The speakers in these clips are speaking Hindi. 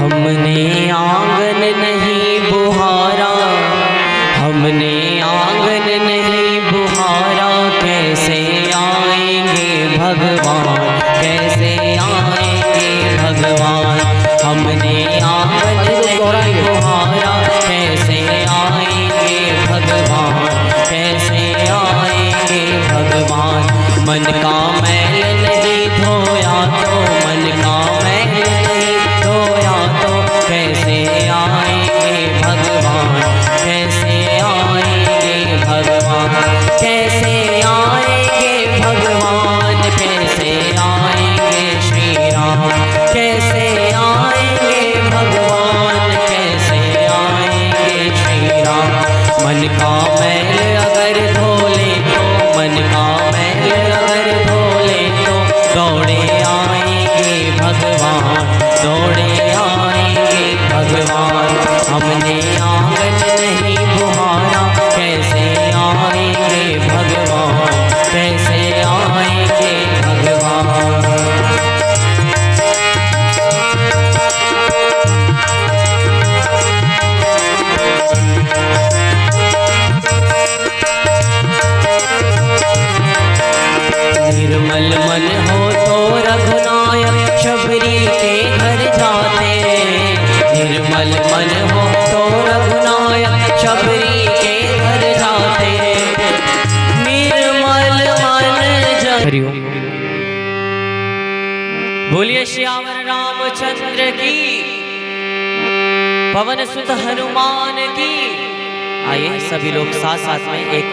हमने आंगन नहीं बुहारा, हमने आंगन नहीं बुहारा, कैसे आएंगे भगवान, कैसे आएंगे भगवान। हमने आंगन नहीं बुहारा, कैसे आएंगे भगवान, कैसे आएंगे भगवान। मन का मैल नहीं धोया तो, मन का मैल नहीं धोया तो, कैसे आएंगे भगवान, कैसे आएंगे भगवान, कैसे आएंगे भगवान, कैसे आएंगे श्री राम, कैसे आएंगे भगवान, कैसे आएंगे श्री राम। मन का मैल अगर धोले तो, मन का मैल अगर धोले तो, दौड़े आएंगे भगवान, दौड़े आएंगे भगवान। हमने आंगन नहीं बुहारा, कैसे आएंगे भगवान, कैसे आएंगे भगवान। निर्मल मन हो तो रघुनायक शबरी के घर जाते, निर्मल मन हो तो रघुनायक शबरी के घर जाते। निर्मल मन हरिओम। बोलिए श्यावर रामचंद्र की, पवन सुत हनुमान की। आइए सभी लोग साथ साथ में एक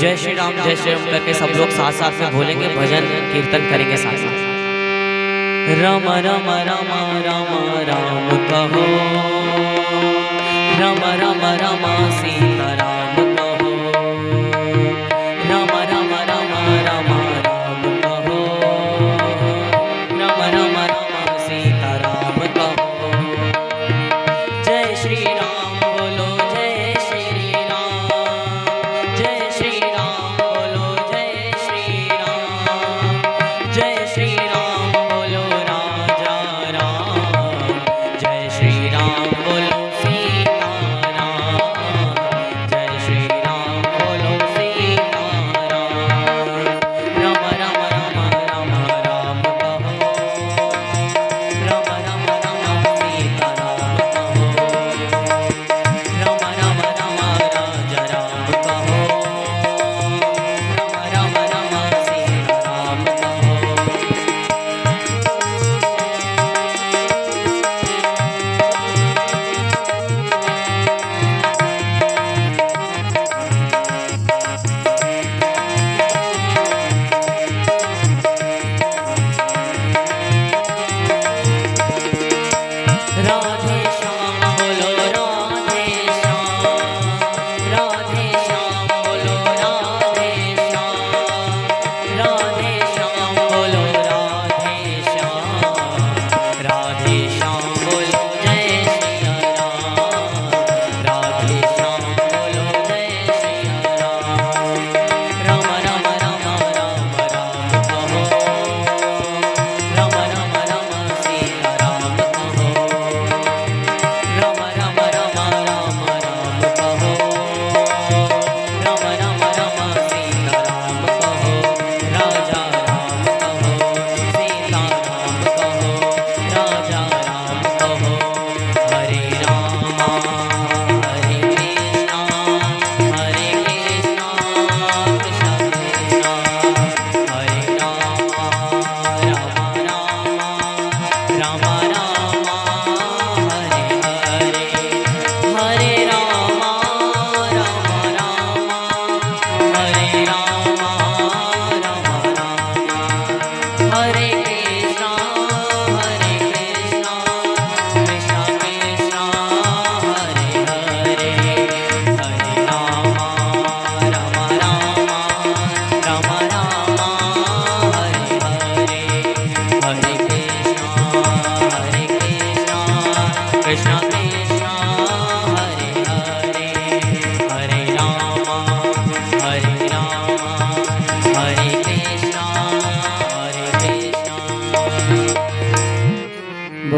जय श्री राम करके सब लोग साथ साथ में बोलेंगे, भजन कीर्तन करेंगे साथ साथ। राम राम राम राम राम कहो, राम राम राम सीता राम कहो, राम राम राम राम राम कहो, राम राम राम सीता राम कहो। जय श्री राम बोलो, जय श्री राम, जय श्री राम बोलो, जय श्री राम, जय श्री राम बोलो राजा राम, जय श्री राम बोलो सीता राम, जय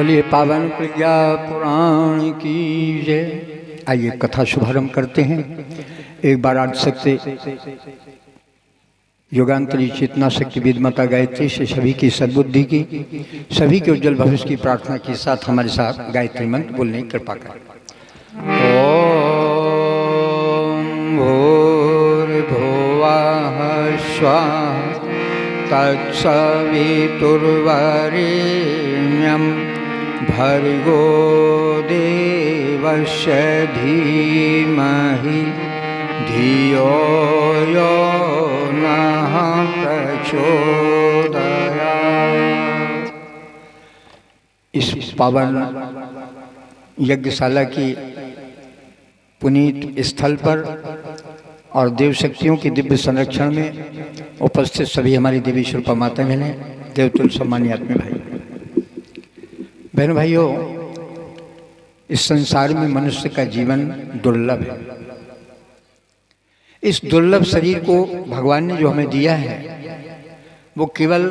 बोलिए पावन प्रज्ञा पुराण की जय। आइए कथा शुभारंभ करते हैं। एक बार आज सकते योगांतरी चेतना शक्ति विद माता गायत्री से सभी की सद्बुद्धि की, सभी के उज्जवल भविष्य की प्रार्थना के साथ हमारे साथ गायत्री मंत्र बोलने की कृपा करें। ओम भूर्भुवः स्वः तत्सवितुर्वरेण्यं भर्गो देवस्य धीमहि धियो यो नः प्रचोदयात्। इस पावन यज्ञशाला की पुनीत स्थल पर और देव शक्तियों के दिव्य संरक्षण में उपस्थित सभी हमारी देवी स्वरूपा माता बहने, देवतुल सम्मानीय आत्मीय भाई बहन भाइयों, इस संसार में मनुष्य का जीवन दुर्लभ है। इस दुर्लभ शरीर को भगवान ने जो हमें दिया है वो केवल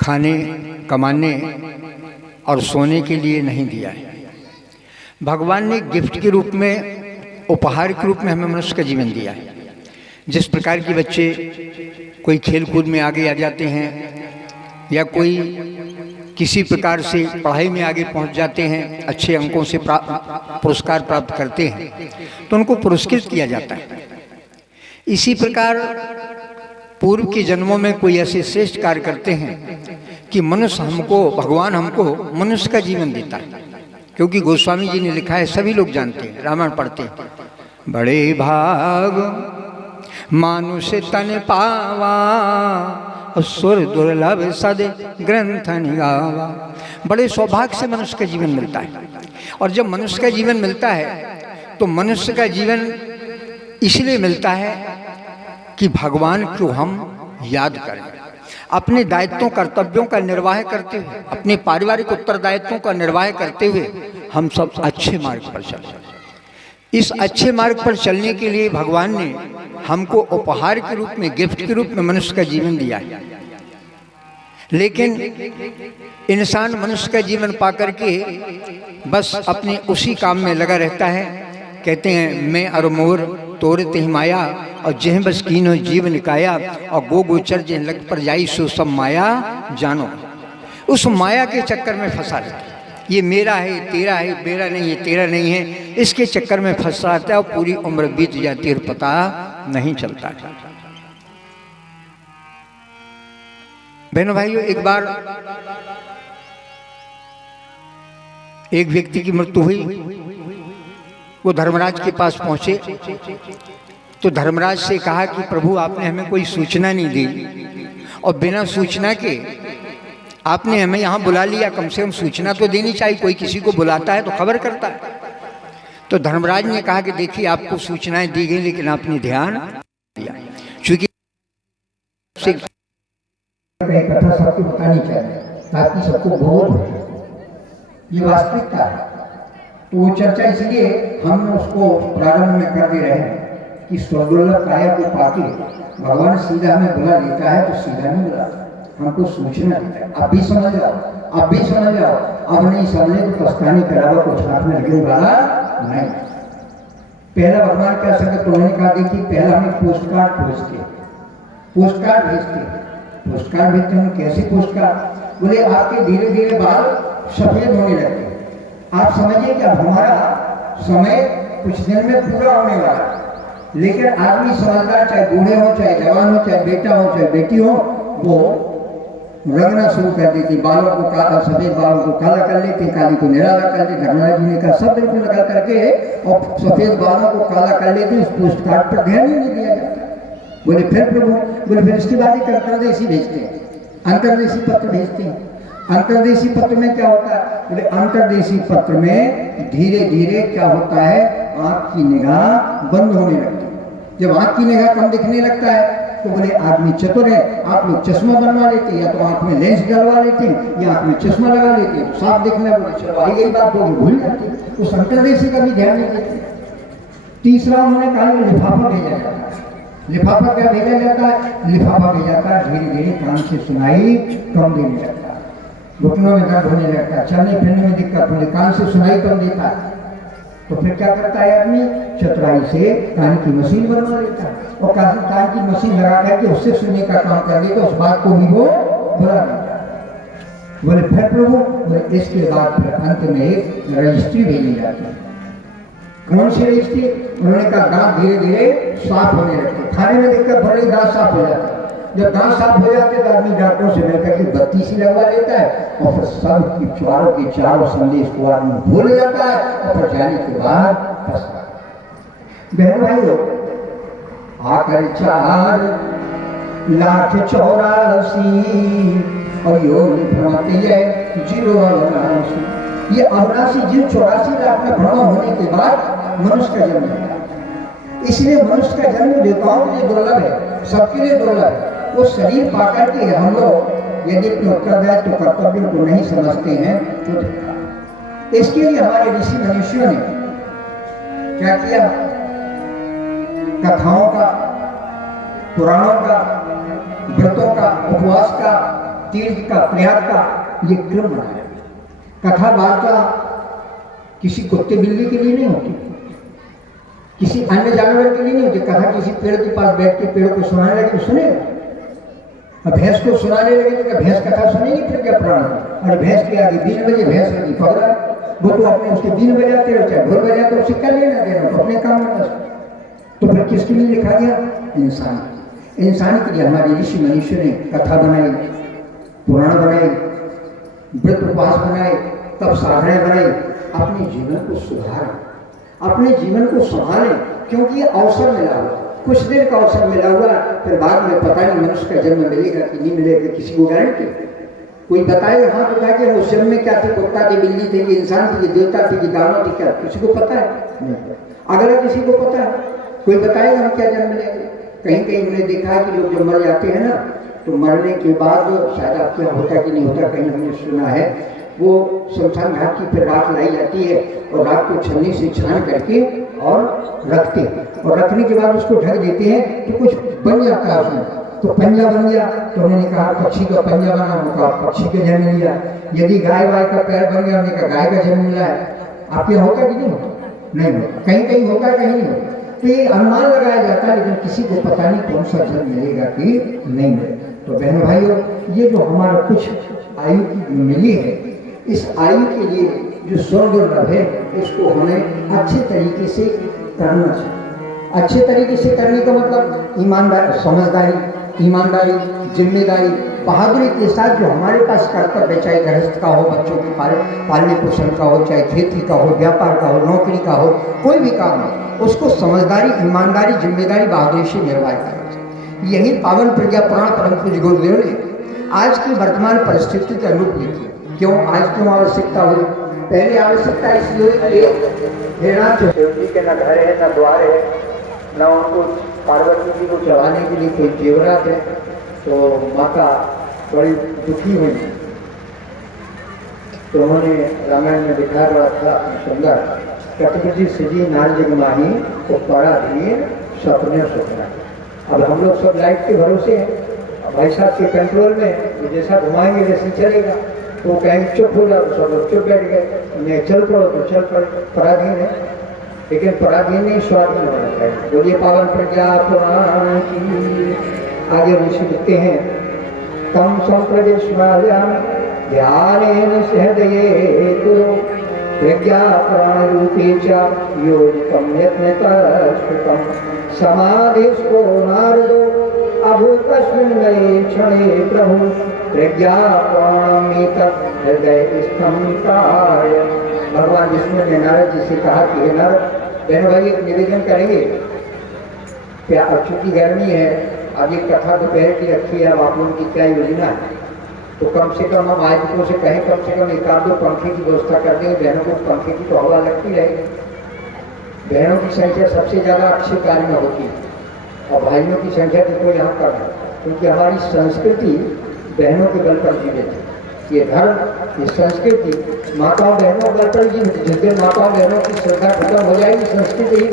खाने, कमाने और सोने के लिए नहीं दिया है। भगवान ने गिफ्ट के रूप में, उपहार के रूप में हमें मनुष्य का जीवन दिया है। जिस प्रकार के बच्चे कोई खेल कूद में आगे आ जाते हैं या कोई किसी प्रकार से पढ़ाई में आगे पहुंच जाते हैं, अच्छे अंकों से पुरस्कार प्राप्त करते हैं तो उनको पुरस्कृत किया जाता है। इसी प्रकार पूर्व के जन्मों में कोई ऐसे श्रेष्ठ कार्य करते हैं कि मनुष्य हमको, भगवान हमको मनुष्य का जीवन देता है। क्योंकि गोस्वामी जी ने लिखा है, सभी लोग जानते हैं, रामायण पढ़ते हैं, बड़े भाग मानुष तन पावा सुर दुर्लभ सद ग्रंथ निगावा। बड़े सौभाग्य से मनुष्य का जीवन मिलता है। और जब मनुष्य का जीवन मिलता है तो मनुष्य का जीवन इसलिए मिलता है कि भगवान को हम याद करें, अपने दायित्वों कर्तव्यों का निर्वाह करते हुए, अपने पारिवारिक उत्तरदायित्वों का निर्वाह करते हुए हम सब अच्छे मार्ग पर चलें। इस अच्छे मार्ग पर चलने के लिए भगवान ने हमको उपहार के रूप में, गिफ्ट के रूप में मनुष्य का जीवन दिया है। लेकिन इंसान मनुष्य का जीवन पाकर के बस अपने उसी काम में लगा रहता है। कहते हैं, मैं और मोर तोर तिहि माया और जेह बस कीनो जीव निकाया और गो गोचर जे लग पर जाई सो सब माया जानो। उस माया के चक्कर में फंसा रहता है। ये मेरा है, तेरा है, मेरा नहीं है, तेरा नहीं है, इसके चक्कर में फंसा रहता है और पूरी उम्र बीत जाती है और पता नहीं चलता है। बहनों भाइयों, एक बार एक व्यक्ति की मृत्यु हुई। वो धर्मराज के पास पहुंचे तो धर्मराज से कहा कि प्रभु, आपने हमें कोई सूचना नहीं दी और बिना सूचना के आपने हमें यहाँ बुला लिया। कम से कम सूचना तो देनी चाहिए, कोई किसी को बुलाता है तो खबर करता है। तो धर्मराज ने कहा कि देखिए, आपको सूचनाएं दी गई लेकिन आपने ध्यान दिया। क्योंकि कथा सबको बतानी चाहिए ताकि सबको बोध हो, ये वास्तविकता है। तो वो चर्चा इसलिए हम उसको प्रारंभ में कर दे रहे हैं कि स्वदुर्लभ काया को पाके भगवान सीधा हमें बुला देता है तो सीधा नहीं बुलाता, हमको सूचना देता है। अब भी समझ जाओ, अब भी समझ जाओ, अब नहीं समझे तो पछताने के अलावा कुछ हाथ में लगने वाला नहीं। पहला भगवान क्या संगत उन्होंने कहा, देखिए पहला हमें पोस्ट कार्ड भेजते, पोस्टकार्ड भेजते हम। कैसे पोस्टकार्ड? बोले आपके धीरे धीरे बाल सफेद होने लगते। आप समझिए कि अब हमारा समय कुछ दिन में पूरा होने वाला है। लेकिन आदमी समझदार, चाहे बूढ़े हो, चाहे जवान हो, चाहे बेटा हो, चाहे बेटी हो, वो रंगना शुरू कर देती। बालों को काला, सफेद बालों को काला कर लेते, काली को निराला कर लेते। धर्मराज जी ने कहा सब बिल्कुल लगा करके और सफेद बालों को काला कर लेते, उस पोस्ट कार्ड पर ध्यान ही नहीं दिया जाता। बोले फिर प्रभु, बोले फिर इसके बाद एक अंतर्देशी भेजते हैं, अंतर्देशी पत्र भेजते हैं। अंतर्देशी पत्र में क्या होता है? बोले अंतर्देशी पत्र में धीरे धीरे क्या होता है, आँख की निगाह बंद होने लगती है। जब आँख की निगाह कम दिखने लगता है तो बोले आदमी चतुर है, आप लोग चश्मा बनवा लेते हैं, या तो आँख में लेंस डलवा लेते हैं या आँख में चश्मा लगा लेते हैं, साफ देखना। बोले चलो आई गई बात, लोग भूल जाते हैं, उस अंतर्देशी का भी ध्यान नहीं देते। तीसरा उन्होंने कहा लिफाफा भेजा जाता है। लिफाफा क्या भेजा जाता है? लिफाफा भेजा जाता है, धीरे धीरे कान से सुनाई कम देने लगता है। घुटनों में दर्द होने लगता है, चलने फिरने में दिक्कत होने, कान से सुनाई कम देता है, तो फिर क्या करता है आदमी, चतुराई से कान की मशीन बनवा लेता है और कान की मशीन लगा करके उससे सुनने का काम कर ले, तो उस बात को भी वो बुरा लगता है। बोले फिर प्रभु, बोले इसके बाद फिर अंत में एक रजिस्ट्री भेजी जाती है। कौन सी रजिस्ट्री? उन्होंने कहा दांत धीरे धीरे साफ होने लगते, खाने में दिक्कत भर रही, दांत साफ हो जाता है। जब दांत साफ हो जाते तो आदमी डॉक्टरों से मिलकर के 32 लगवा लेता है और फिर सब चारों के चारों संदेश को आदमी भूल जाता है और फिर जाने के बाद फंसता है। बहन भाइयों, आकर 4,84,000 और योग भ्रमते है 0 ये 84 जीव 84 लाख में भ्रमण होने के बाद मनुष्य का जन्म होता है। इसलिए मनुष्य का जन्म देवताओं के लिए दुर्लभ है, सबके लिए दुर्लभ है। वो शरीर पाकर के हम लोग यदि कर्तव्य तो कर्तव्यों को नहीं समझते हैं तो इसके लिए हमारे ऋषि मनुष्यों ने क्या किया, कथाओं का, पुराणों का, व्रतों का, उपवास का, तीर्थ का, प्रयाग का ये क्रम बनाया। कथा वार्ता किसी कुत्ते बिल्ली के लिए नहीं होती, किसी अन्य जानवर के लिए नहीं होती। कथा किसी पेड़ के पास बैठ के पेड़ को सुनाने लगे तो सुनेगा, अब भैंस को सुनाने लगे तो भैंस कथा सुनेगी फिर क्या पुराण? अरे भैंस के आगे 20 बजे भैंस लगी पकड़ा, वो तो अपने उसके 3 बजाते हो चाहे ढोल बजाते हो, उसे क्या लेना देना, तो अपने काम में। तो फिर किसके लिए लिखा गया? इंसान। इंसान के लिए हमारे ऋषि मनुष्य ने कथा बनाई, पुराण बनाई, व्रत उपवास बनाए, तब साधनाएं बनाई, अपने जीवन को सुधारें, अपने जीवन को संभालें, क्योंकि ये अवसर मिला हुआ, कुछ देर का अवसर मिला हुआ, फिर बाद में पता नहीं मनुष्य का जन्म मिलेगा कि नहीं मिलेगा, किसी को गारंटी? कोई बताएगा हाँ तो क्या उस जन्म में क्या थे, कुत्ता थी, बिल्ली थी, इंसान थी, देवता थी, दानव थी, क्या किसी को पता है? नहीं। अगर किसी को पता है, कोई बताएगा हम क्या जन्म मिलेगा? कहीं कहीं हमने देखा है कि लोग जब मर जाते हैं ना, तो मरने के बाद शायद आप क्या होता कि नहीं होता, कहीं हमने सुना है वो शमशान घाट की फिर राख लाई जाती है और राख को छन्नी से छान करके और रखते हैं, और रखने के बाद उसको ढक देते हैं तो कुछ बन जाता है उसमें, तो पंजा बन गया। तो उन्होंने कहा पक्षी का पंजा बना, उनका पक्षी का जन्म लिया। यदि गाय वाय का पैर बन गया, उन्होंने कहा गाय का जन्म मिला है। आपके होता कि नहीं होता? नहीं होता, कहीं कहीं होता है, कहीं नहीं होता। तो ये अनुमान लगाया जाता है, लेकिन किसी को पता नहीं कौन सा जन्म मिलेगा कि नहीं मिलेगा। तो बहन भाइयों, ये जो हमारा कुछ आयु की मिली है, इस आयु के लिए जो स्वर्ग है, इसको हमें अच्छे तरीके से करना चाहिए। अच्छे तरीके से करने का मतलब ईमानदारी, समझदारी, ईमानदारी, जिम्मेदारी, बहादुरी के साथ जो हमारे पास कर्तव्य, चाहे गृहस्थ का हो, बच्चों के पालने पोषण का हो, चाहे खेती का हो, व्यापार का हो, नौकरी का हो, कोई भी काम हो, उसको समझदारी, ईमानदारी, जिम्मेदारी, बहादुरी से निर्वाह करना चाहिए। यही पावन प्रज्ञा पुराण परम पूज्य गुरुदेव ने आज की वर्तमान परिस्थिति के अनुरूप लिखी। क्यों आज क्यों आवश्यकता हुई? पहले आवश्यकता इसलिए के न घर है, न द्वार है, न उनको पार्वती जी को चढ़ाने के लिए कोई जेवरात है। तो माता बड़ी दुखी हुई, तो उन्होंने रामायण में दिखाया बड़ा था सुंदर, कटुजी सजी नार जगमाही को पड़ा दिए सपने सपना। अब हम लोग सब लाइट के भरोसे हैं, भाई साहब के कंट्रोल में जैसा घुमाएंगे वैसे चलेगा। तो कहीं चुप हो जाओ, सब लोग चुप बैठ गए, उन्हें चल पड़ो तो चल पड़े, पराधीन है। लेकिन पराधीन नहीं, स्वाधीन होना चाहिए। बोलिए पावन प्रज्ञा पुराण की। आगे ऋषि लिखते हैं, तम संप्रदेशमाल्याम ध्यानेन सहृदये कुरु प्रज्ञा प्राण रूपे च योगिकं यत्नतः समाधिस्थो नारदो अभूतस्मिन् नये क्षणे प्रभु प्रज्ञा प्राणमेतत् हृदय स्थम्काय। भगवान विष्णु ने नारद जी से कहा कि हे नारद, बहन भाई एक निवेदन करेंगे क्या? चूंकि गर्मी है, आगे कथा दोपहर की रखी है, अब आप लोगों की क्या योजना है? तो कम से कम हम आयोजकों से कहें कम से कम 1-2 पंखे की व्यवस्था कर दें, बहनों को पंखे की तो हवा लगती रहेगी। बहनों की संख्या सबसे ज़्यादा अच्छे कार्य में होती है और भाइयों की संख्या देखो यहाँ पर है, क्योंकि हमारी संस्कृति बहनों के बल पर जीवित है। ये धर्म, ये संस्कृति माताओं बहनों बल पर जीवित है। जिस दिन माताओं बहनों की श्रद्धा खत्म हो जाएगी, संस्कृति ही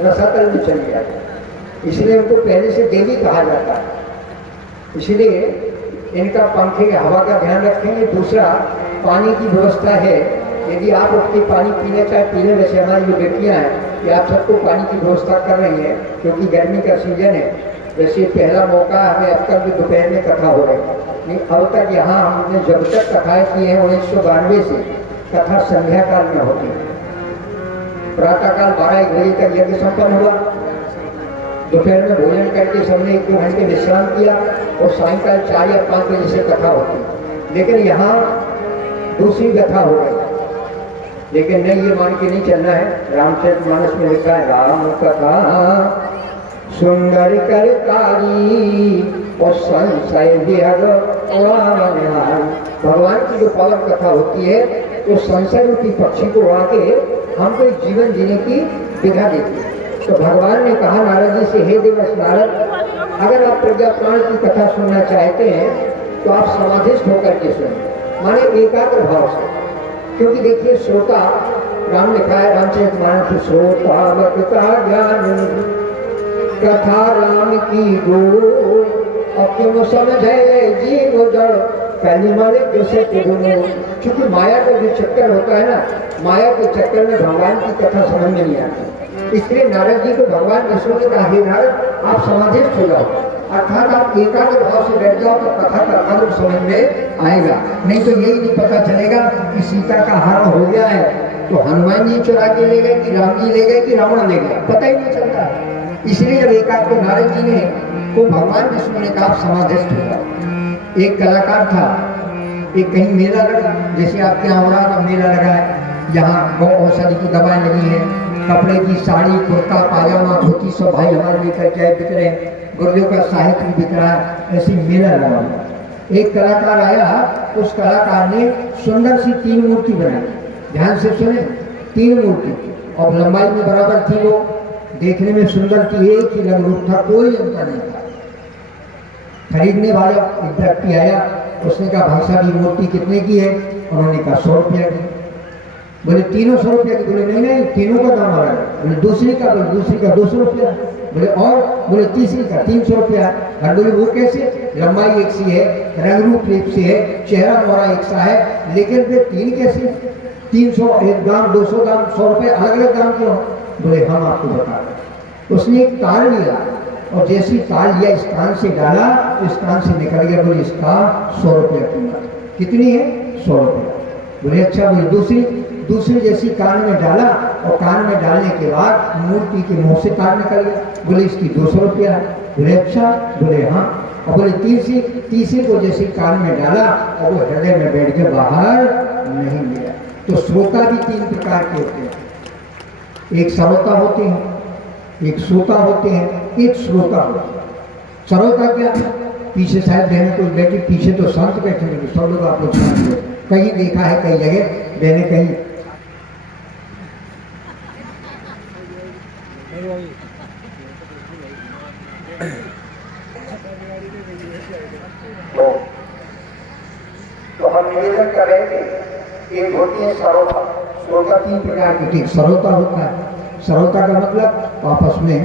रसातल में चली जाएगी। इसलिए उनको पहले से देवी कहा जाता है। इसलिए इनका पंखे की हवा का ध्यान रखेंगे। दूसरा, पानी की व्यवस्था है, यदि आप उठ के पानी पीना चाहे पीने, वैसे हमारी जो बेटियाँ हैं कि आप सबको पानी की व्यवस्था कर रही हैं क्योंकि गर्मी का सीजन है। वैसे पहला मौका हमें अब तक भी दोपहर में कथा हो रही है, नहीं अब तक यहाँ हमने जब तक कथाएँ की हैं 1992 से कथा संध्या काल में होती है। प्रातःकाल 12-1 बजे तक यज्ञ संपन्न हुआ, दोपहर में भोजन करके सबने 1-2 घंटे विश्राम किया और सायंकाल 4 या 5 बजे से कथा होती है। लेकिन यहाँ दूसरी कथा हो गई, लेकिन नहीं ये मान के नहीं चलना है। रामचरितमानस में लिखा है, राम कथा सुंदर करतारी और संशय विहग भगवान की जो पावन कथा होती है वो संशय रूपी पक्षी को उड़ा के हमको जीवन जीने की विधा देती है। तो भगवान ने कहा नारद जी से, हे देवर्ष नारद, अगर आप प्रज्ञा प्राण की कथा सुनना चाहते हैं तो आप समाधिस्थ होकर के सुने, माने एकाग्र भाव से। क्योंकि देखिए श्रोता, राम लिखा है रामचरितमानस, श्रोता वक्ता ज्ञान कथा राम की गो और क्यों समझे जीव जड़ पहली मारे दूसरे के दोनों। क्योंकि माया का जो चक्कर होता है ना, माया के चक्कर में भगवान की कथा समझ में नहीं आती। इसलिए नारद जी को भगवान विष्णु ने कहा, हे नारद आप समाधिस्थ हो जाओ, अर्थात आप एकाग्र भाव से बैठ जाओ तो कथा का अर्थ समझ में आएगा। नहीं तो यही नहीं पता चलेगा कि सीता का हरण हो गया है तो हनुमान जी चुरा के ले गए कि राम जी ले गए कि रावण ले गया, पता ही नहीं चलता। इसलिए जब एकाग्र नारद जी ने को भगवान विष्णु ने कहा समाधिस्थ हो जाओ। एक कलाकार था, एक कहीं मेला लगा, जैसे आपके यहाँ हो रहा मेला लगा है, यहाँ गौ औषधि की दवाएं लगी है, कपड़े की साड़ी कुर्ता पाजामा धोती सब भाई हमारे लेकर के बिक रहे हैं, गुरुदेव का साहित्य भी बिक रहा है, ऐसी मेला लगा। एक कलाकार आया, उस कलाकार ने सुंदर सी 3 मूर्ति बनाई, ध्यान से सुने, 3 मूर्ति और लंबाई में बराबर थी, वो देखने में सुंदर थी, एक ही रंग रूप था, कोई अंतर नहीं था। खरीदने वाला एक व्यक्ति आया, उसने कहा भाई साहब ये मूर्ति कितने की है? उन्होंने कहा 100 रुपया की। बोले तीनों 100 रुपया की? बोले नहीं तीनों का दाम अलग है। बोले दूसरी का? बोले दूसरी का 200 रुपया। बोले और? बोले तीसरी का 300 रुपया। और बोले वो कैसे? लंबाई एक सी है, रंग रूप एक सी है, चेहरा मोहरा एक सा है, लेकिन फिर 3 कैसे? 300 एक दाम, 200 दाम, 100 रुपये अलग अलग दाम क्यों? बोले हम आपको बता रहे। उसने एक तार लिया और जैसी तार लिया इस कान से डाला तो इस कान से निकल गया। बोले इसका 100 रुपया कीमत। कितनी है? 100 रुपया। बोले अच्छा। बोले दूसरी जैसी कान में डाला और कान में डालने के बाद मूर्ति के मुंह से तार निकल गया। बोले इसकी 200 रुपया। बोले अच्छा। बोले हाँ। और बोले तीसरी को जैसी कान में डाला और वो हृदय में बैठ के बाहर नहीं गया। तो श्रोता भी 3 प्रकार के होते हैं, एक श्रोता होते हैं, एक श्रोता होते हैं, एक श्रोता होते हैं। श्रोता क्या? पीछे शायद बहने कोई बैठी, पीछे तो शांत बैठे हैं, सब लोग आप लोग शांत हो, कहीं देखा है कई जगह बहने कहीं तो हम निवेदन कर रहे थे, एक होती है श्रोता। श्रोता 3 प्रकार की। श्रोता होता है, श्रोता का मतलब आपस में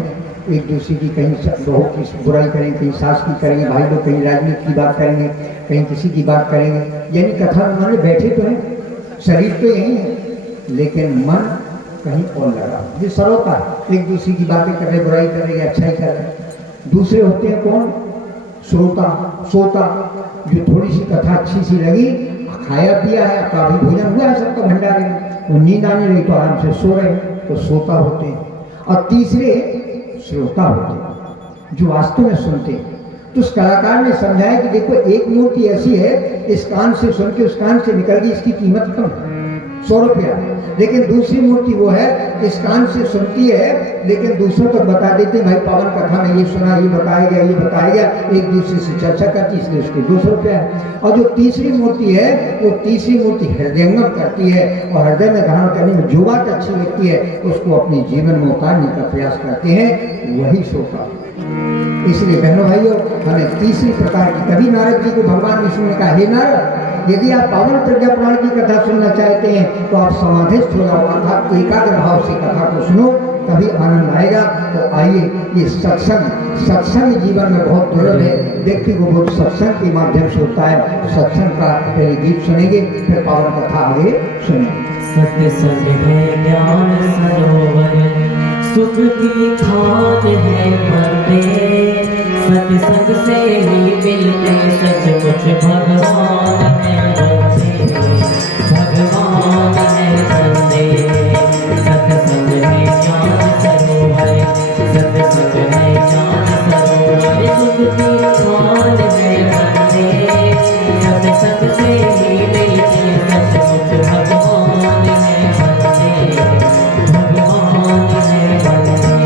एक दूसरे की कहीं बहू की बुराई करेंगे, कहीं सास की करेंगे, भाई लोग कहीं राजनीति की बात करेंगे, कहीं किसी की बात करेंगे, यानी कथा माने बैठे तो हैं, शरीर तो यही है लेकिन मन कहीं और लगा। ये श्रोता एक दूसरे की बातें कर रहे, बुराई कर रहे, अच्छाई कर रहे। दूसरे होते हैं कौन? श्रोता, सोता, जो थोड़ी सी कथा अच्छी सी लगी, खाया पिया है, काफी भोजन हुआ है सबका भंडारे में, वो नींद आने लगी तो आराम से सो रहे हैं, तो सोता होते हैं। और तीसरे श्रोता होते हैं जो वास्तव में सुनते हैं। तो उस कलाकार ने समझाया कि देखो एक मूर्ति ऐसी है, इस कान से सुन के उस कान से निकल गई, इसकी कीमत कम, 100 रुपया। लेकिन दूसरी मूर्ति वो है, इस कान से सुनती है लेकिन दूसरों तक बता देते भाई पावन कथा में ये सुना, ये बताया गया, ये बताया गया, एक दूसरे से चर्चा करती, इसलिए उसके 200 रुपया है। और जो तीसरी मूर्ति है, वो तीसरी मूर्ति हृदयंगम करती है और हृदय में धारण करने में जो बात अच्छी लगती है उसको अपने जीवन में उतारने का प्रयास करते हैं, वही श्रोता। इसलिए बहनों भाइयों, हमें तीसरी प्रकार की, तभी नारद जी को भगवान विष्णु ने कहा, हे नारद, यदि आप पावन प्रज्ञा प्राण की कथा सुनना चाहते हैं तो आप समाधिस्थ हो जाओ, अर्थात एकाग्र भाव से कथा को सुनो, तभी आनंद आएगा। तो आइए, ये सत्संग जीवन में बहुत दुर्लभ है। व्यक्ति को बोध सत्संग के माध्यम से होता है। सत्संग का पहले गीत सुनेंगे, फिर पावन कथा आगे सुनेंगे। सत्संग है ज्ञान सरोवर, सुख की खान है बंदे, सत्संग से ही मिलते सचमुच भगवान है बंदे, भगवान है बंदे। सत्संग है ज्ञान सरोवर, सत्संग है ज्ञान सरोवर, सुख की खान है बंदे, सत्संग से ही मिलते सचमुच भगवान है बंदे, भगवान है बंदे।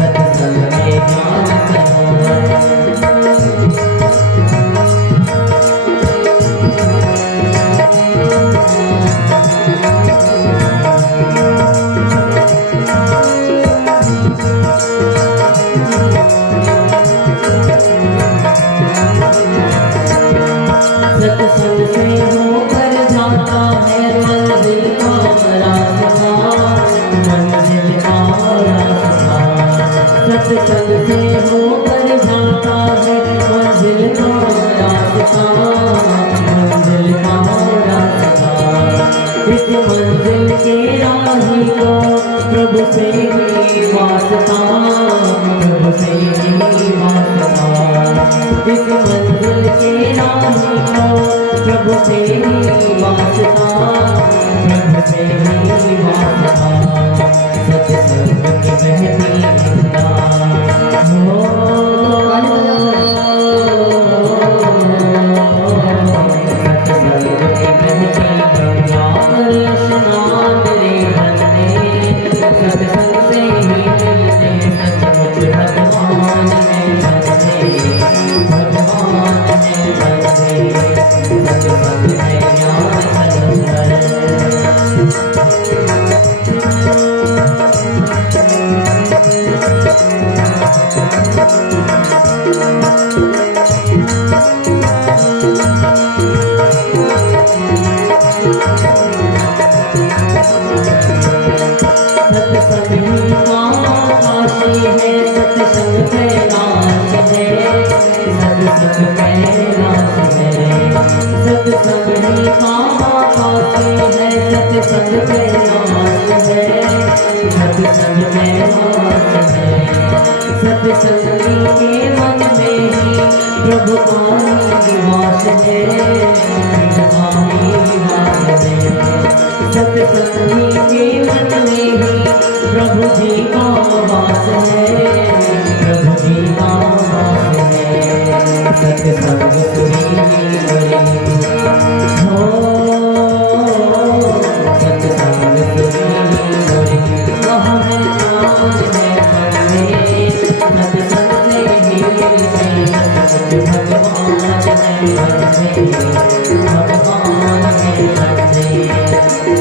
सत्संग है ज्ञान सरोवर। सत्संग से होकर जाता है मंजिल का रास्ता, मंजिल का रास्ता। सत्संग से होकर जाता है मंजिल का रास्ता, मंजिल का रास्ता। इस मंजिल के राही को प्रभु से ही वास्ता, प्रभु से ही वास्ता। इस मंजिल के राही को प्रभु से ही वास्ता, प्रभु से ही वास्ता। सत्संग की बहती गंगा हो, सत्संग की बहती गंगा पर स्नान रे बंदे, सत्संग से ही मिलते सचमुच भगवान है बंदे, भगवान है बंदे। सत्संग है ज्ञान सरोवर। सत्संग ही काशी है, सत्संग कैलाश है, सत्संग कैलाश है। सत्संग ही काशी है, सत्संग कैलाश है, सत्संग कैलाश है। सत्संगी के मन में ही प्रभु का निवास है, प्रभु का निवास है। सत्संगी के मन में ही प्रभु जी का वास है, प्रभु जी का वास है। सत्संग सुनी हो, सत्संग सुनी वहाँ है नाम है बंदे, सत्संग से ही मिलते सचमुच भगवान है बंदे, भगवान है बंदे।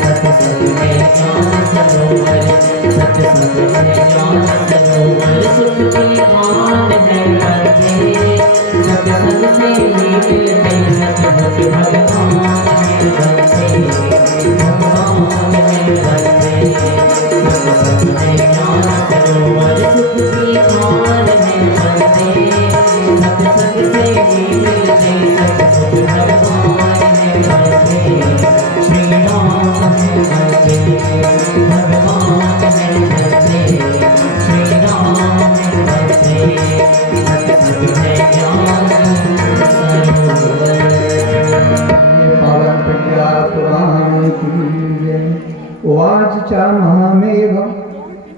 सत्संग है ज्ञान सरोवर, सत्संग है ज्ञान सरोवर, सुख की खान है बंदे, सत्संग से ही मिलते सचमुच भगवान है बंदे, भगवान है बंदे। सत्संग है ज्ञान सरोवर, सुख की खान है बंदे, सत्संग से ही मिलते सचमुच भगवान है बंदे। श्री राम है बंदे, भगवान है बंदे, श्री राम है बंदे। सत्संग है ज्ञान सरोवर। पावन प्रज्ञा पुराण की जय। उवाच च महामेघ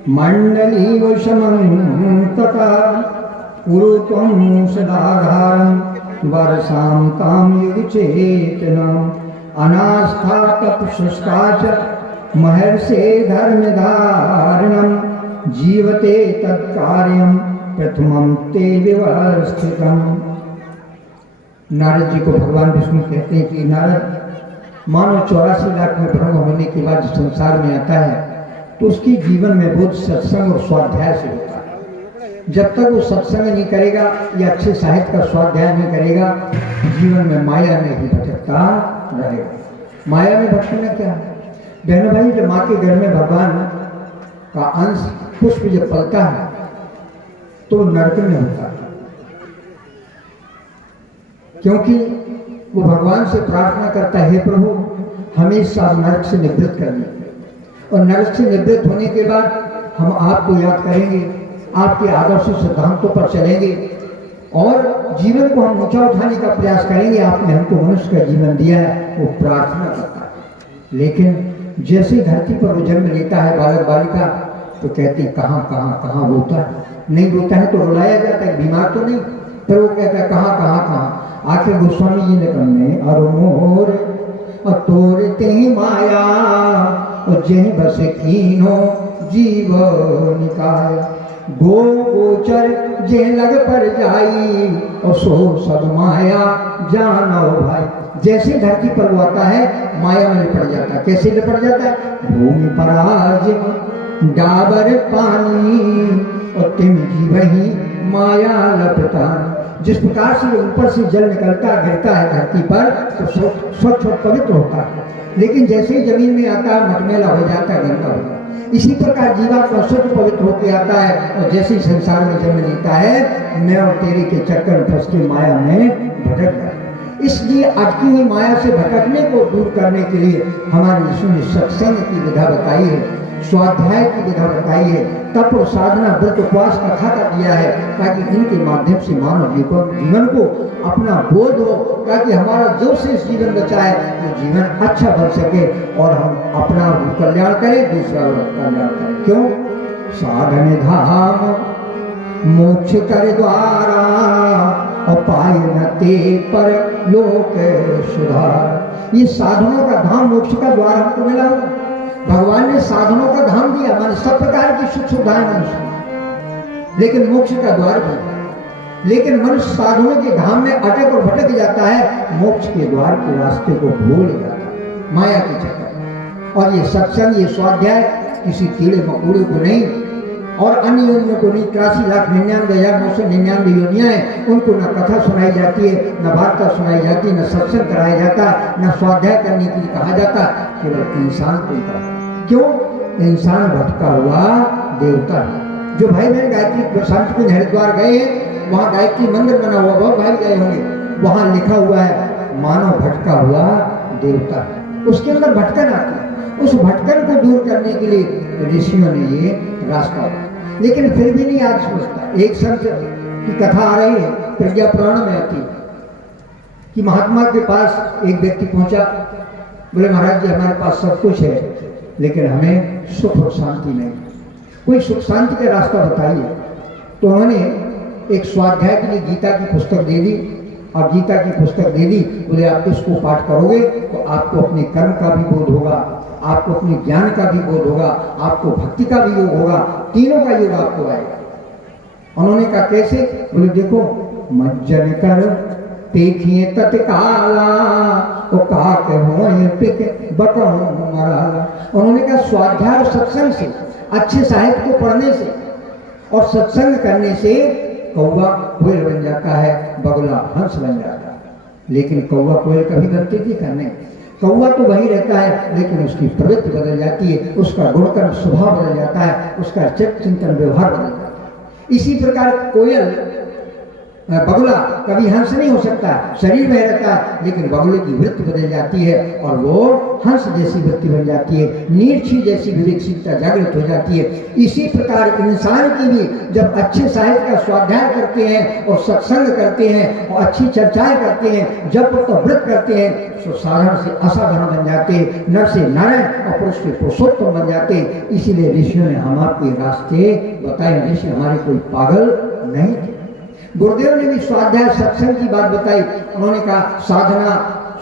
मंडलीव समन्तता, कुरु त्वं सदाधारं वर्षां तां युगचेतनम्। अनास्था तपशुष्का च महर्षे धर्मधारणं, जीवते तत्कार्यं प्रथमं ते विवस्थितम्। नारद जी को भगवान विष्णु कहते हैं कि नारद, मानो 84 लाख में ब्रह्म होने के बाद संसार में आता है तो उसकी जीवन में बहुत सत्संग और स्वाध्याय से होता है। जब तक वो सत्संग नहीं करेगा या अच्छे साहित्य का स्वाध्याय नहीं करेगा, जीवन में माया में ही भटकता रहेगा। माया में भटकना क्या है बहनों भाई? जब माँ के घर में भगवान का अंश पुष्प जब पलता है तो नरक में होता है। क्योंकि वो भगवान से प्रार्थना करता है, हे प्रभु हमें इस साल नरक से निवृत्त करना, और नरक से निवृत्त होने के बाद हम आपको याद करेंगे, आपके आदर्श सिद्धांतों पर चलेंगे और जीवन को हम ऊंचा उठाने का प्रयास करेंगे। आपने हमको मनुष्य का जीवन दिया है, वो प्रार्थना करता है। लेकिन जैसे धरती पर वो जन्म लेता है बालक बालिका, तो कहते हैं कहाँ कहाँ कहाँ रोता है, नहीं रोता है तो रुलाया जाता है, बीमार तो नहीं, फिर वो कहता है कहाँ कहाँ कहाँ। आखिर गोस्वामी जी ने कहा अरो मोर और तोड़ते ही माया और जह बस कीनो जीव निकाया, गो गोचर जे लग पर जाई और सो सब माया जानो भाई। जैसे धरती पर वो आता है माया में लिपट जाता है। कैसे लिपट जाता है? भूमि पर आज डाबर पानी और तिम जीवही माया लपटानी। जिस प्रकार से ऊपर से जल निकलता गिरता है धरती पर तो स्वच्छ और पवित्र होता है, लेकिन जैसे ही जमीन में आता है मटमैला हो जाता है, गंदा होता है। इसी प्रकार जीवात्मा स्वच्छ पवित्र होकर आता है और जैसे ही संसार में जन्म लेता है मैं और तेरे के चक्कर में फंस के माया में भटकता है। इसलिए अटकी हुई माया से भटकने को दूर करने के लिए हमारे यीशु ने सत्संग की विधा बताई है, स्वाध्याय की विधा बताई है, तप और साधना व्रत उपवास कथा का दिया है, ताकि इनके माध्यम से मानव जीवन को अपना बोध हो, ताकि हमारा जो शेष जीवन बचा है वो जीवन अच्छा बन सके और हम अपना भी कल्याण करें, दूसरा कल्याण करें। क्यों? साधन धाम मोक्ष कर द्वारा और पाए न ते पर लोक सुधार। ये साधनों का धाम मोक्ष का द्वार हमको मिला हुआ, भगवान ने साधनों का धाम दिया, माने सब प्रकार की सुख सुविधाएं मनुष्य, लेकिन मोक्ष का द्वार भी। लेकिन मनुष्य साधनों के धाम में अटक और भटक जाता है, मोक्ष के द्वार के रास्ते को भूल जाता है माया के चक्कर। और ये सत्संग, ये स्वाध्याय किसी कीड़े मकोड़े को नहीं और अन्य योनियों को नहीं। 83,99,999 योनियां हैं, उनको न कथा सुनाई जाती है, न वार्ता सुनाई जाती है, न सत्संग कराया जाता, न स्वाध्याय करने के लिए कहा जाता, केवल इंसान को करता। क्यों? इंसान भटका हुआ देवता है। जो भाई बहन गायत्री संत के हरिद्वार गए हैं, वहाँ गायत्री मंदिर बना हुआ, बहुत भाई गए होंगे, वहाँ लिखा हुआ है मानव भटका हुआ देवता है। उसके अंदर भटकन आती है, उस भटकन को दूर करने के लिए ऋषियों ने ये रास्ता, लेकिन फिर भी नहीं आज सोचता। एक संत की कथा आ रही है, प्रज्ञा पुराण में आती कि महात्मा के पास एक व्यक्ति पहुंचा, बोले महाराज जी हमारे पास सब कुछ है लेकिन हमें सुख और शांति नहीं, कोई सुख शांति का रास्ता बताइए। तो उन्होंने एक स्वाध्याय के लिए गीता की पुस्तक दे दी, और गीता की पुस्तक दे दी, बोले आप इसको पाठ करोगे तो आपको अपने कर्म का भी बोध होगा, आपको अपने ज्ञान का भी बोध होगा, आपको भक्ति का भी योग होगा, तीनों का योग आपको आएगा। उन्होंने कहा कैसे? बोले देखो, मज्जन कर देखिए तत्काला ओ काक होए पिक बटों मराला। उन्होंने कहा स्वाध्याय और सत्संग से, अच्छे साहित्य को पढ़ने से और सत्संग करने से कौवा कोयल बन जाता है, बगुला हंस बन जाता है। लेकिन कौवा कोयल कभी बनती थी करने? कौवा तो वही रहता है, लेकिन उसकी प्रवृत्ति बदल जाती है, उसका गुणकर्म स्वभाव बदल जाता है, उसका चिंतन व्यवहार बदल जाता है। इसी प्रकार कोयल बगुला कभी हंस नहीं हो सकता, शरीर में रहता है, लेकिन बगुले की वृत्ति बदल जाती है और वो हंस जैसी वृत्ति बन जाती है, नीरछी जैसी विवेकशीलता जागृत हो जाती है। इसी प्रकार इंसान की भी जब अच्छे साहित्य का स्वाध्याय करते हैं और सत्संग करते हैं और अच्छी चर्चाएं करते हैं, जब तो व्रत करते हैं, तो साधारण से असाधारण बन जाते हैं, नर से नारायण और पुरुष से पुरुषोत्तम बन जाते हैं। इसीलिए ऋषियों ने हम आपके रास्ते बताए, ऋषि हमारे कोई पागल नहीं थे। गुरुदेव ने भी स्वाध्याय सत्संग की बात बताई। उन्होंने कहा साधना,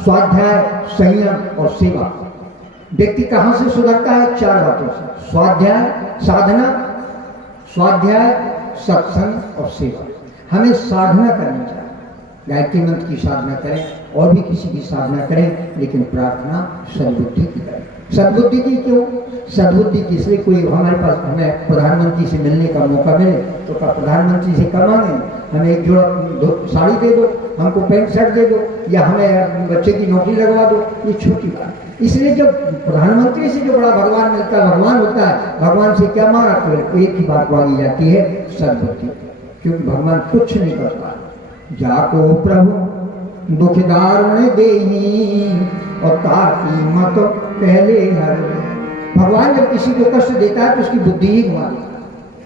स्वाध्याय, संयम और सेवा। व्यक्ति कहाँ से सुधरता है? 4 बातों से, स्वाध्याय, साधना, स्वाध्याय, सत्संग और सेवा। हमें साधना करनी चाहिए, गायत्री मंत्र की साधना करें और भी किसी की साधना करें, लेकिन प्रार्थना सद्बुद्धि की करें। सद्बुद्धि की क्यों? सद्बुद्धि की इसलिए कोई हमारे पास हमें प्रधानमंत्री से मिलने का मौका मिले तो क्या प्रधानमंत्री से क्या मांगे? हमें एक जोड़ा साड़ी दे दो, हमको पैंट शर्ट दे दो, या हमें बच्चे की नौकरी लगवा दो, ये छोटी बात। इसलिए जब प्रधानमंत्री से जो बड़ा भगवान मिलता है, भगवान होता है, भगवान से क्या मांगा? तो एक ही बात मांगी जाती है, सद्बुद्धि, क्योंकि भगवान कुछ नहीं करता। जाको प्रभु दुखदारुण देही और ताकि मत पहले हर। भगवान जब किसी को कष्ट देता है तो उसकी बुद्धि ही घुमा देता है।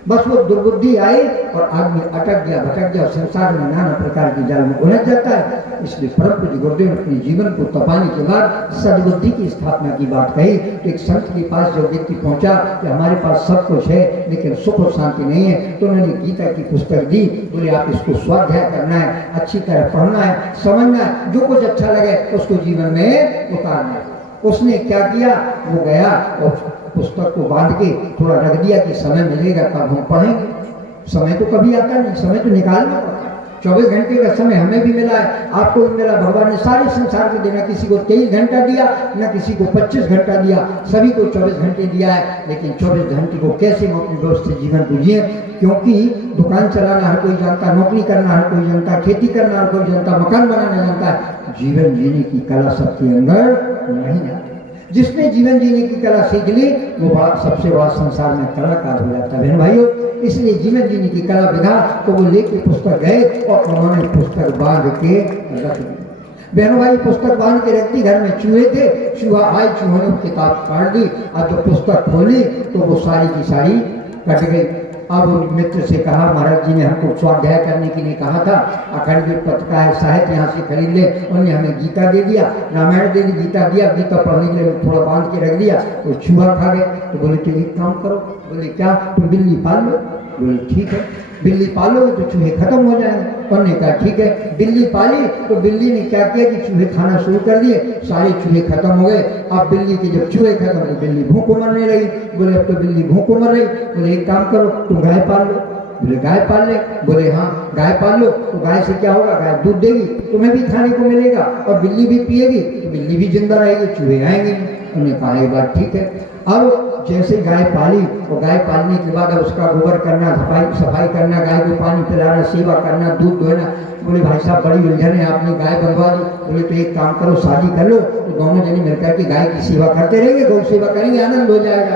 बस वो दुर्बुद्धि आई और आदमी अटक गया, भटक गया, संसार में नाना प्रकार की जाल में उलझ जाता है। इसलिए परम पूज्य गुरुदेव ने अपने जीवन को तपाने के बाद सद्बुद्धि की स्थापना की बात कही। तो एक संत के पास जब व्यक्ति पहुंचा कि हमारे पास सब कुछ है लेकिन सुख और शांति नहीं है, तो उन्होंने गीता की पुस्तक दी। बोले आप इसको स्वाध्याय करना है, अच्छी तरह पढ़ना है, समझना है, जो कुछ अच्छा लगे उसको जीवन में उतारना है। उसने क्या किया, वो गया और पुस्तक को बांध के थोड़ा रख दिया कि समय मिलेगा तब हम पढ़ेंगे। समय तो कभी आता नहीं, समय तो निकालना पड़ता है। 24 घंटे का समय हमें भी मिला है, आपको भी मिला। भगवान ने सारे संसार को देना, किसी को 23 घंटा दिया, न किसी को 25 घंटा दिया, सभी को 24 घंटे दिया है। लेकिन 24 घंटे को कैसे हम अपने व्यवस्थित जीवन को जिए, क्योंकि दुकान चलाना हर कोई जानता, नौकरी करना हर कोई जानता, खेती करना हर कोई जानता, मकान बनाना जानता है। जीवन जीने की कला सबके अंदर नहीं आती। जिसने जीवन जीने की कला सीख ली वो सबसे बड़ा संसार में कलाकार हो जाता है। बहन भाइयों, इसलिए जीवन जीने की कला विधा तो वो लेके पुस्तक गए और उन्होंने पुस्तक बांध के रख दी। बहनों भाई, पुस्तक बांध के रखती, घर में चूहे थे, चूहा आई, चूहों ने किताब काट दी। अब जब पुस्तक खोली तो वो सारी की सारी कट गई। अब उन मित्र से कहा, महाराज जी ने हमको स्वाध्याय करने के लिए कहा था, अखंड पत्रिका है, साहित्य यहाँ से खरीद ले। उन्होंने हमें गीता दे दिया, रामायण दे दी, गीता दिया, गीता पढ़ने के लिए थोड़ा बांध के रख दिया, तो चूहा खा गए। तो बोले तो एक काम करो, बोले क्या, तुम बिल्ली पाल लो। बोले ठीक है, बिल्ली पालोगे तो चूहे खत्म हो जाएंगे। उन्होंने कहा ठीक है, बिल्ली पाली। तो बिल्ली ने क्या किया कि चूहे खाना शुरू कर दिए, सारे चूहे खत्म हो गए। अब बिल्ली के जब चूहे खत्म हो, बिल्ली भूखों मरने लगी। बोले अब तो बिल्ली भूखों मर रही। बोले एक काम करो, तुम गाय पाल लो। बोले गाय पाल ले। बोले हाँ, गाय पाल लो। तो गाय से क्या होगा, गाय दूध देगी, तुम्हें भी खाने को मिलेगा और बिल्ली भी पिएगी, तो बिल्ली भी जिंदा रहेगी, चूहे आएंगे। उन्होंने कहा ये बात ठीक है। अब जैसे गाय पाली और गाय पालने के बाद अब उसका गोबर करना, सफाई करना, गाय को पानी पिलाना, सेवा करना, दूध दोहना। बोले भाई साहब बड़ी उलझन है, आपने गाय बनवा दी। बोले तो एक काम करो, शादी कर लो, तो दोनों जने मिलकर के गाय की सेवा करते रहेंगे, गौ सेवा करेंगे, आनंद हो जाएगा।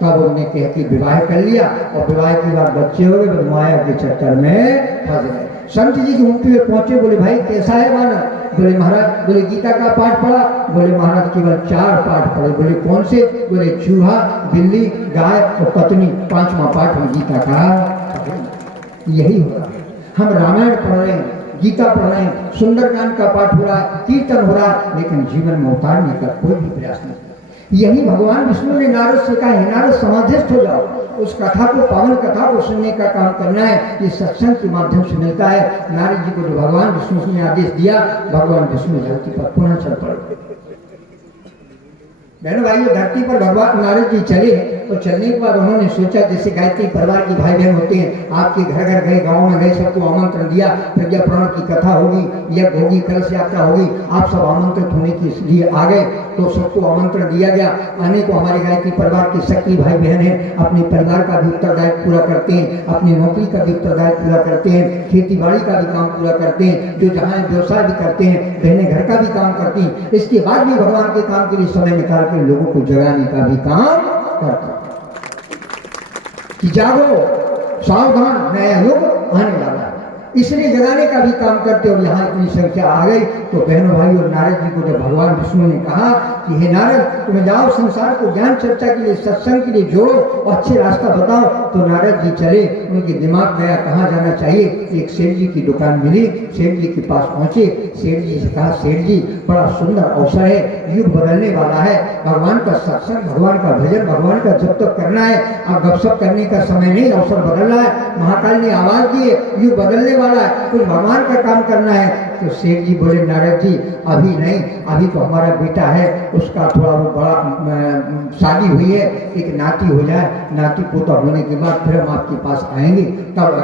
तब उन्होंने कह के विवाह कर लिया और विवाह के बाद बच्चे हो गए, माया के चक्कर में फंस गए। संत जी घूमते हुए पहुंचे, बोले भाई कैसा है माना। बोले महाराज, बोले गीता का पाठ पढ़ा। बोले महाराज केवल 4 पाठ पढ़े। बोले कौन से। बोले चूहा, बिल्ली, गाय और पत्नी, 5वां पाठ में गीता का। यही हो रहा है, हम रामायण पढ़ रहे हैं, गीता पढ़ रहे हैं, सुंदरकांड का पाठ हो रहा है, कीर्तन हो रहा है, लेकिन जीवन में उतारने का कोई भी प्रयास नहीं। यही भगवान विष्णु ने नारद से कहा है, नारद समाधिस्थ हो जाओ, उस कथा को, पावन कथा को सुनने का काम करना है। ये सत्संग के माध्यम से मिलता है। नारद जी को जो भगवान विष्णु ने आदेश दिया, भगवान विष्णु धरती पर पुनः चल पड़े। बहनों भाइयों, धरती पर भगवान नारद जी चले तो चलने के बाद उन्होंने सोचा, जैसे गायत्री परिवार के भाई बहन होते हैं, आपके घर घर गए, गाँव में गए, सबको आमंत्रण दिया, प्रज्ञा पुराण की कथा होगी, यज्ञ होगी, कलश यात्रा होगी, आप सब आमंत्रित होने के लिए आ गए। तो सबको आमंत्रण दिया गया आने को। हमारे गायत्री परिवार के सक्रिय भाई बहन हैं, अपने परिवार का भी उत्तरदायित्व पूरा करते हैं, अपनी नौकरी का भी उत्तरदायित्व पूरा करते हैं, खेती बाड़ी का भी काम पूरा करते हैं, जो जहाँ व्यवसाय भी करते हैं, बहनें घर का भी काम करती हैं। इसके बाद भी भगवान के काम के लिए समय निकाल के लोगों को जगाने का भी काम करते हैं कि जागो, सावधान, नया युग आने वाला है। इसलिए जगाने का भी काम करते। और यहाँ इतनी संख्या आ गई तो बहनों भाइयों, नारद जी को जब भगवान विष्णु ने कहा कि हे नारद, तुम्हें जाओ संसार को ज्ञान चर्चा के लिए, सत्संग के लिए जोड़ो और अच्छे रास्ता बताओ, तो नारद जी चले। उनके दिमाग में आया कहाँ जाना चाहिए। एक सेठ जी की दुकान मिली, सेठ जी के पास पहुंचे, सेठ जी से कहा, सेठ जी बड़ा सुंदर अवसर है, युग बदलने वाला है, भगवान का सत्संग, भगवान का भजन, भगवान का जप तक करना है, अब गपशप करने का समय नहीं, अवसर बदल रहा है, महाकाल ने आवाज दी है, युग बदलने वाला है, कुछ भगवान का काम करना है। तो सेठ जी बोले, नारद जी अभी नहीं, अभी तो हमारा बेटा है, उसका थोड़ा वो बड़ा शादी हुई है, एक नाती हो जाए, नाती पोता होने के बाद फिर हम आपके पास आएंगे, तब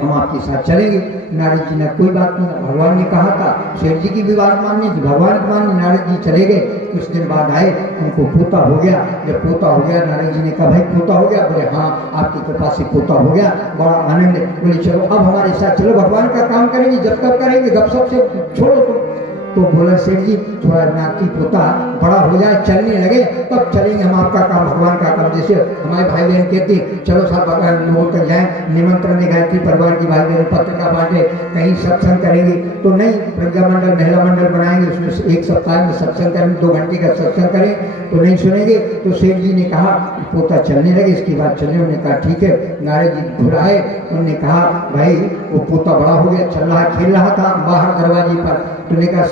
हम आपके साथ चलेंगे। नारद जी ने कोई बात नहीं, भगवान ने कहा था, सेठ जी की भी बात माननी थी, भगवान की माननी। नारद जी चले गए। कुछ दिन बाद आए, उनको पोता हो गया। जब पोता हो गया, नारद जी ने कहा, भाई पोता हो गया। बोले हाँ, आपकी कृपा से पोता हो गया, बड़ा आनंद। बोले चलो अब हमारे साथ चलो, भगवान का काम करेंगे, जब तक करेंगे, गपशप से छोड़ो तुम। तो बोला सेठ जी थोड़ा नाती पोता बड़ा हो जाए, चलने लगे, तब चलेंगे हम आपका काम, भगवान का काम। जैसे हमारे भाई बहन कहते चलो साहब लोगों तक जाएँ, निमंत्रण दे गायत्री परिवार की भाई बहन, पत्रिका बांटे, कहीं सत्संग करेंगे। तो नहीं, प्रज्ञा मंडल महिला मंडल बनाएंगे, उसमें एक सप्ताह में सत्संग करेंगे, 2 घंटे का सत्संग करें, तो नहीं सुनेंगे। तो सेठ जी ने कहा पोता चलने लगे, इसके बाद चले। उन्होंने कहा ठीक है। नारद जी बुलाए, उन्होंने कहा भाई वो पोता बड़ा हो गया, चल रहा खेल रहा था बाहर दरवाजे पर। तो उन्होंने कहा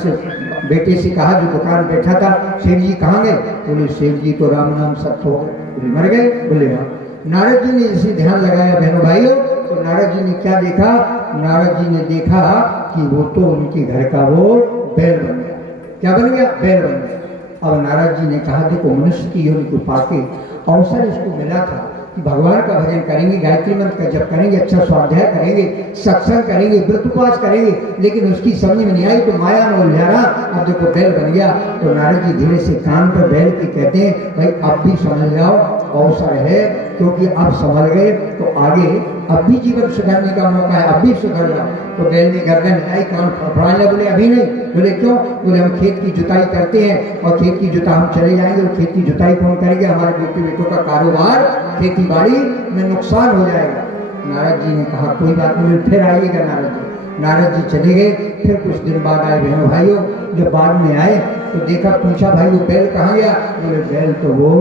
बेटे से कहा जो दुकान बैठा था, सेठ जी कहाँ गए? बोले सेठ जी तो राम नाम सत्य हो गए। बोले मर गए? बोले हाँ। नारद जी ने इसे ध्यान लगाया बहनों भाइयों, तो नारद जी ने क्या देखा? नारद जी ने देखा कि वो तो उनके घर का वो बैल बन गया। क्या बन गया? बैल बन गया। अब नारद जी ने कहा देखो मनुष्य की योनि को पाके अवसर इसको मिला था कि भगवान का भजन करेंगे, गायत्री मंत्र का जप करेंगे, अच्छा स्वाध्याय करेंगे, सत्संग करेंगे, व्रत उपवास करेंगे, लेकिन उसकी समझ में नहीं आई तो माया में उलझा। अब देखो बैल बन गया। तो नारद जी धीरे से कान पर बैल के कहते हैं भाई अब भी समझ जाओ, अवसर है, क्योंकि अब समझ गए तो आगे अब भी जीवन सुधारने का मौका है, अब भी सुधर जाओ। तो बैल ने गर्दन हिलाई, कान फड़फड़ाने। बोले अभी नहीं। बोले क्यों? बोले हम खेत की जुताई करते हैं और खेत की जुताई हम चले जाएंगे, और खेत की जुताई कौन करेंगे? हमारे बेटों का कारोबार खेती बाड़ी में नुकसान हो जाएगा। नारद जी ने कहा कोई बात नहीं, फिर आइएगा नारद जी। नारद जी चले गए। फिर कुछ दिन बाद आए बहनों भाइयों। जब बाद में आए तो देखा, पूछा भाई वो बैल कहाँ गया? बोले बैल तो वो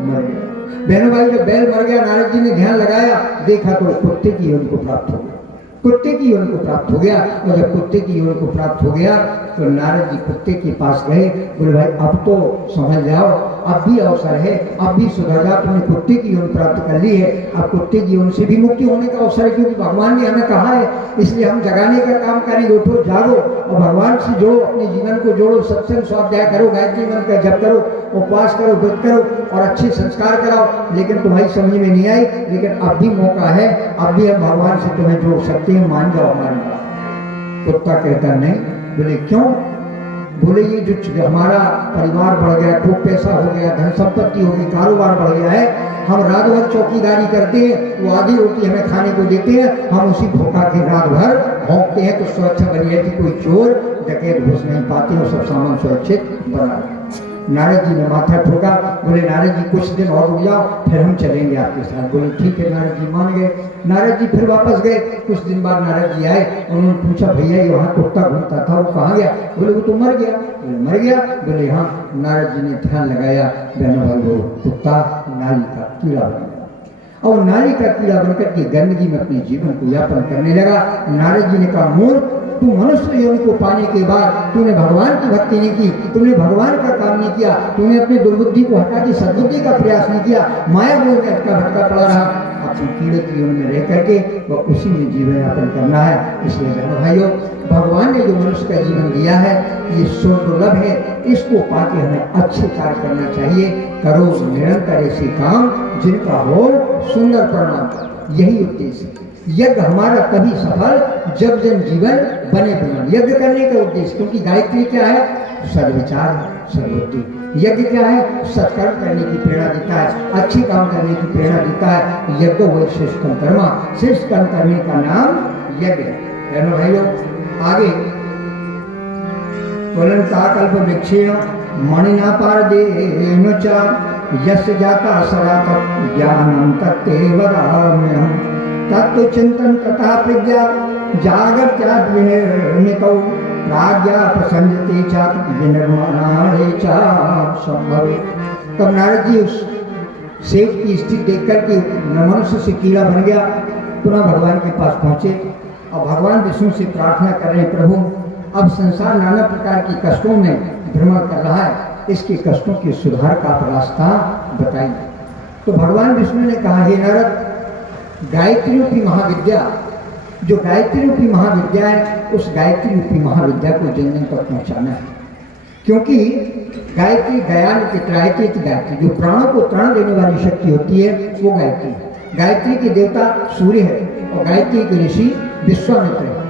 मर गया। बहनों भाई जब बैल मर गया, नारद जी ने ध्यान लगाया, देखा तो कुत्ते की योनि को प्राप्त हो गया। कुत्ते की योनि को प्राप्त हो गया। और जब कुत्ते की योनि को प्राप्त हो गया तो नारद जी कुत्ते के पास गए। बोले भाई अब तो समझ जाओ, अब भी अवसर है, अब भी सुधर जाओ, तुमने कुत्ते की योनि प्राप्त कर ली है, अब कुत्ते की योनि से भी मुक्ति होने का अवसर है, क्योंकि भगवान ने हमें कहा है, इसलिए हम जगाने का काम करेंगे। उठो जागो और भगवान से जोड़ो, अपने जीवन को जोड़ो, सत्संग स्वाध्याय करो, गायत्री मंत्र का जप करो, उपवास करो, व्रत करो और अच्छे संस्कार कराओ। लेकिन तुम्हारी समझ में नहीं आई, लेकिन अब भी मौका है, अब भी हम भगवान से तुम्हें जोड़ सकते हैं, मान जाओ हमारी बात। कुत्ता कहता नहीं। बोले क्यों? बोले ये जो हमारा परिवार बढ़ गया, खूब पैसा हो गया, धन संपत्ति हो गई, कारोबार बढ़ गया है, हम रात भर चौकीदारी करते हैं, वो आधी रोटी हमें खाने को देते हैं, हम उसी भूखा के रात भर भौंकते हैं, तो सुरक्षा बनी रहती, कोई चोर डकैत घुस नहीं पाते और सब सामान सुरक्षित बना। नारद जी ने माथा ठोका। बोले नारद जी कुछ दिन और रुक जाओ, फिर हम चलेंगे आपके साथ। बोले ठीक है। नारद जी मान गए। नारद जी फिर वापस गए। कुछ दिन बाद नारद जी आए, उन्होंने पूछा भैया ये वहाँ कुत्ता घूमता था वो कहाँ गया? बोले वो तो मर गया। बोले मर गया? बोले हाँ। नारद जी ने ध्यान लगाया, बहनों भाई वो कुत्ता नाली का कीड़ा बन गया और नाली का कीड़ा बनकर के गंदगी में अपने जीवन को यापन करने लगा। नारद जी ने कहा मूर्ख, तू मनुष्य योनि को पाने के बाद तूने भगवान की भक्ति नहीं की, तूने भगवान का काम नहीं किया, तूने अपनी दुर्बुद्धि को हटा के सद्बुद्धि का प्रयास नहीं किया, माया मोह में अटका भटका पड़ा रहा। अपनी कीड़े की योनि में रह करके वह उसी में जीवन यापन करना है। इसलिए बहनों भाइयों, भगवान ने जो मनुष्य का जीवन दिया है ये दुर्लभ है, इसको पाके हमें अच्छे कार्य करना चाहिए। करो निरंतर ऐसे काम जिनका हो सुंदर परिणाम, यही उद्देश्य है। यज्ञ हमारा तभी सफल जब जन जीवन बने बिना। यज्ञ करने का उद्देश्य, क्योंकि गायत्री क्या है? सद्विचार, सद्बुद्धि। यज्ञ क्या है? सत्कर्म करने की प्रेरणा देता है, अच्छे काम करने की प्रेरणा देता है। यज्ञ वही श्रेष्ठतम कर्म, श्रेष्ठ कर्म करने का नाम यज्ञ है। भाइयों आगे कल्प वृक्षेण मणिना पारदेन च यस्य जाता सदा ज्ञानम तत्तेव वदाम्यहम्। तत्व चिंतन तथा प्रज्ञा जागत्यात् विनिर्मितौ प्राज्ञा प्रसंजते च विनिर्माणे च संभवे। तब नारद जी उस सेठ की स्थिति देख करके मनुष्य से कीड़ा बन गया, पुनः भगवान के पास पहुँचे और भगवान विष्णु से प्रार्थना कर रहे, प्रभु अब संसार नाना प्रकार के कष्टों में भ्रमण कर रहा है, इसके कष्टों के सुधार का आप रास्ता बताइए। तो भगवान विष्णु ने कहा, हे नारद, गायत्री रूपी महाविद्या, जो गायत्री रूपी महाविद्या है, उस गायत्री रूपी महाविद्या को जन जन तक पहुँचाना है। क्योंकि गायत्री गयान की त्रायती गायत्री, जो प्राणों को त्राण देने वाली शक्ति होती है वो गायत्री है। गायत्री के देवता सूर्य है और गायत्री के ऋषि विश्वामित्र है।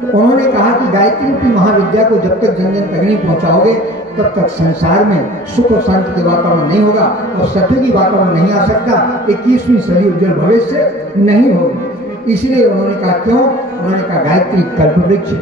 तो उन्होंने कहा कि गायत्री रूपी महाविद्या को जब तक जन जन तक नहीं पहुँचाओगे तब तक संसार में सुख और शांति के वातावरण नहीं होगा और सत्य की वातावरण नहीं आ सकता, 21वीं सदी उज्जवल भविष्य नहीं होगी। इसलिए उन्होंने कहा क्यों? उन्होंने कहा गायत्री कल्पवृक्ष है,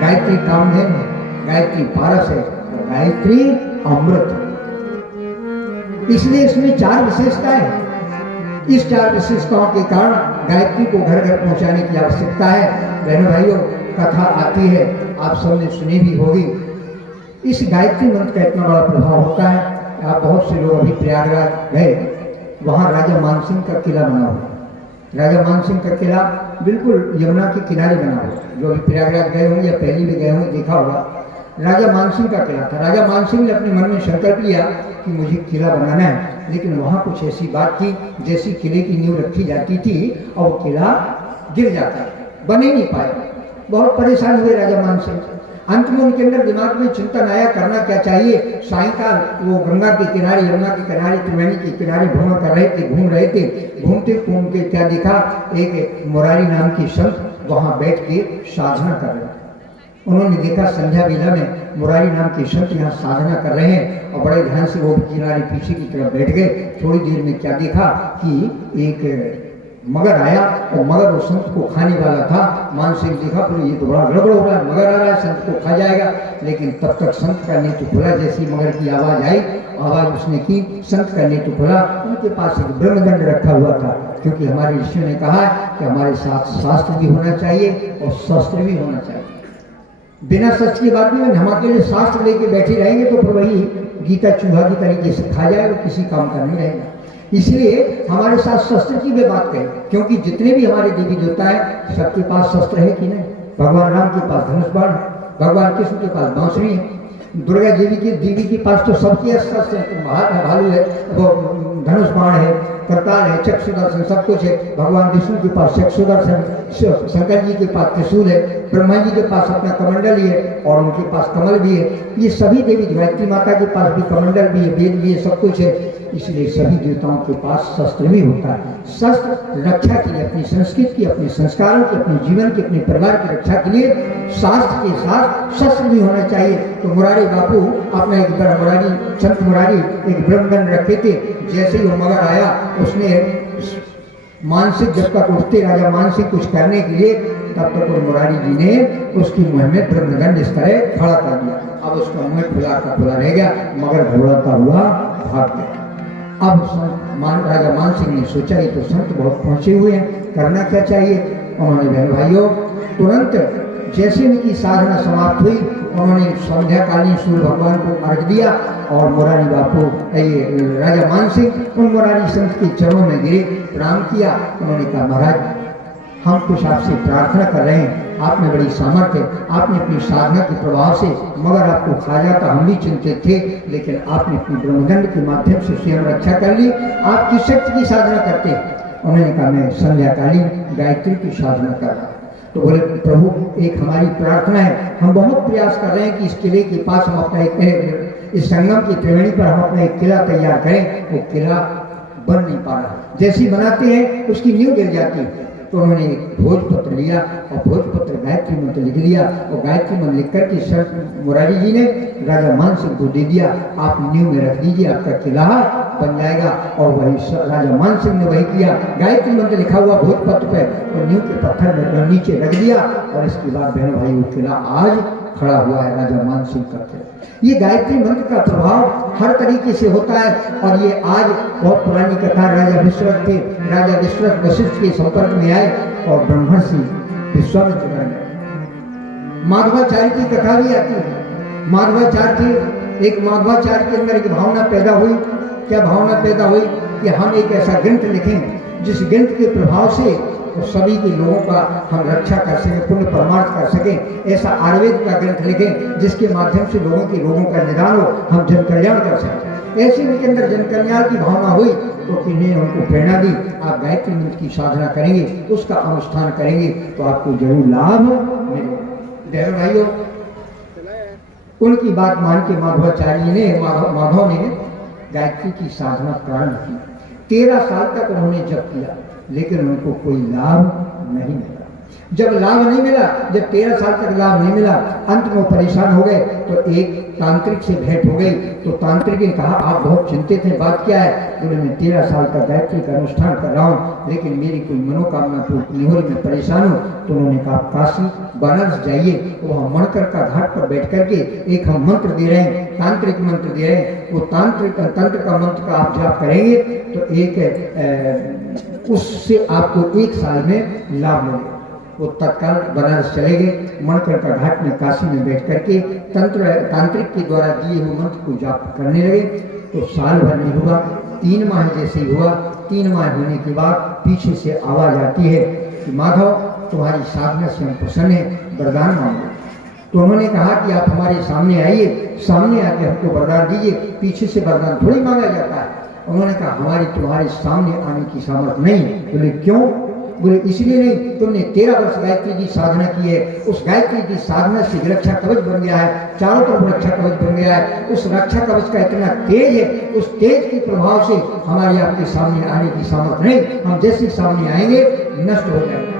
गायत्री कामधेनु है, गायत्री पारस है, गायत्री अमृत है। इसलिए इसमें 4 विशेषताएं हैं। इस 4 विशेषताओं के कारण गायत्री को घर घर पहुंचाने की आवश्यकता है। बहनों भाइयों, कथा आती है, आप सबने सुनी भी होगी। इस गायत्री मंत्र का इतना बड़ा प्रभाव होता है। आप बहुत से लोग अभी प्रयागराज गए, वहाँ राजा मानसिंह का किला बना हुआ। राजा मानसिंह का किला बिल्कुल यमुना के किनारे बना हुआ। जो अभी प्रयागराज गए होंगे या पहले भी गए होंगे, देखा होगा। राजा मानसिंह का किला था। राजा मानसिंह ने अपने मन में संकल्प लिया कि मुझे किला बनाना है, लेकिन वहाँ कुछ ऐसी बात थी, जैसी किले की नींव रखी जाती थी और वो किला गिर जाता, बन ही नहीं पाया। बहुत परेशान हुए राजा मानसिंह। अंत में उनके अंदर दिमाग में चिंतन आया, करना क्या चाहिए। सायंकाल वो गंगा के किनारे, यमुना के किनारे, त्रिवेणी के किनारे भ्रमण कर रहे थे, घूम रहे थे। घूमते घूमते क्या देखा, एक मुरारी नाम की संत वहाँ बैठ के साधना कर रहे थे। उन्होंने देखा संध्या वेला में मुरारी नाम के संत यहाँ साधना कर रहे हैं और बड़े ध्यान से वो किनारे पीछे की तरफ बैठ गए। थोड़ी देर में क्या देखा कि एक मगर आया और मगर वो संत को खाने वाला था। मानसिंह देखा, फिर ये तो बड़ा गड़बड़ हो रहा है, मगर आ रहा है, संत को खा जाएगा। लेकिन तब तक संत का नेत्र खुला। जैसी मगर की आवाज़ आई, आवाज़ उसने की, संत का नेत्र खुला। उनके पास एक ब्रह्मदंड रखा हुआ था, क्योंकि हमारे ऋषियों ने कहा कि हमारे साथ शास्त्र भी होना चाहिए और शस्त्र भी होना चाहिए। बिना शस्त्र की बात नहीं, हम अकेले शास्त्र लेके बैठे रहेंगे तो फिर वही गीता चूहा की तरीके से खा जाएगा, किसी काम का नहीं रहेगा। इसलिए हमारे साथ शस्त्र की भी बात करें, क्योंकि जितने भी हमारे देवी देवता है सबके पास शस्त्र है कि नहीं। भगवान राम के पास धनुष बाण है, भगवान कृष्ण के पास बांसुरी है, दुर्गा देवी के पास तो सबके शस्त्र है, भालू है, वो धनुष बाण है, करताल है, चक्र सुदर्शन, सब कुछ है। भगवान विष्णु के पास चक्र सुदर्शन, शंकर जी के पास त्रिशूल है, ब्रह्मा जी के पास अपना कमंडल ही है और उनके पास कमल भी है। ये सभी देवी, गायत्री माता के पास भी कमंडल भी है, वेद भी है, सब कुछ है। इसलिए सभी देवताओं के पास शस्त्र भी होता है। शस्त्र रक्षा के लिए, अपनी संस्कृति की, अपने संस्कारों की, अपने जीवन की, अपने परिवार की रक्षा के लिए शास्त्र के साथ शस्त्र भी होना चाहिए। तो मुरारी बापू अपना एक मुरारी, संत मुरारी एक ब्रह्मदंड रखे थे। जैसे ही वो मगर आया, उसने मानसिक, जब तक उठते राजा मानसिक कुछ करने के लिए, तब तक वो मुरारी जी ने उसकी मुँह में ब्रह्मदंड इस तरह खड़ा कर दिया। अब उसका मुँह खुला का खुला रह गया, मगर घबराता हुआ भाग गया। अब राजा मानसिंह ने सोचा, ये तो संत बहुत पहुंचे हुए हैं, करना क्या चाहिए। उन्होंने बहन भाइयों तुरंत जैसे उनकी साधना समाप्त हुई, उन्होंने संध्याकालीन सूर्य भगवान को अर्घ दिया और मुरारी बापू, राजा मानसिंह उन मुरारी संत के चरणों में गिरे, प्रणाम किया। उन्होंने कहा, महाराज हम कुछ आपसे प्रार्थना कर रहे हैं, आप में बड़ी सामर्थ्य है, आपने अपनी साधना के प्रभाव से मगर आपको खा जाता, हम भी चिंतित थे, लेकिन आपने अपनी ब्रह्मदंड के माध्यम से स्वयं रक्षा कर ली। आप किस शक्ति की साधना करते हैं। उन्होंने कहा, मैं संध्याकालीन गायत्री की साधना कर रहा। तो बोले, प्रभु एक हमारी प्रार्थना है, हम बहुत प्रयास कर रहे हैं कि इस किले के पास हम अपना एक, इस संगम की त्रिवेणी पर हम अपना एक किला तैयार करें। वो किला बन नहीं पा रहा, जैसी बनाते हैं उसकी नींव गिर जाती है। तो उन्होंने एक भोजपत्र लिया और भोजपत्र गायत्री मंत्र लिख लिया और गायत्री मंत्र लिख करके संत मुरारी जी ने राजा मानसिंह को दे दिया। आप नींव में रख दीजिए, आपका किला बन जाएगा। और वही राजा मानसिंह ने वही किया, गायत्री मंत्र लिखा हुआ भोजपत्र पे और नींव के पत्थर में नीचे रख दिया। और इसके बाद बहन भाई वो किला आज खड़ा हुआ है, राजा मानसिंह का किला। ये गायत्री मंत्र का प्रभाव हर तरीके से होता है। और ये आज बहुत पुरानी कथा, राजा विश्वक थे, राजा विश्वक वशिष्ठ के संपर्क में आए और ब्रह्मर्षि विश्वामित्र बन गए। माधवाचार्य की कथा भी आती है। माधवाचार्य थे, एक माधवाचार्य के अंदर एक भावना पैदा हुई। क्या भावना पैदा हुई कि हम एक ऐसा ग्रंथ लिखें जिस ग्रंथ के प्रभाव से तो सभी के लोगों का हम रक्षा कर सकें, पुण्य परमार्थ कर सकें। ऐसा आयुर्वेद का ग्रंथ लिखें जिसके माध्यम से लोगों के रोगों का निदान हो, हम जन कल्याण कर सकें। ऐसे उनके अंदर जन कल्याण की भावना हुई तो किन्हीं उनको प्रेरणा दी, आप गायत्री मंत्र की साधना करेंगे, उसका अनुष्ठान करेंगे तो आपको जरूर लाभ मिलेगा। भाइयों, उनकी बात मान के माधवाचार्य ने, माधव ने गायत्री की साधना प्रारंभ की। 13 साल तक उन्होंने जप किया, लेकिन उनको कोई लाभ नहीं मिला। जब लाभ नहीं मिला, जब 13 साल तक लाभ नहीं मिला, अंत में वो परेशान हो गए तो एक तांत्रिक से भेंट हो गई। तो तांत्रिक ने कहा आप बहुत चिंतित हैं, बात क्या है? बोले मैं 13 साल तक गायत्री का अनुष्ठान कर रहा हूँ लेकिन मेरी कोई मनोकामना पूरी नहीं हो रही, मैं परेशान हूँ। तो उन्होंने कहा काशी बनारस जाइए, वहाँ मणकर का घाट पर बैठ करके एक हम मंत्र दे रहे हैं, तांत्रिक मंत्र दे रहे हैं, वो तंत्र का मंत्र का आप जाप करेंगे तो उससे आपको 1 साल में लाभ मिलेगा। वो तत्काल बनारस चले गए, मणकर का घाट में काशी में बैठ करके तांत्रिक के द्वारा दिए हुए मंत्र को जाप करने लगे। तो साल भर नहीं हुआ, 3 माह जैसे ही हुआ, 3 माह होने के बाद पीछे से आवाज आती है कि माधव तुम्हारी साधना से हम प्रसन्न हैं, वरदान मांगो। तो उन्होंने कहा कि आप हमारे सामने आइए, सामने आके हमको वरदान दीजिए, पीछे से वरदान थोड़ी मांगा जाता है। उन्होंने कहा हमारी तुम्हारे सामने आने की सामर्थ्य नहीं। बोले क्यों? बोले इसलिए नहीं, तुमने 13 वर्ष गायत्री की साधना की है, उस गायत्री की साधना से रक्षा कवच बन गया है, चारों तरफ रक्षा कवच बन गया है, उस रक्षा कवच का इतना तेज है, उस तेज के प्रभाव से हमारे आपके सामने आने की सामर्थ्य नहीं, हम जैसे सामने आएंगे नष्ट हो जाएंगे।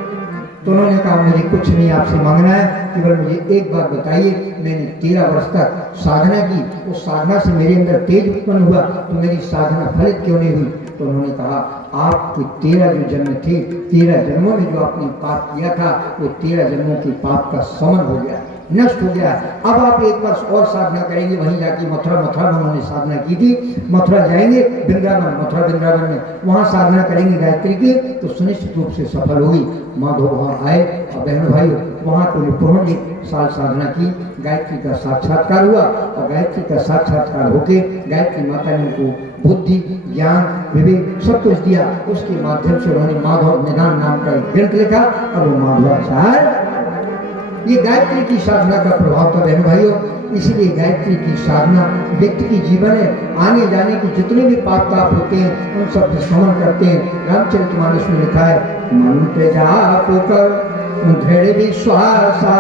तो उन्होंने कहा मुझे कुछ नहीं आपसे मांगना है, केवल मुझे एक बात बताइए, मैंने 13 वर्ष तक साधना की, उस साधना से मेरे अंदर तेज उत्पन्न हुआ, तो मेरी साधना फलित क्यों नहीं हुई? तो उन्होंने कहा आपके 13 जो जन्म थे, 13 जन्मों में जो आपने पाप किया था, वो 13 जन्मों के पाप का समन हो गया, नष्ट हो गया। अब आप 1 वर्ष और साधना करेंगे, वहीं जाके मथुरा में उन्होंने साधना की थी, मथुरा जाएंगे, वृंदावन में वहाँ साधना करेंगे गायत्री की, तो सुनिश्चित रूप से सफल होगी। माधव वहाँ आए और बहनों भाई वहाँ को उन्होंने 1 साल साधना की, गायत्री का साक्षात्कार हुआ और गायत्री का साक्षात्कार होके गायत्री माता ने उनको बुद्धि, ज्ञान, विवेक सब कुछ दिया। उसके माध्यम से उन्होंने माधव निदान नाम का एक ग्रंथ लिखा और वो माधवाचार्य। ये गायत्री की साधना का प्रभाव था बहन भाइयों। इसलिए गायत्री की साधना व्यक्ति की जीवन में आने जाने की जितने भी पाप ताप होते हैं उन सब का शमन करते हैं। रामचरितमानस में लिखा है मंत्र जाप कर दृढ़ विश्वासा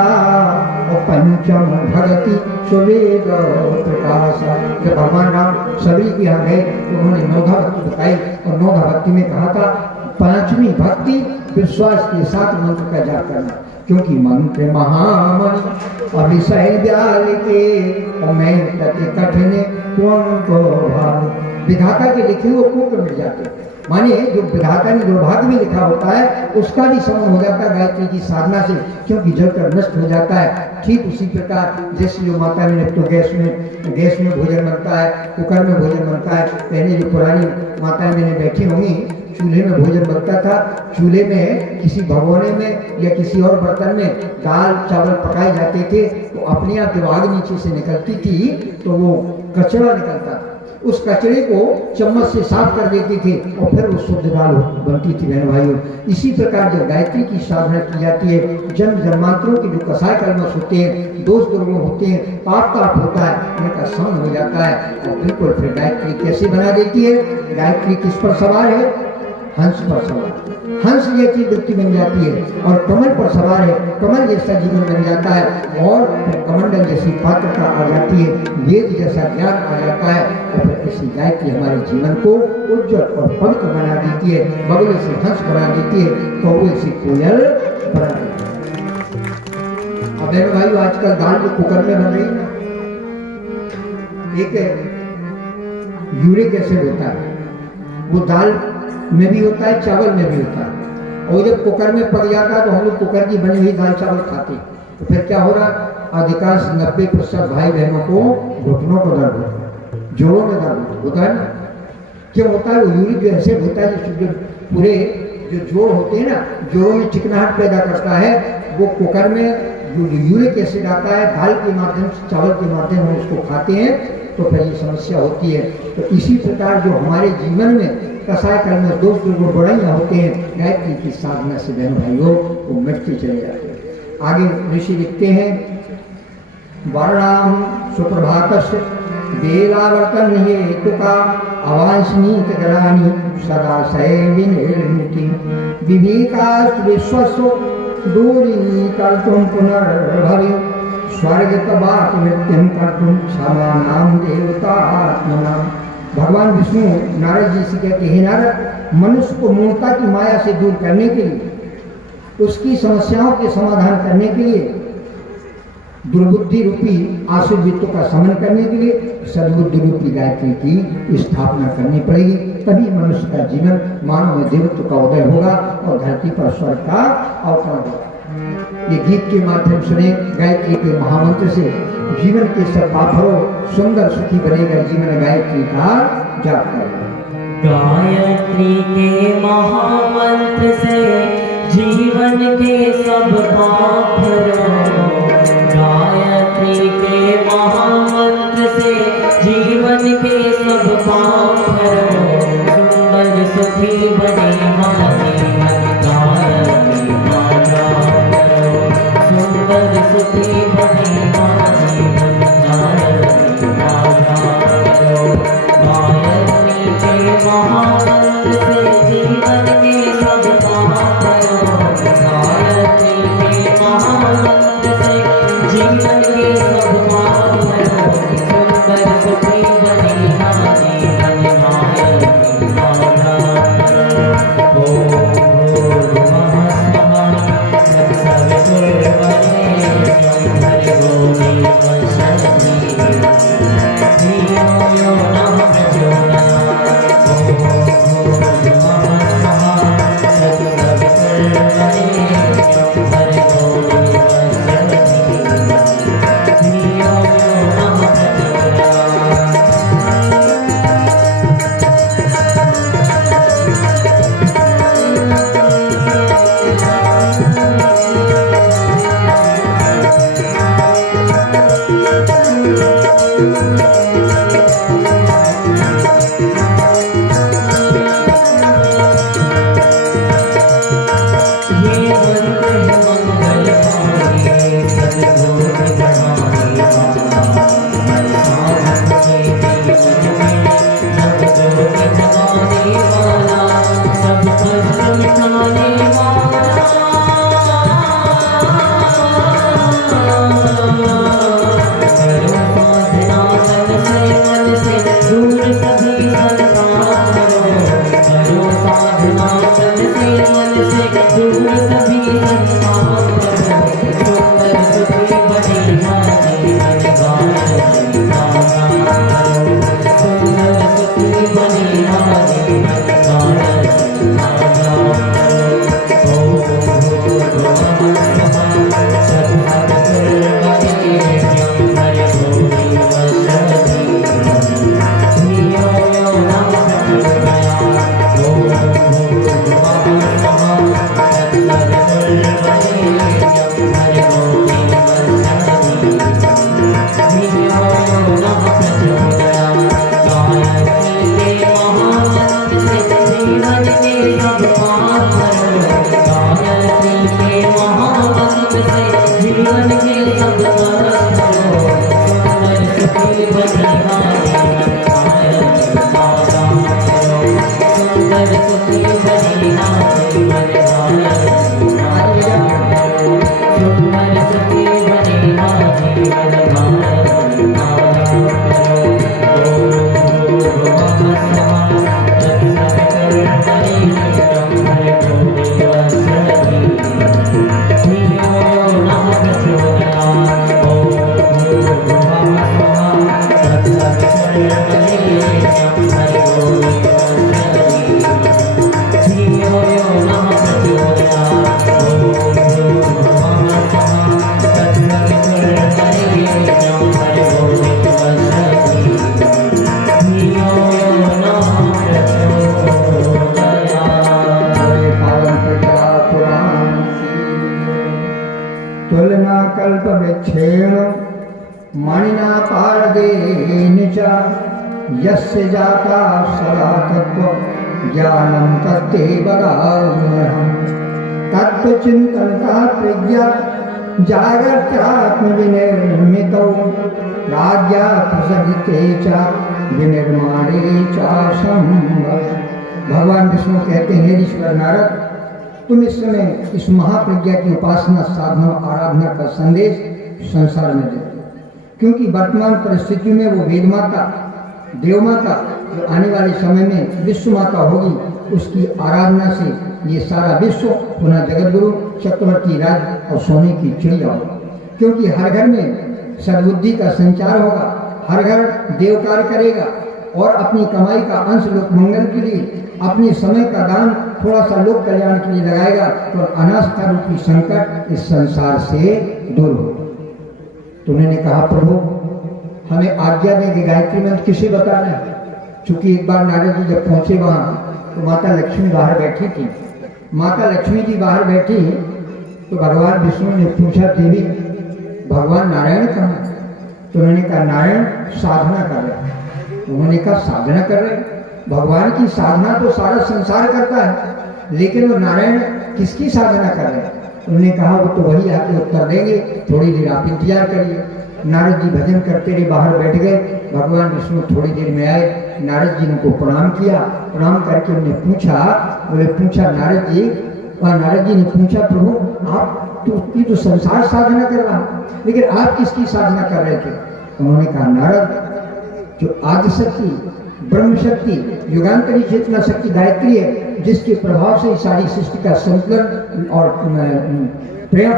और पंचम भगति सुवेद प्रकाशा। जब भगवान राम सबरी के यहाँ गए तो उन्होंने 9धा भक्ति बताई और 9धा भक्ति में कहा था 5वीं भक्ति विश्वास के साथ मंत्र का जाप करना, क्योंकि मंत्र महामणि और विषय व्याल के और मैं प्रति कठिन तुमको भाव। विधाता के लिखे हुए कुक मिल जाते, माने जो विधाता ने दुर्भाग्य में लिखा होता है उसका भी समन हो जाता है गायत्री की साधना से, क्योंकि जलकर नष्ट हो जाता है। ठीक उसी प्रकार जैसे जो माता में तो गैस में भोजन बनता है, कुकर में भोजन बनता है। पहले जो पुरानी माताएं मैंने बैठी होंगी, चूल्हे में भोजन बनता था, चूल्हे में किसी भगोने में या किसी और बर्तन में दाल चावल पकाए जाते थे, तो अपने आप जब आग नीचे से निकलती थी तो वो कचरा निकलता था, उस कचरे को चम्मच से साफ कर देते थे और फिर वो शुद्ध दाल बनती थी बहन भाइयों। इसी प्रकार जब गायत्री की साधना की जाती है, जन्म जन्मांतरों के जो कसाय कलमश होते हैं, दोष दुर्गुण होते हैं, पाप ताप होता है, उनका समन हो जाता है और बिल्कुल फिर गायत्री कैसे बना देती है। गायत्री किस पर सवार है? हंस पर सवार, हंस जैसी वृत्ति बन जाती है और कमल पर सवार है, कमल जैसा जीवन बन जाता है और कमंडल जैसी पात्रता आ जाती है, वेद जैसा ज्ञान आ जाता है और फिर ऐसी गायत्री हमारे जीवन को उज्जवल और पवित्र बना देती है, बगले से हंस बना देती है, कौवे से कोयल बना देती है। अब बहनों भाइयों आजकल दाल जो कुकर में बन रही है, एक यूरिक एसिड होता है, वो दाल में भी होता है, चावल में भी होता है, और जब कुकर में पक जाता है तो हम लोग कुकर की बनी हुई दाल चावल खाते हैं, तो फिर क्या हो रहा? अधिकांश 90% भाई बहनों को घुटनों को दर्द होता है, जोड़ों में दर्द होता है ना। क्यों होता है? वो यूरिक जो एसिड होता है जो पूरे जो जोड़ होते हैं ना, जोड़ों में चिकनाहट पैदा करता है, वो कुकर में जो यूरिक एसिड आता है दाल के माध्यम से, चावल के माध्यम से उसको खाते हैं तो फिर ये समस्या होती है। तो इसी प्रकार जो हमारे जीवन में कसाय कर्म दोष दुर्गुण बुराइयां होते हैं, गायत्री की साधना से बहन भाइयों वो मिटते चले जाते हैं। आगे ऋषि लिखते हैं वर्णाम सुप्रभातस्य बेलावर्तन हेतुका अवांछनीत गलानि सदा सैविनिर्मिति विवेकास्तु विश्वस्व दूरी कर्तुं पुनर्भवि स्वर्गतवात मृत्युं कर्तुं समानां देवतात्मनाम्। भगवान विष्णु नारद जी से कहते हैं नारद, मनुष्य को मूर्खता की माया से दूर करने के लिए उसकी समस्याओं के समाधान करने के लिए, दुर्बुद्धि रूपी आसुरवित्तों का शमन करने के लिए सद्बुद्धि रूपी गायत्री की स्थापना करनी पड़ेगी। तभी मनुष्य का जीवन मानव में देवत्व का उदय होगा और धरती पर स्वर्ग का अवतरण होगा। ये गीत के माध्यम सुने गायत्री के महामंत्र से जीवन के सब पाथरों सुंदर सुखी बनेगा। जीवन गायत्री का जाप करेगा। गायत्री के महामंत्र से जीवन के सब पाप हरो। गायत्री के महामंत्र से जीवन के सब पाप हरो। सुंदर सुखी बने महाजीवन गायत्री का जाप करो। सुंदर सुखी बने महाजीवन गायत्री का जाप करो। गायत्री के महामंत्र से जीवन के सब पाप हरो। गायत्री के महामंत्र से जीवन के सब पाप हरो। सुंदर सुखी बने महाजीवन गायत्री का जाप करो। ओम भूर्भुवः स्वः तत्सवितुर्वरेण्यं भर्गो देवस्य धियो यो नः प्रचोदयात्। मणिना पारदेन च यस्य जाता सदा तत्त्व ज्ञानं तत्तेव वदाम्यहम्। तत्त्वचिन्तनता प्रज्ञा जागत्यात्मविनिर्मितौ राज्यात्मसहिते च विनिर्माणे च संभव। भगवान विष्णु कहते हैं, ईश्वर नारद, तुम इस समय इस महाप्रज्ञा की उपासना, साधना, आराधना का संदेश संसार में दे, क्योंकि वर्तमान परिस्थिति में वो वेद माता, देव माता जो आने वाले समय में विश्व माता होगी, उसकी आराधना से ये सारा विश्व पुनः जगतगुरु चक्रवर्ती राज और सोने की चिड़िया हो, क्योंकि हर घर में सद्बुद्धि का संचार होगा, हर घर देव कार्य करेगा और अपनी कमाई का अंश लोक मंगल के लिए, अपने समय का दान थोड़ा सा लोक कल्याण के लिए लगाएगा, तो अनास्था रूपी संकट इस संसार से दूर हो। तो उन्होंने कहा प्रभु हमें आज्ञा दें कि गायत्री मंत्र किसे बताना है। चूंकि एक बार नारद जी जब पहुंचे वहाँ तो माता लक्ष्मी बाहर बैठी थी। माता लक्ष्मी जी बाहर बैठी तो भगवान विष्णु ने पूछा देवी भगवान नारायण कहाँ? तो उन्होंने कहा नारायण साधना कर रहे हैं। उन्होंने कहा साधना कर रहे हैं? भगवान की साधना तो सारा संसार करता है, लेकिन वो नारायण किसकी साधना कर रहे हैं? उन्होंने कहा वो तो वही आके उत्तर देंगे, थोड़ी देर आप इंतजार करिए। नारद जी भजन करते रहे, बाहर बैठ गए। भगवान विष्णु थोड़ी देर में आए, नारद जी ने उनको प्रणाम किया। प्रणाम करके उन्हें पूछा नारद जी, और नारद जी ने पूछा प्रभु आप तो संसार साधना कर रहा, लेकिन आप किसकी साधना कर रहे थे? उन्होंने कहा नारद जो आदि शक्ति ब्रह्म शक्ति युगांतरी चेतना शक्ति गायत्री है, जिसके प्रभाव से सारी सृष्टि का संतुलन और प्रेम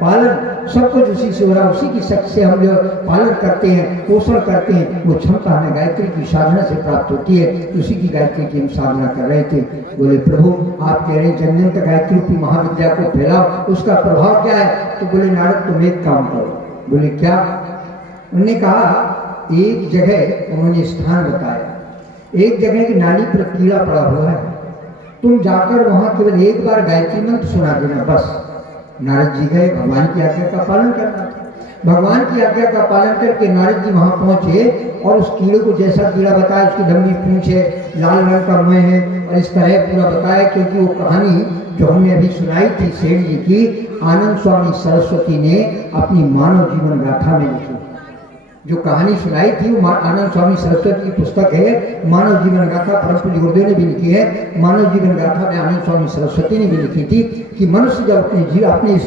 पालन सब कुछ उसी से हो रहा है। उसी की शक्ति से हम जो पालन करते हैं, पोषण करते हैं, वो क्षमता हमें गायत्री की साधना से प्राप्त होती है। उसी की गायत्री की हम साधना कर रहे थे। बोले प्रभु आप कह रहे जन जन तक गायत्री रूपी महाविद्या को फैलाओ, उसका प्रभाव क्या है? तो बोले नारद तुम एक काम करो। बोले क्या? उन्होंने कहा एक जगह उन्होंने स्थान बताया, एक जगह की नाली पर कीड़ा पड़ा हुआ है, तुम जाकर वहां केवल एक बार गायत्री मंत्र सुना देना बस। नारद जी गए, भगवान की आज्ञा का पालन करना था। भगवान की आज्ञा का पालन करके नारद जी वहां पहुंचे और उस कीड़े को जैसा कीड़ा बताया, उसकी लंबी पूंछ है, लाल रंग का मुंह है और इस तरह पूरा बताया। क्योंकि वो कहानी जो हमने अभी सुनाई थी सेठ जी की, आनंद स्वामी सरस्वती ने अपनी मानव जीवन गाथा में लिखी। जो कहानी सुनाई थी वो आनंद स्वामी सरस्वती की पुस्तक है मानव जीवन गाथा, परम पूज्य गुरुदेव ने भी लिखी है। मानव जीवन गाथा में आनंद स्वामी सरस्वती ने भी लिखी थी कि मनुष्य जब अपने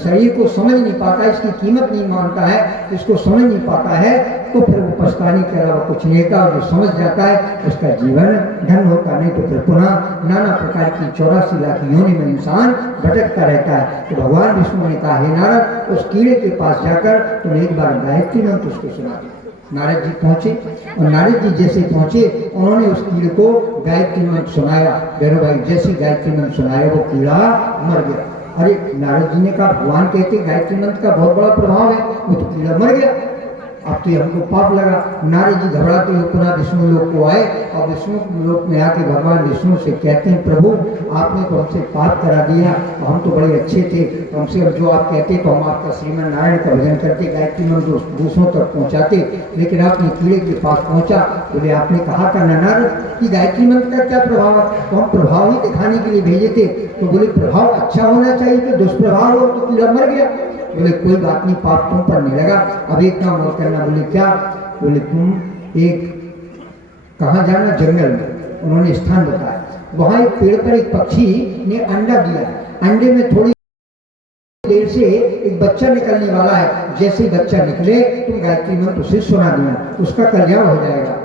शरीर को समझ नहीं पाता, इसकी कीमत नहीं मानता है, इसको समझ नहीं पाता है, तो फिर वो पछताने के अलावा कुछ नहीं होता। और जो समझ जाता है उसका जीवन धन होता, नहीं तो फिर पुनः नाना प्रकार की 84 लाख योनि में इंसान भटकता रहता है। तो भगवान विष्णु ने कहा हे नारद उस कीड़े के पास जाकर तुम एक बार गायत्री मंत्र उसको सुना दो। नारद जी पहुंचे और नारद जी जैसे पहुंचे उन्होंने उस कीड़े को गायत्री मंत्र सुनाया। भैरव भाई जैसे गायत्री मंत्र सुनाया वो कीड़ा मर गया। अरे नारद जी ने कहा भगवान कहते गायत्री मंत्र का बहुत बड़ा प्रभाव है, वो तो कीड़ा मर गया, अब तो हमको पाप लगा। नारद जी घबराते हुए पुनः विष्णु लोक को आए और विष्णु लोक में आके भगवान विष्णु से कहते हैं प्रभु आपने तो हमसे पाप करा दिया, हम तो बड़े अच्छे थे, हमसे अब जो आप कहते तो हम आपका श्रीमन नारायण का भजन करते, गायत्री मंत्र दूसरों तक पहुँचाते, लेकिन आपने कीड़े के पास पहुँचा। बोले आपने कहा था नारद कि गायत्री मंत्र का क्या प्रभाव है, तो हम प्रभाव ही दिखाने के लिए भेजे थे। तो बोले प्रभाव अच्छा होना चाहिए कि दुष्प्रभाव हो, तो कीड़ा मर गया। बोले कोई बात नहीं, पाप तुम पर नहीं लगा, अब एक काम और करना। बोले क्या? बोले तुम एक कहाँ जाना, जंगल में। उन्होंने स्थान बताया, वहां एक पेड़ पर एक पक्षी ने अंडा दिया, अंडे में थोड़ी देर से एक बच्चा निकलने वाला है, जैसे ही बच्चा निकले तुम गायत्री मंत्र उसे सुना देना, उसका कल्याण हो जाएगा।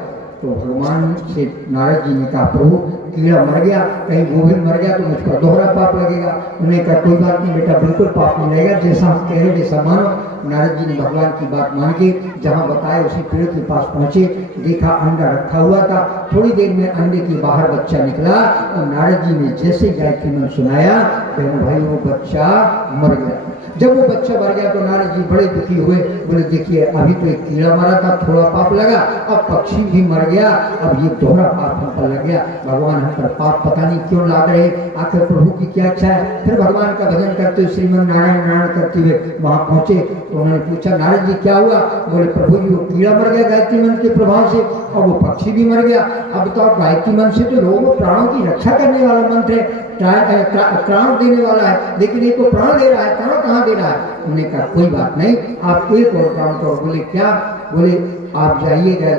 तो भगवान से नारद जी ने कहा प्रभु कीड़ा मर गया, कहीं वो भी मर गया तो मुझ पर दोहरा पाप लगेगा। उन्होंने कहा कोई बात नहीं बेटा, बिल्कुल पाप नहीं लगेगा, जैसा हम कह रहे वैसा मानो। नारद जी ने भगवान की बात मान के जहाँ बताया उसी पेड़ के पास पहुँचे, देखा अंडा रखा हुआ था। थोड़ी देर में अंडे के बाहर बच्चा निकला और नारद जी ने जैसे गायत्री मंत्र सुनाया बहनों भाई वो बच्चा मर गया। जब वो बच्चा मर गया तो नारद जी बड़े दुखी हुए। बोले देखिए अभी तो एक कीड़ा मरा था, थोड़ा पाप लगा, अब पक्षी भी मर गया, अब ये दोहरा पाप हम पर लग गया। भगवान हम पर पाप पता नहीं क्यों लाद रहे, आखिर प्रभु की क्या इच्छा है। फिर भगवान का भजन करते हुए श्रीमन नारायण नारायण करते हुए वहां पहुंचे तो उन्होंने पूछा नारद जी क्या हुआ? बोले प्रभु जी वो कीड़ा मर गया गायत्री मंत्र के प्रभाव से और वो पक्षी भी मर गया। अब तो गायत्री मंत्र से तो लोगों प्राणों की रक्षा करने वाला मंत्र है, प्राण देने वाला है, लेकिन ये तो प्राण दे रहा है, प्राण कहाँ दे रहा है? उन्होंने कहा कोई बात नहीं, आप एक और काम करो। बोले क्या? बोले आप जाइएगा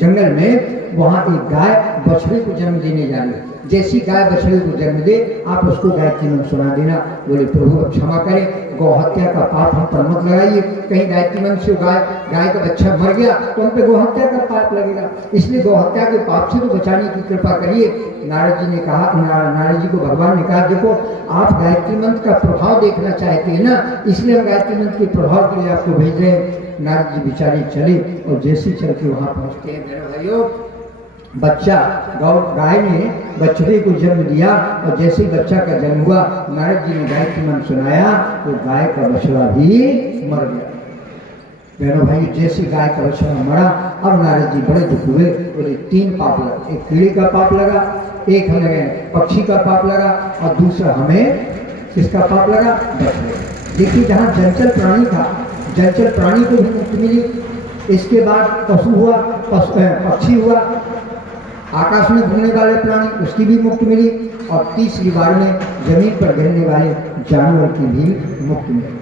जंगल में, वहाँ एक गाय बछड़े को जन्म देने जा रही है, जैसी गाय बछड़े को जन्म दे आप उसको गायत्री मंत्र सुना देना। बोले प्रभु अब क्षमा करें, गौ हत्या का पाप हम पर मत लगाइए। कहीं गायत्री मंत्र से गाय का बच्चा मर गया तो हम पे गौ हत्या का पाप लगेगा, इसलिए गौ हत्या के पाप से तो बचाने की कृपा करिए। नारद जी ने कहा, नारद जी को भगवान ने कहा देखो आप गायत्री मंत्र का प्रभाव देखना चाहते हैं ना, इसलिए हम गायत्री मंत्र के प्रभाव के लिए आपको भेज रहे हैं। नारद जी बेचारे चले और जैसे चल के वहाँ पहुँचते हैं मेरे भाइयों, बच्चा गाय ने बछड़े को जन्म दिया और जैसे ही बच्चा का जन्म हुआ नारद जी ने गायत्री मंत्र सुनाया तो गाय का बछड़ा भी मर गया। बहनों भाई जैसे गाय का बछड़ा मरा अब नारद जी बड़े दुख हुए, बोले 3 पाप लगा, एक कीड़े का पाप लगा, एक हमें पक्षी का पाप लगा और दूसरा हमें किसका पाप लगा, बछड़े। देखिए जहाँ जलचर प्राणी था, जलचर प्राणी को भी मुक्ति मिली, इसके बाद पशु हुआ, पक्षी हुआ, आकाश में घूमने वाले प्राणी उसकी भी मुक्ति मिली और तीसरी बार में जमीन पर गिरने वाले जानवर की भी मुक्ति मिली।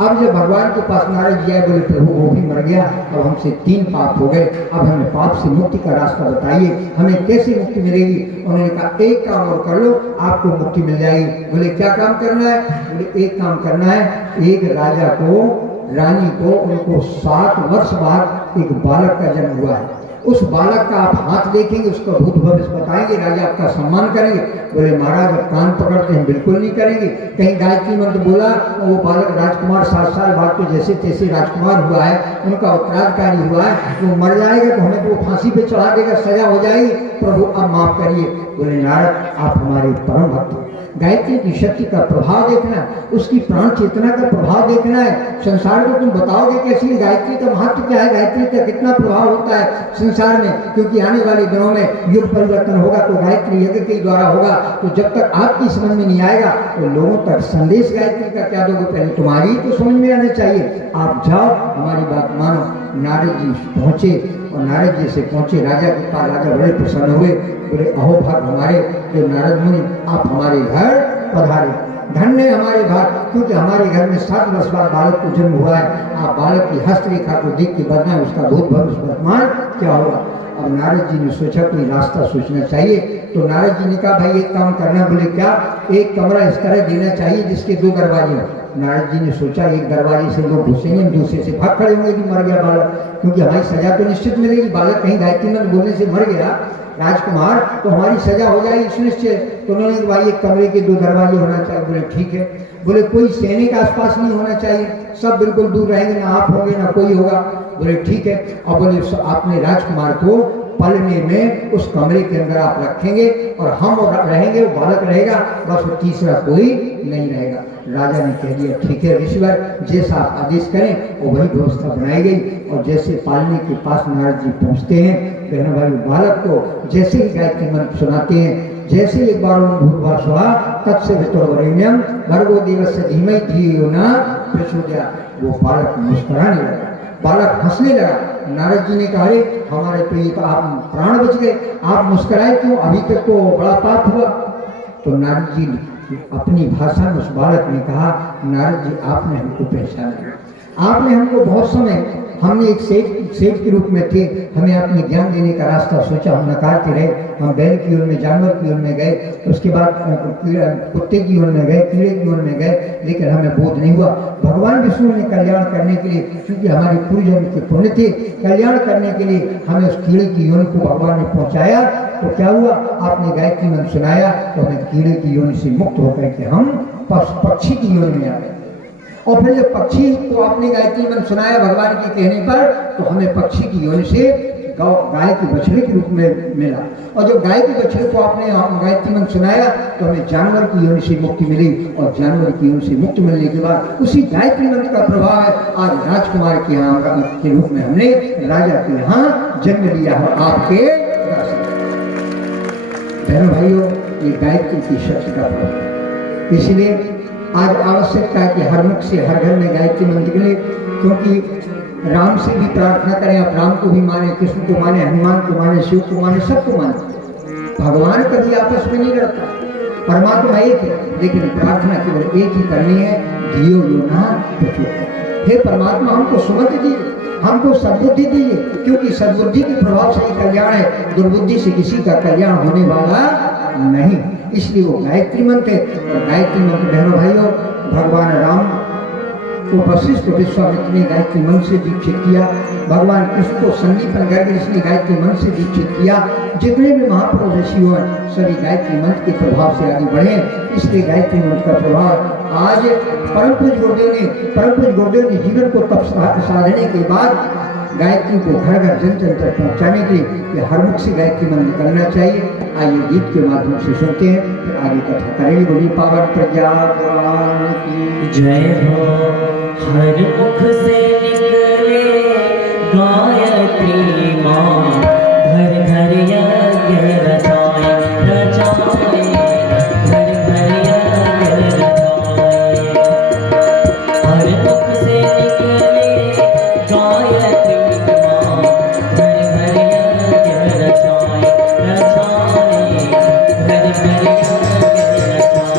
अब जब भगवान के पास नारद जी आए बोले प्रभु वो भी मर गया, अब हमसे 3 पाप हो गए, अब हमें पाप से मुक्ति का रास्ता बताइए, हमें कैसे मुक्ति मिलेगी। उन्होंने कहा एक काम और कर लो आपको मुक्ति मिल जाएगी। बोले क्या काम करना है, बोले एक काम करना है, एक राजा को रानी को उनको 7 वर्ष बाद एक बालक का जन्म हुआ है, उस बालक का आप हाथ देखेंगे, उसका भूत भविष्य बताएंगे, राजा आपका सम्मान करेंगे। बोले महाराज अब कान पकड़ते हैं बिल्कुल नहीं करेंगे। कहीं गायत्री मंत्र बोला और वो बालक राजकुमार 7 साल बाद तो जैसे तैसे राजकुमार हुआ है, उनका उत्तराधिकारी हुआ है, वो मर जाएगा तो हमें तो वो फांसी पे चढ़ा देगा, सजा हो जाएगी, प्रभु अब माफ करिए। बोले नारद आप हमारे परम भक्त, गायत्री की शक्ति का प्रभाव देखना है, उसकी प्राण चेतना का प्रभाव देखना है, संसार को तुम बताओगे कैसी गायत्री का महत्व क्या है, गायत्री का कितना प्रभाव होता है संसार में, क्योंकि आने वाले दिनों में युग परिवर्तन होगा तो गायत्री यज्ञ के द्वारा होगा। तो जब तक आपकी समझ में नहीं आएगा तो लोगों तक संदेश गायत्री का क्या दोगे, पहले तुम्हारी तो समझ में आना चाहिए। आप जाओ हमारी बात मानो। नारद जी पहुँचे और नारद जी से पहुँचे राजा के पास, राजा बड़े प्रसन्न हुए, बोले अहो भाग हमारे जो नारद मुनि आप हमारे घर पधारे, धन्य हमारे भाग, क्योंकि हमारे घर में 7 वर्ष बाद बालक को जन्म हुआ है, आप बालक की हस्तरेखा को देख के बताएं उसका भूत भविष्य वर्तमान क्या होगा। अब नारद जी ने सोचा कोई रास्ता सोचना चाहिए, तो नारद जी ने कहा भाई एक काम करना। बोले क्या, एक कमरा इस तरह देना चाहिए जिसके 2 दरवाजे हों। नारद जी ने सोचा एक दरवाजे से लोग घुसेंगे, दूसरे से भाग खड़े होंगे कि मर गया बालक, क्योंकि हमारी सजा तो निश्चित मिलेगी, बालक कहीं गायत्री मंत्र बोलने से मर गया राजकुमार तो हमारी सजा हो जाएगी सुनिश्चित। तो उन्होंने भाई एक कमरे के 2 दरवाजे होना चाहिए। बोले ठीक है। बोले कोई सैनिक आसपास नहीं होना चाहिए, सब बिल्कुल दूर रहेंगे, ना आप होंगे ना कोई होगा। बोले ठीक है। और बोले आपने राजकुमार को पलने में उस कमरे के अंदर आप रखेंगे और हम रहेंगे, वो बालक रहेगा, बस वो तीसरा कोई नहीं रहेगा। राजा ने कह दिया ठीक है ऋषिवर, जैसा आप आदेश करें वो वही व्यवस्था बनाई गई। और जैसे पालने के पास नारद जी पहुँचते हैं, कहना भाई बालक को जैसे ही गायत्री मंत्र सुनाते हैं, जैसे एक बार भूर्भुवः स्वः तत्सवितुर्वरेण्यं भर्गो देवस्य धीमहि धियो न प्रचोदयात्, वो बालक मुस्कुराने लगा, बालक हंसने लगा। नारद जी ने कहा अरे हमारे तो ये तो आप प्राण बच गए, आप मुस्कुराए क्यों, अभी तक तो बड़ा पाप हुआ। तो नारद जी अपनी भाषा में उस बालक ने कहा नारद जी आपने हमको पहचाना, आपने हमको बहुत समय, हमने एक सेठ के रूप में थे, हमें अपने ज्ञान देने का रास्ता सोचा, हम नकारते रहे, हम बैल की ओर में, जानवर की ओर में गए, उसके बाद कुत्ते की ओर में गए, कीड़े की ओर में गए, लेकिन हमें बोध नहीं हुआ। भगवान विष्णु ने कल्याण करने के लिए, क्योंकि हमारे पूर्वजन्म के पुण्य थे, कल्याण करने के लिए हमें उस कीड़े की योनि को भगवान ने पहुँचाया। तो क्या हुआ, आपने गायत्री मंत्र सुनाया तो हमें कीड़े की योनि से मुक्त होकर के हम पक्षी की योनि में आ गए। और फिर जब पक्षी को आपने गायत्री मंत्र सुनाया भगवान के कहने पर, तो हमें पक्षी की योनि से गाय के बछड़े के रूप में मिला। और जब गाय के बछड़े को आपने गायत्री मंत्र सुनाया तो हमें जानवर की योनि से मुक्ति मिली। और जानवर की योनि से मुक्ति मिलने के बाद उसी गायत्री मंत्र का प्रभाव है आज राजकुमार के यहाँ के रूप में हमने राजा के यहाँ जन्म लिया है आपके। बहनों भाइयों, ये गायत्री की शक्ति का प्रभाव, इसलिए आज आवश्यकता है कि हर मुख से हर घर में गायत्री मंत्र निकले, क्योंकि राम से भी प्रार्थना करें, आप राम को भी माने, कृष्ण को माने, हनुमान को माने, शिव को माने, सबको माने। भगवान कभी आपस में नहीं लड़ता, परमात्मा एक है, लेकिन प्रार्थना केवल एक ही करनी है, धियो यो न प्रचोदयात्। हे परमात्मा हमको सुमति दीजिए, हमको सद्बुद्धि दीजिए, क्योंकि सद्बुद्धि के प्रभाव से ही कल्याण है, दुर्बुद्धि से किसी का कल्याण होने वाला नहीं, इसलिए वो गायत्री मंत्र है। और गायत्री मंत्र बहनों भाइयों, भगवान राम को वशिष्ठ विश्वामित्र ने गायत्री मंत्र से दीक्षित किया, भगवान कृष्ण को संदीपन गर्ग ने गायत्री मंत्र से दीक्षित किया। जितने भी महापुरुष ऋषि हुए सभी गायत्री मंत्र के प्रभाव से आगे बढ़े, इसलिए गायत्री मंत्र का प्रभाव आज परम पूज्य गुरुदेव ने जीवन को तप साधने के बाद गायत्री को घर घर जन जन तक पहुँचाने के लिए हर मुख से गायत्री मंत्र करना चाहिए। आइए गीत के माध्यम से सुनते हैं, फिर आगे कथा करेंगे। बोली पावन प्रज्ञा पुराण की जय हो। हर मुख से निकले गायत्री माँ, घर घर यज्ञ रचाए रचाए, घर घर यज्ञ रचाए। हर मुख से निकले गायत्री माँ, घर घर यज्ञ रचाए रचाए, घर घर यज्ञ रचाए।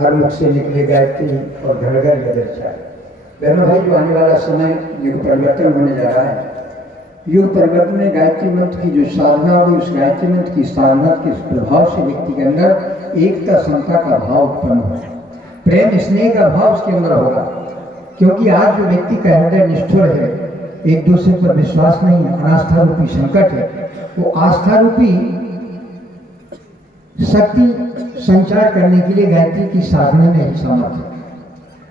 हर मुख से निकले गायत्री और घर घर नजर चाहे। बहनों भाई, जो आने वाला समय युग परिवर्तन होने जा रहा है, युग परिवर्तन में गायत्री मंत्र की जो साधना होगी, उस गायत्री मंत्र की साधना के प्रभाव से व्यक्ति के अंदर एकता समता का भाव उत्पन्न होगा, प्रेम स्नेह का भाव उसके अंदर होगा। क्योंकि आज जो व्यक्ति का हृदय निष्ठुर है, एक दूसरे पर विश्वास नहीं है, अनास्था रूपी संकट है, वो आस्था रूपी शक्ति संचार करने के लिए गायत्री की साधना में ही समर्थ है।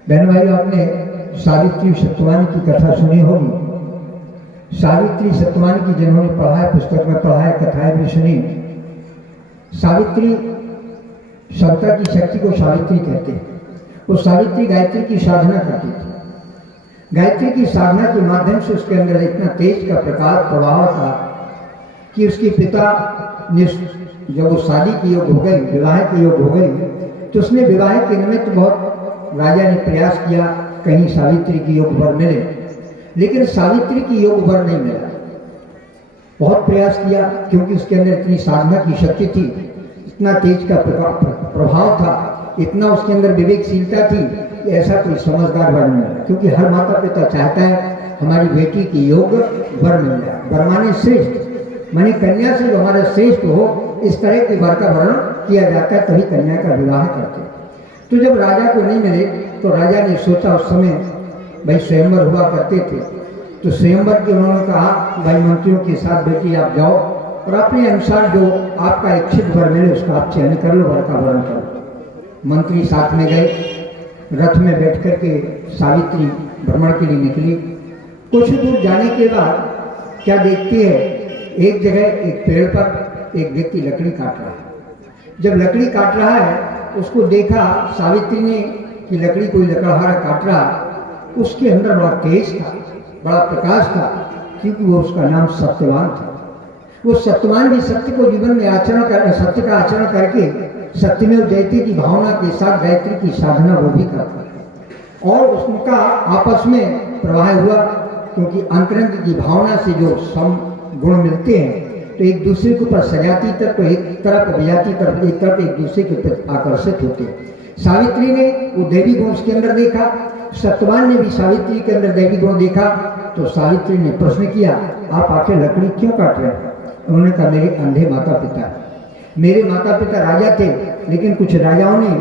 बहन भाई, आपने सावित्री सत्यवान की कथा सुनी होगी। सावित्री सत्यवान की जिन्होंने पढ़ा है, पुस्तक में पढ़ा है, कथाएं भी सुनी। सावित्री सविता की शक्ति को सावित्री कहते हैं। वो सावित्री गायत्री की साधना करती थी। गायत्री की साधना के माध्यम से उसके अंदर इतना तेज का प्रकाश प्रभाव था कि उसके पिता ने, जब वो शादी की योग हो गई, विवाह की योग हो गई, तो उसने विवाह के निमित्त बहुत राजा ने प्रयास किया कहीं सावित्री की योग वर मिले, लेकिन सावित्री की योग वर नहीं मिला। बहुत प्रयास किया, क्योंकि उसके अंदर इतनी साधना की शक्ति थी, इतना तेज का प्रभाव था, इतना उसके अंदर विवेकशीलता थी कि ऐसा कोई समझदार वर नहीं मिला। क्योंकि हर माता पिता चाहता है हमारी बेटी की योग वर मिल जाए। वर माने श्रेष्ठ, माने कन्या से जो हमारा श्रेष्ठ हो, इस तरह के वर का वर्ण किया जाता है, तभी कन्या का विवाह करते। तो जब राजा को नहीं मिले तो राजा ने सोचा, उस समय भाई स्वयंवर हुआ करते थे, तो स्वयंवर के उन्होंने कहा भाई मंत्रियों के साथ बेटी आप जाओ और अपने अनुसार जो आपका इच्छित वर मिले उसका आप चयन कर लो, वर का वर्ण करो। मंत्री साथ में गए, रथ में बैठ कर के सावित्री भ्रमण के लिए निकली। कुछ दूर जाने के बाद क्या देखती है, एक जगह एक पेड़ पर एक व्यक्ति लकड़ी काट रहा है। जब लकड़ी काट रहा है, उसको देखा सावित्री ने कि लकड़ी कोई लकड़हारा काट रहा, उसके अंदर बड़ा तेज था, बड़ा प्रकाश था, क्योंकि वो उसका नाम सत्यवान था। वो सत्यवान भी सत्य को जीवन में आचरण कर, सत्य का आचरण करके सत्यमेव जयते की भावना के साथ गायत्री की साधना वो भी करता, और उसका आपस में प्रवाह हुआ। क्योंकि अंतरंग की भावना से जो सम गुण मिलते हैं, तो एक दूसरे के ऊपर सजाती तरफ तो एक तरफ, विजाती तरफ एक तरफ, एक दूसरे के प्रति आकर्षित होते हैं। सावित्री ने वो दैवी गुण उसके अंदर देखा, सत्यवान ने भी सावित्री के अंदर दैवी गुण देखा। तो सावित्री ने प्रश्न किया, आप आखिर लकड़ी क्यों काट रहे हैं? उन्होंने कहा, मेरे अंधे माता पिता, मेरे माता पिता राजा थे, लेकिन कुछ राजाओं ने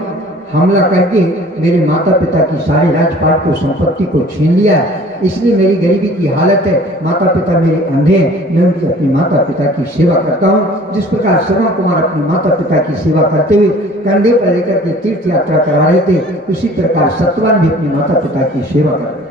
हमला करके मेरे माता पिता की सारे राजपाट को, संपत्ति को छीन लिया है, इसलिए मेरी गरीबी की हालत है। माता पिता मेरे अंधे हैं, मैं उनके अपने माता पिता की सेवा करता हूँ। जिस प्रकार श्रवण कुमार अपने माता पिता की सेवा करते हुए कंधे पर लेकर के तीर्थ यात्रा करा रहे थे, उसी प्रकार सत्यवान भी अपने माता पिता की सेवा कर रहे।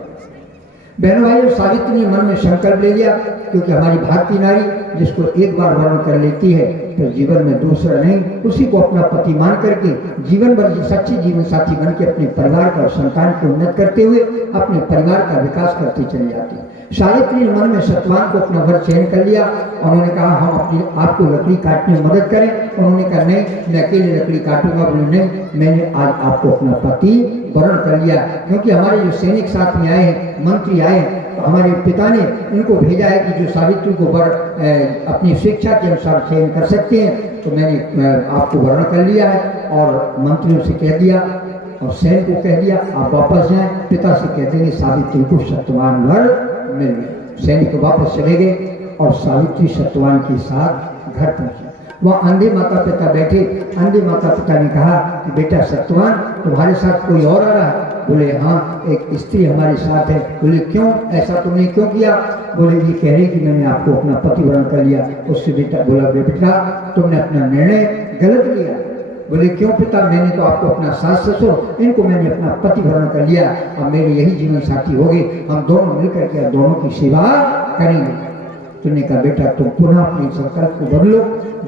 बहनों भाइयों, सावित्री ने मन में संकल्प ले लिया, क्योंकि हमारी भारतीय नारी जिसको एक बार वर्ण कर लेती है तो जीवन में दूसरा नहीं, उसी को अपना पति मान करके जीवन भर सच्ची जीवन साथी बन के अपने परिवार का और संतान को उन्नत करते हुए अपने परिवार का विकास करती चली जाती है। सावित्री ने मन में सत्यवान को अपना वर चयन कर लिया। उन्होंने कहा, हम अपनी आपको लकड़ी काटने में मदद करें। उन्होंने कहा, नहीं, मैं अकेले लकड़ी काटूंगा। बोले, नहीं, मैंने आज आपको अपना पति वर्ण कर लिया, क्योंकि हमारे जो सैनिक साथ में आए हैं, मंत्री आए हैं, तो हमारे पिता ने इनको भेजा है कि जो सावित्री को वर अपनी शिक्षा के अनुसार चयन कर सकते हैं, तो मैंने आपको वर्ण कर लिया है। और मंत्रियों से कह दिया और सैन को कह दिया, आप वापस जाएं। पिता से कह देंगे सावित्री को सत्यवान वर मिल गए। सैनिक वापस चले गए और सावित्री सत्यवान के साथ घर पहुंची। वहाँ अंधे माता पिता बैठे। अंधे माता पिता ने कहा कि बेटा सत्यवान, तुम्हारे साथ कोई और आ रहा है? बोले, हाँ, एक स्त्री हमारे साथ है। बोले, क्यों, ऐसा तुमने क्यों किया? बोले, ये कह रही कि मैंने आपको अपना पति वर्ण कर लिया। उससे बेटा बोला, बेटा तुमने अपना निर्णय गलत लिया। बोले, क्यों पिता? मैंने तो आपको अपना सास ससुर, इनको मैंने अपना पति वर्ण कर लिया, अब मेरे यही जीवन साथी हो गए, हम दोनों मिलकर के दोनों की सेवा करेंगे। तुमने कहा, बेटा तुम पुनः अपने संकल्प को बदलो,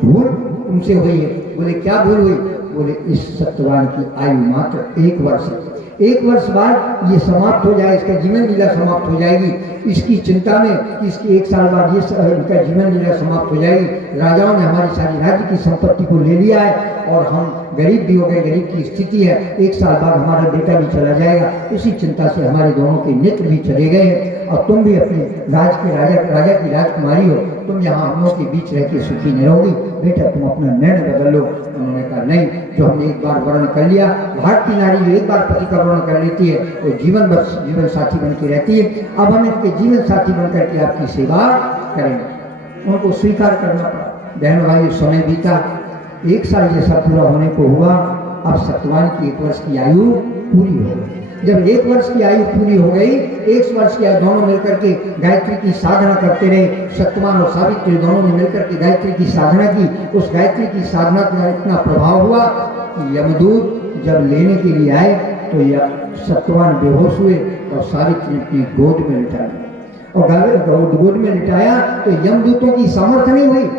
भूल तुमसे हुई है। बोले, क्या भूल हुई? बोले, इस सत्यवान की आयु मात्र 1 वर्ष है। 1 वर्ष बाद ये समाप्त हो जाए, इसका जीवन लीला समाप्त हो जाएगी। इसकी चिंता में इसकी 1 साल बाद ये इनका जीवन लीला समाप्त हो जाएगी। राजाओं ने हमारी सारी राज्य की संपत्ति को ले लिया है और हम गरीब भी हो गए, गरीब की स्थिति है। 1 साल बाद हमारा बेटा भी चला जाएगा। इसी चिंता से हमारे दोनों के नेत्र भी चले गए हैं और तुम भी अपने राज की राजा की राजकुमारी हो, तुम यहाँ हम लोग के बीच रह के सुखी नहीं रहोगी, बेटा तुम अपना निर्णय बदल लो। उन्होंने कहा नहीं, जो हमने एक बार वर्ण कर लिया, भारतीय नारी जो एक बार पति का वर्ण कर लेती है वो जीवन भर जीवन साथी बन के रहती है। अब हम इनके जीवन साथी बन करके आपकी सेवा करेंगे। उनको स्वीकार करना पड़ा। बहन भाई समय बीता, 1 साल जैसा पूरा होने को हुआ। अब सत्यवान की 1 वर्ष की आयु पूरी हो गई। जब 1 वर्ष की आयु पूरी हो गई, 1 वर्ष की आयु दोनों मिलकर के गायत्री की साधना करते रहे। सत्यवान और सावित्री दोनों ने मिलकर के गायत्री की साधना की। उस गायत्री की साधना का इतना प्रभाव हुआ कि यमदूत जब लेने के लिए आए तो सत्यवान बेहोश हुए और सावित्री अपनी गोद में लिटा लिया। और गोद में लिटाया तो यमदूतों की सामर्थ्य नहीं हुई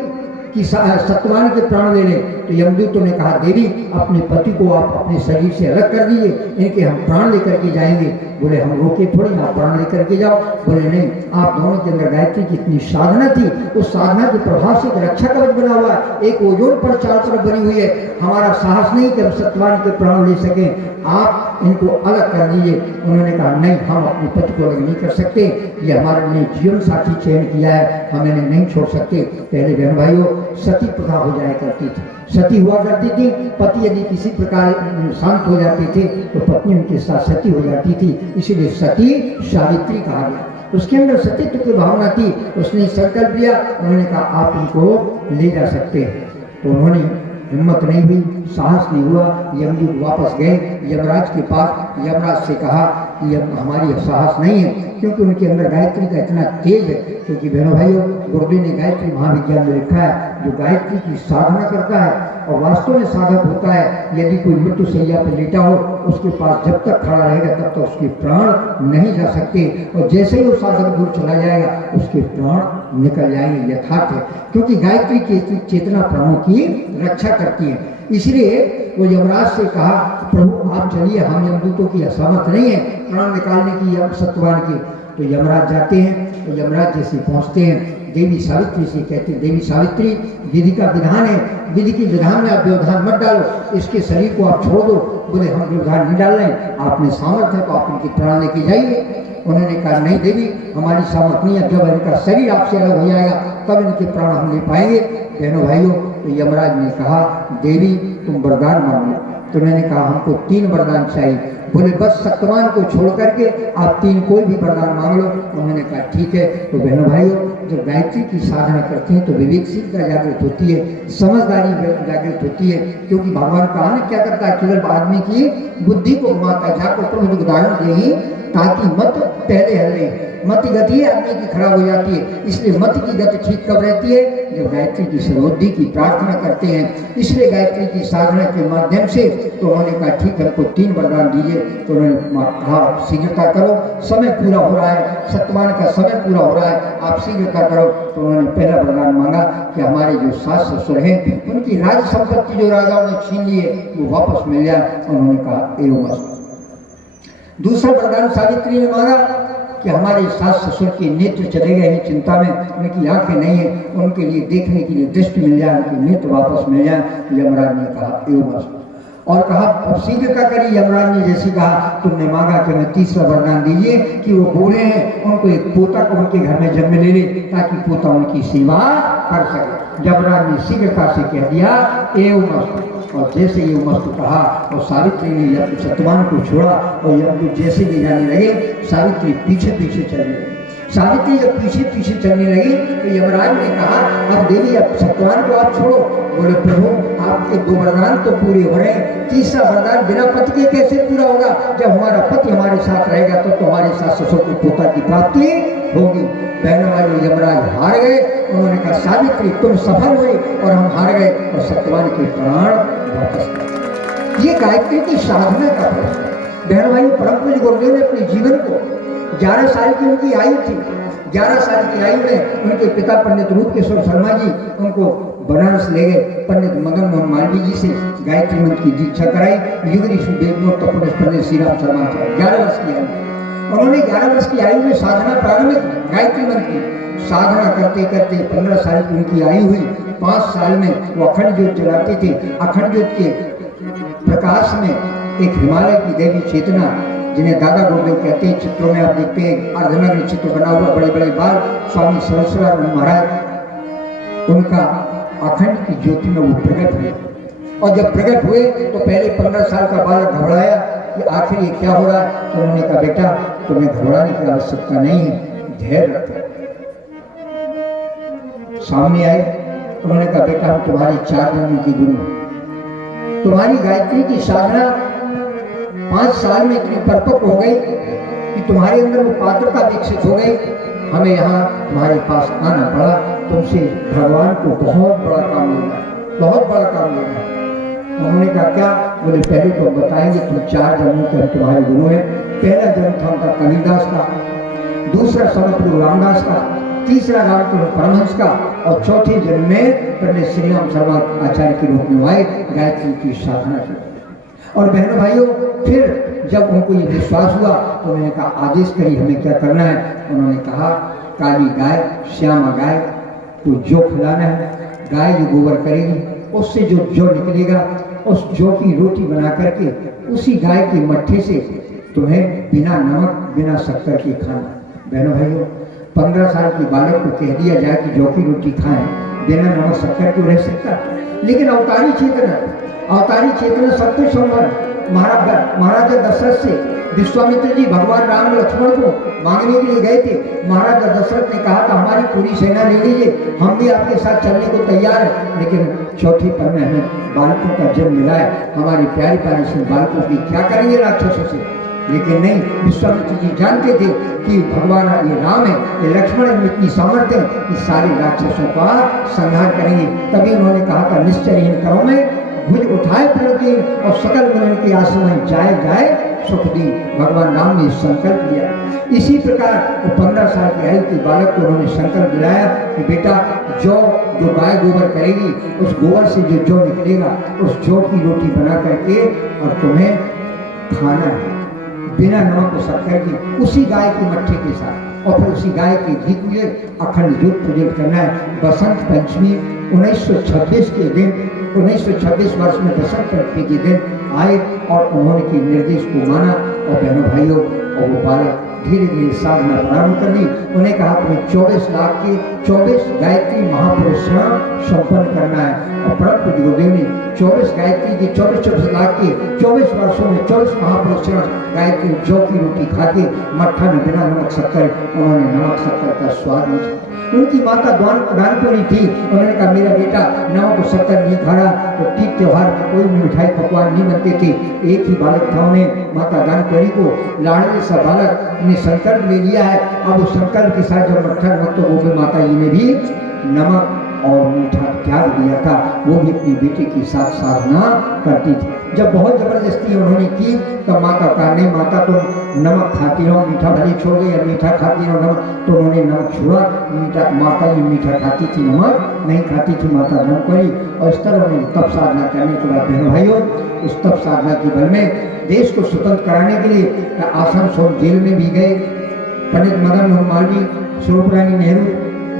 कि सत्यवान के प्राण ले ले। तो यमदूतों ने कहा देवी अपने पति को आप अपने शरीर से अलग कर दीजिए, इनके हम प्राण लेकर के जाएंगे। बोले हम रोके थोड़ी, आप प्राण लेकर के जाओ। बोले नहीं, आप दोनों के अंदर गायत्री की इतनी साधना थी, उस साधना के प्रभाव से एक रक्षा कवच बना हुआ है, एक ओजोन पर चारों तरफ बनी हुई है। हमारा साहस नहीं कि हम सत्यवान के प्राण ले सकें, आप इनको अलग कर दीजिए। उन्होंने कहा नहीं, हम अपने पति को अलग नहीं कर सकते, ये हमारे लिए जीवन साथी चयन किया है, हम इन्हें नहीं छोड़ सकते। पहले बहन भाइयों सती प्रथा हो जाया करती थी, सती हुआ करती थी। पति यदि किसी प्रकार शांत हो जाते थे तो पत्नी उनके साथ सती हो जाती थी, इसीलिए सती सावित्री कहा गया। उसके अंदर सतीत्व की भावना थी। उसने संकल्प लिया, उन्होंने कहा आप इनको ले जा सकते हैं। तो उन्होंने हिम्मत नहीं हुई, साहस नहीं हुआ। यमदूत वापस गए यमराज के पास। यमराज से कहा कि हमारी साहस नहीं है, क्योंकि उनके अंदर गायत्री का इतना तेज है। क्योंकि बहनों भाइयों, गुरुदेव ने गायत्री महाविज्ञान में लिखा है, जो गायत्री की साधना करता है और वास्तव में साधक होता है, यदि कोई मृत्यु शैया पर लेटा हो, उसके पास जब तक खड़ा रहेगा तब तक उसके प्राण नहीं जा सकते, और जैसे ही वो साधक दूर चला जाएगा उसके प्राण निकल जाएंगे। यथार्थ है, क्योंकि गायत्री की चेतना प्राणों की रक्षा करती है। इसलिए वो यमराज से कहा प्रभु आप चलिए, हम यमदूतों की असमर्थ नहीं है प्राण निकालने की सत्यवान की। तो यमराज जाते हैं, तो यमराज जैसे पहुंचते हैं देवी सावित्री से कहते हैं देवी सावित्री विधि का विधान है, विधि की विधान में आप व्यवधान मत डालो, इसके शरीर को आप छोड़ दो। बोले हम व्यवधान नहीं डाल रहे हैं, आप में सामर्थ्य है तो आप इनकी प्राण लेके जाइए। उन्होंने कहा नहीं देवी हमारी सामर्थ्य नहीं है, जब इनका शरीर आपसे अलग हो जाएगा तब इनके प्राण हम ले पाएंगे। बहनों भाइयों, तो यमराज ने कहा देवी तुम वरदान मांगो। तो उन्होंने कहा हमको 3 वरदान चाहिए। बोले बस सत्यवान को छोड़ करके आप 3 कोई भी वरदान मांग लो। उन्होंने कहा ठीक है। तो बहनों भाइयों, जब गायत्री की साधना करते हैं तो विवेकशीलता जागृत होती है, समझदारी जागृत होती है। क्योंकि भगवान का आनंद क्या करता है, केवल आदमी की बुद्धि को घुमाता है। जाको प्रभु उदाहरण दे ही ताकि मत पहले हल मत गति आदमी की खराब हो जाती है। इसलिए मत की गति ठीक कब रहती है, जब गायत्री की सर्वोद्धि की प्रार्थना करते हैं। इसलिए गायत्री की साधना के माध्यम से तो उन्होंने कहा ठीक है हमको 3 वरदान दीजिए। तो उन्होंने कहा शीघ्रता करो, समय पूरा हो रहा है, सत्यवान का समय पूरा हो रहा है, आप शीघ्रता करो। तो उन्होंने पहला वरदान मांगा कि हमारे जो सास ससुर हैं उनकी राज संपत्ति जो राजाओं ने छीन ली है वो वापस मिल जाए। उन्होंने कहा एवं। दूसरा वरदान सावित्री ने मांगा कि हमारे सास ससुर के नेत्र चले गए हैं चिंता में, उनकी आंखें नहीं है, उनके लिए देखने के लिए दृष्टि मिल जाए, उनके नेत्र वापस मिल जाए। यमराज ने कहा एवं और कहा अब शीघ्रता करिए। यमराज ने जैसे कहा तुमने मांगा कि हमें तीसरा वरदान दीजिए कि वो बूढ़े हैं उनको एक पोता को उनके घर में जन्म ले ले ताकि पोता उनकी सेवा कर सके। यमराज ने शीघ्रता से कह दिया एवं। और जैसे ये मस्त कहा और सावित्री ने सत्यवान को छोड़ा और यमदूत जैसे ले जाने लगे सावित्री पीछे पीछे चलने लगी। सावित्री जब पीछे पीछे चलने लगी तो यमराज ने कहा अब देवी अब सत्यवान को आप छोड़ो। बोले प्रभु आपके 2 वरदान तो पूरे हो रहे हैं, तीसरा वरदान बिना पति के कैसे पूरा होगा। जब हमारा पति हमारे साथ रहेगा तो हमारे सास ससुर को पोता की प्राप्ति होगी। बहनों वाले यमराज हार गए। उन्होंने कहा सावित्री तुम सफल हुई और हम हार गए और सत्यवान के प्राण वापस। ये गायत्री की साधना का प्रश्न है। बहनों भाई परम पूज्य गुरुदेव ने अपने जीवन को 11 साल की उनकी आयु थी, 11 साल की आयु में उनके पिता पंडित रूपकेश्वर शर्मा जी उनको बनारस ले गए। पंडित मदन मोहन मालवीय जी से गायत्री मंत्र की दीक्षा कराई। युग ऋषि वेदमोक्त पंडित श्री राम शर्मा 11 वर्ष की आयु। उन्होंने 11 वर्ष की आयु में साधना प्रारंभ की, गायत्री मंत्र की साधना करते करते 15 साल की उनकी आयु हुई। 5 साल में वो अखंड ज्योत जलाते थे। अखंड ज्योत के प्रकाश में एक हिमालय की देवी चेतना, जिन्हें दादा गुरुदेव कहते हैं, चित्रों में आप देखते हैं अर्धनग्न चित्र बना हुआ, बड़े बड़े बाल, स्वामी सरस्वती महाराज उनका अखंड की ज्योति में वो प्रकट हुए। और जब प्रकट हुए तो पहले 15 साल का बालक घबराया कि आखिर ये क्या हो रहा है। तो उन्होंने कहा बेटा तुम्हें घबराने की आवश्यकता नहीं है, धैर्य रखो। सामने आए, उन्होंने कहा बेटा हम तुम्हारे 4 जन्मों की गुरु, तुम्हारी गायत्री की साधना 5 साल में इतनी परिपक्व हो गई कि तुम्हारे अंदर वो पात्रता विकसित हो गई, हमें यहाँ तुम्हारे पास आना पड़ा। तुमसे भगवान को बहुत बड़ा काम लेना है, बहुत बड़ा काम लेना है। उन्होंने कहा क्या? बोले पहले तो बताएंगे तुम 4 जन्मों के तुम्हारे गुरु हैं। पहला जन्म था उनका कबीरदास का, दूसरा समर्थ गुरु रामदास का, तीसरा रामकृष्ण परमहंस का, और चौथे जन्म में पंडित श्री राम शर्मा आचार्य के रूप में आए, गायत्री की साधना की। और बहनों भाइयों, फिर जब उनको ये विश्वास हुआ तो उन्होंने कहा आदेश करिए हमें क्या करना है। उन्होंने कहा काली गाय, श्यामा गाय को जो खिलाना है, गाय जो गोबर करेगी उससे जो निकलेगा उस जौ की रोटी बना करके उसी गाय के मट्ठे से तुम्हें बिना नमक बिना शक्कर के खाना। बहनों भाइयों, 15 साल की बालक को कह दिया जाए कि जौ की रोटी खाएं, बिना नमक शक्कर क्यों रह सकता? लेकिन अवतारी चेतना सब कुछ संभव। महाराजा दशरथ से विश्वामित्र जी भगवान राम लक्ष्मण को मांगने के लिए गए थे। महाराजा दशरथ ने कहा था हमारी पूरी सेना ले लीजिए, हम भी आपके साथ चलने को तैयार है, लेकिन चौथे पर में हमें बालकों का जन्म मिला है, हमारी प्यारी प्यारी से बालकों की क्या करेंगे राक्षसों से। लेकिन नहीं, विश्वामित्र जी जानते थे कि भगवान ये राम है, ये लक्ष्मण है, इतनी सामर्थ्य है कि सारे राक्षसों का संहार करेंगे। तभी उन्होंने कहा था निश्चयहीन करो में भुज उठाए प्रति और सकल मुनि के आश्रम में जाए सुख दी। भगवान राम ने संकल्प लिया। इसी प्रकार वो 15 साल के आयु के बालक को उन्होंने संकल्प दिलाया कि बेटा जो गाय गोबर करेगी उस गोबर से जो जौ निकलेगा उस जौ की रोटी बना करके और तुम्हें खाना है बिना नमक और शक्कर के, उसी गाय के मट्ठे के साथ, और फिर उसी गाय के घी को अखंड दूध प्रज्वलित करना है। बसंत पंचमी 1926 के दिन, 1926 वर्ष में बसंत पंचमी के दिन आए और उन्होंने की निर्देश को माना। और बहनों भाइयों, और वो बालक धीरे धीरे साधना प्रारंभ कर दी। उन्हें कहा तुम्हें 24 लाख के 24 गायत्री महापुरुष संपन्न करना है। और परम पूज्य गुरुदेव ने 24 गायत्री के 24 लाख के 24 वर्षों में 24 महापुरुष गायत्री जौ की रोटी खा के मट्ठा में बिना नमक शक्कर, उन्होंने नमक शक्कर का स्वाद नहीं। उनकी माता दानपुरी थी, उन्होंने कहा मेरा बेटा नमक और शक्कर नहीं खा रहा तो तीज त्योहार कोई मिठाई पकवान नहीं बनते थे। एक ही बालक था, उन्हें माता दानपुरी को लाडले सा बालक ने संकल्प ले लिया है। अब उस संकल्प के साथ जब मट्ठा नमक तो वो भी माता जी ने भी नमक और मीठा त्याग दिया था। वो भी अपनी बेटी के साथ साधना करती थी। जब बहुत जबरदस्ती उन्होंने की तो माता कहा नहीं माता तुम नमक खाती रहो, मीठा भले छोड़ गई, या मीठा खाती रहो नमक। तो उन्होंने नमक छोड़ा, मीठा माता जी मीठा खाती थी, नमक नहीं खाती थी माता दानपुरी। और इस तरह उन्होंने तप साधना करने के बाद बहनों भाइयों, उस तप साधना के बल में देश को स्वतंत्र कराने के लिए आसनसोल जेल में भी गए। पंडित मदन मोहन मालवीय, स्वरूप रानी नेहरू,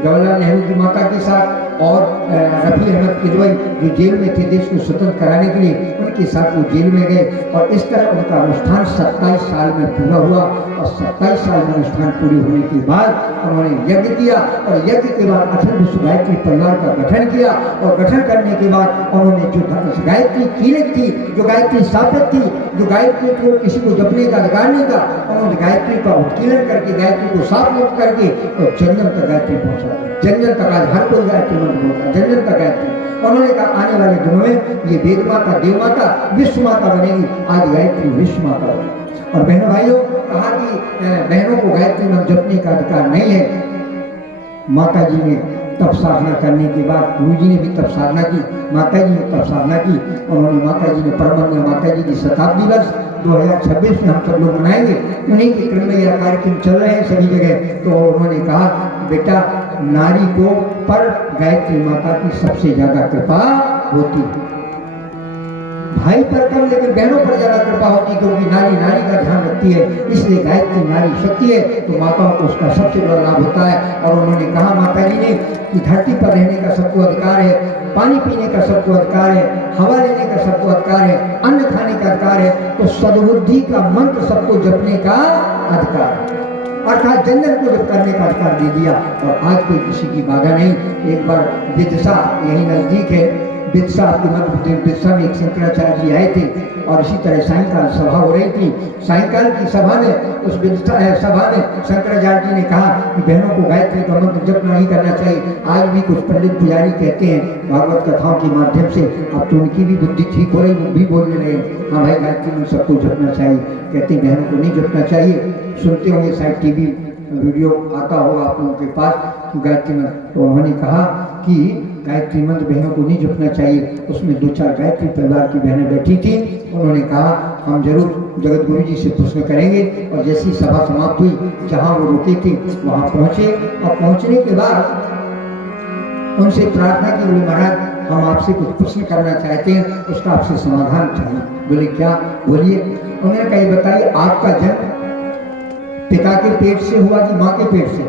जवाहरलाल नेहरू की माता के साथ, और रफी अहमद किदवई जो जेल में थे देश को स्वतंत्र कराने के लिए, उनके साथ वो जेल में गए। और इस तरह उनका अनुष्ठान 27 साल में पूरा हुआ। और 27 साल में अनुष्ठान पूरे होने के बाद उन्होंने यज्ञ किया, और यज्ञ के बाद अखंड विश्व गायत्री परिवार का गठन किया। और गठन करने के बाद उन्होंने जो गायत्री कीलक थी, जो गायत्री स्थापित थी, जो गायत्री को किसी को जपने का अधिकार नहीं था, उन्होंने गायत्री का उत्कीर्णन करके गायत्री को साफ मुक्त करके और जन तक गायत्री पहुँचा। जन तक आज हर कोई गायत्री मंत्र बोलता, जन तक गायत्री। उन्होंने कहा आने वाले दिनों में ये वेद माता, देव माता, विश्व माता बनेगी। आज गायत्री विश्व माता बनेगी। और बहनों भाइयों, कहा कि बहनों को गायत्री मंत्र जपने का अधिकार नहीं है। माता जी ने तप साधना करने के बाद, गुरु जी ने भी तप साधना की, माता जी ने तप साधना की। उन्होंने माता जी ने परम माता जी की शताब्दी वर्ष 2026 में हम सब लोग मनाएंगे। उन्हीं के क्रम में यह कार्यक्रम चल रहे हैं सभी जगह। तो उन्होंने कहा बेटा नारी को पर गायत्री माता की सबसे ज्यादा कृपा होती है, भाई पर कम लेकिन बहनों पर ज्यादा कृपा होती है, क्योंकि नारी नारी का ध्यान रखती है, इसलिए गायत्री नारी शक्ति है। तो माताओं को उसका सबसे बड़ा लाभ होता है। और उन्होंने कहा माता जी ने कि धरती पर रहने का सबको अधिकार है, पानी पीने का सबको अधिकार है, हवा लेने का सबको अधिकार है, अन्न खाने का अधिकार है। तो सद्बुद्धि का मंत्र सबको जपने का अधिकार है। अर्थात जनन को जब करने का अधिकार दे दिया और आज कोई किसी की बाधा नहीं। एक बार विदिशा यही नजदीक है, विदिशा आपके मध्य प्रदेश विदिशा में एक शंकराचार्य जी आए थे और इसी तरह सायंकाल सभा हो रही थी। सायंकाल की सभा में उस सभा में शंकराचार्य जी ने कहा कि बहनों को गायत्री का मंत्र जप नहीं करना चाहिए। आज भी कुछ पंडित पुजारी कहते हैं भागवत कथाओं के माध्यम से, अब तो उनकी भी बुद्धि ठीक हो रही, वो भी बोलने लगे हाँ भाई गायत्री मंत्र सबको जपना चाहिए। कहते हैं बहनों को नहीं जपना चाहिए। सुनते होंगे शायद टीवी वीडियो आता होगा आप लोगों के पास गायत्री मंत्र, तो उन्होंने कहा कि गायत्री मंत्र बहनों को नहीं जपना चाहिए। उसमें 2-4 गायत्री परिवार की बहनें बैठी थी। उन्होंने कहा हम जरूर जगत गुरु जी से प्रश्न करेंगे। और जैसी सभा समाप्त हुई, जहाँ वो रुके थे वहाँ पहुँचे और पहुँचने के बाद उनसे प्रार्थना की, बोले महाराज हम आपसे कुछ प्रश्न करना चाहते हैं, उसका आपसे समाधान चाहिए। बोले क्या, बोलिए। उन्होंने कहा ये बताइए आपका जन्म पिता के पेट से हुआ कि माँ के पेट से?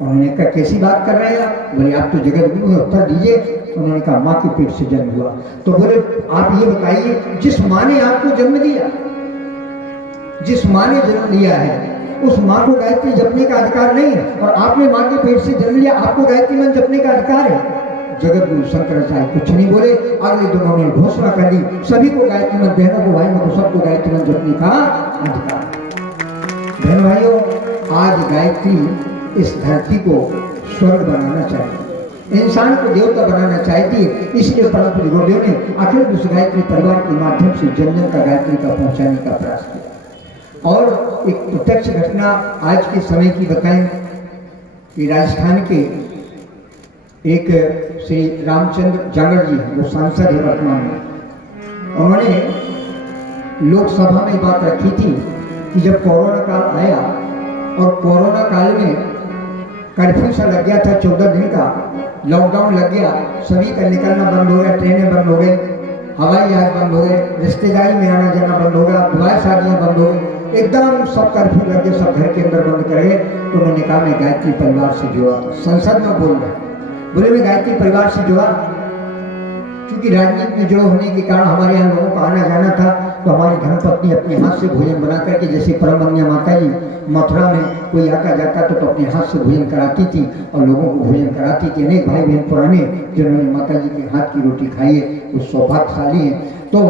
उन्होंने कहा कैसी बात कर रहे हैं आप? बोले आप तो जगत गुरु हैं, उत्तर दीजिए। उन्होंने कहा माँ के पेट से जन्म हुआ। तो बोले आप ये बताइए जिस माँ ने आपको जन्म दिया, जिस माँ ने जन्म दिया है उस माँ को गायत्री जपने का अधिकार नहीं है, और आपने माँ के पेट से जन्म लिया, आपको गायत्री मंत्र जपने का अधिकार है। जगत गुरु शंकराचार्य कुछ नहीं बोले। अगले दिनों ने घोषणा कर दी सभी को गायत्री मंत्र, बहनों को भाइयों को सबको गायत्री मंत्र जपने का अधिकार। बहन भाइयों, आज गायत्री इस धरती को स्वर्ग बनाना चाहिए, इंसान को देवता बनाना चाहती है। इसलिए परम पूज्य गुरुदेव ने अखिल विश्व गायत्री परिवार के माध्यम से जन जन का गायत्री का पहुंचाने का प्रयास किया। और एक प्रत्यक्ष घटना आज के समय की बताएं कि राजस्थान के एक श्री रामचंद्र जांगड़ जी, वो सांसद है वर्तमान में, उन्होंने लोकसभा में बात रखी थी कि जब कोरोना काल आया और कोरोना काल में कर्फ्यू सा लग गया था, 14 दिन का लॉकडाउन लग गया, सभी का निकलना बंद हो गया, ट्रेनें बंद हो गई, हवाई जहाज बंद हो गए, रिश्तेदारी में आना जाना बंद हो गया, विवाह शादियाँ बंद हो गई, एकदम सब कर्फ्यू लग गए, सब घर के अंदर बंद कर गए। तो उन्होंने कहा मैं गायत्री परिवार से जुड़ा, संसद में बोल रहे, बोले मैं गायत्री परिवार से जुड़ा क्योंकि राजनीति में जुड़े होने के कारण हमारे यहाँ लोगों का आना जाना था। तो हमारी धर्मपत्नी अपने हाथ से भोजन बना करके, जैसे परमवंदनीय माता जी मथुरा में कोई आता जाता तो अपने हाथ से भोजन कराती थी और लोगों को भोजन कराती थी। अनेक भाई बहन पुराने जिन्होंने माता जी के हाथ की रोटी खाई है वो सौभाग्यशाली हैं। तो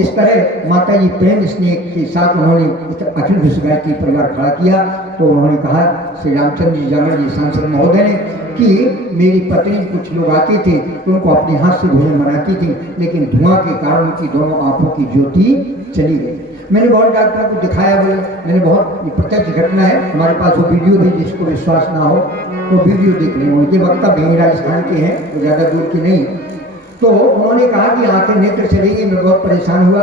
इस तरह माता जी प्रेम स्नेह के साथ उन्होंने अखिल विश्व गायत्री परिवार खड़ा किया। तो उन्होंने कहा श्री रामचंद्र जी जांगड़ जी सांसद महोदय ने कि मेरी पत्नी कुछ लोग आते थे तो उनको अपने हाथ से भोजन बनाती थी, लेकिन धुआं के कारण उनकी दोनों आंखों की ज्योति चली गई। मैंने बहुत डॉक्टरों को दिखाया, बोले मैंने बहुत प्रत्यक्ष घटना है, हमारे पास वो वीडियो भी, जिसको विश्वास ना हो तो वीडियो देख लें। उनके वक्तव्य भी राजस्थान के हैं, वो ज़्यादा दूर की नहीं। तो उन्होंने कहा कि आंखें नेत्र चली गई, मैं बहुत परेशान हुआ।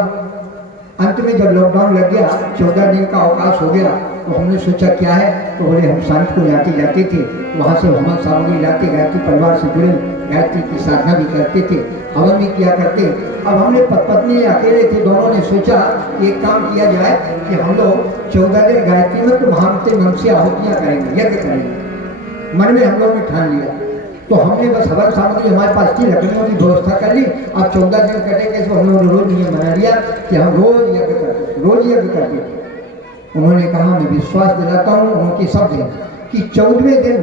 अंत में जब लॉकडाउन लग गया, 14 दिन का अवकाश हो गया, तो हमने सोचा क्या है, तो बोले हम सांझ को जाते थे, वहाँ से हवन सामग्री लाते, गायत्री परिवार से जुड़े गायत्री की साधना भी करते थे, हवन भी किया करते। अब हमने पत्नी अकेले थे, दोनों ने सोचा एक काम किया जाए कि हम लोग 14 दिन गायत्री में तो महामंत्र मन से आहुतियाँ करेंगे, यज्ञ करेंगे। मन में हम लोगों ने ठान लिया। तो हमने बस हवन सामग्री हमारे पास थी, लकड़ियों की व्यवस्था कर ली। अब 14 दिन कटेंगे तो हम लोगों ने रोज नियम बना लिया कि हम रोज यज्ञ करते, रोज यज्ञ करते। उन्होंने कहा मैं विश्वास दिलाता हूँ, उनके शब्द हैं कि 14वें दिन,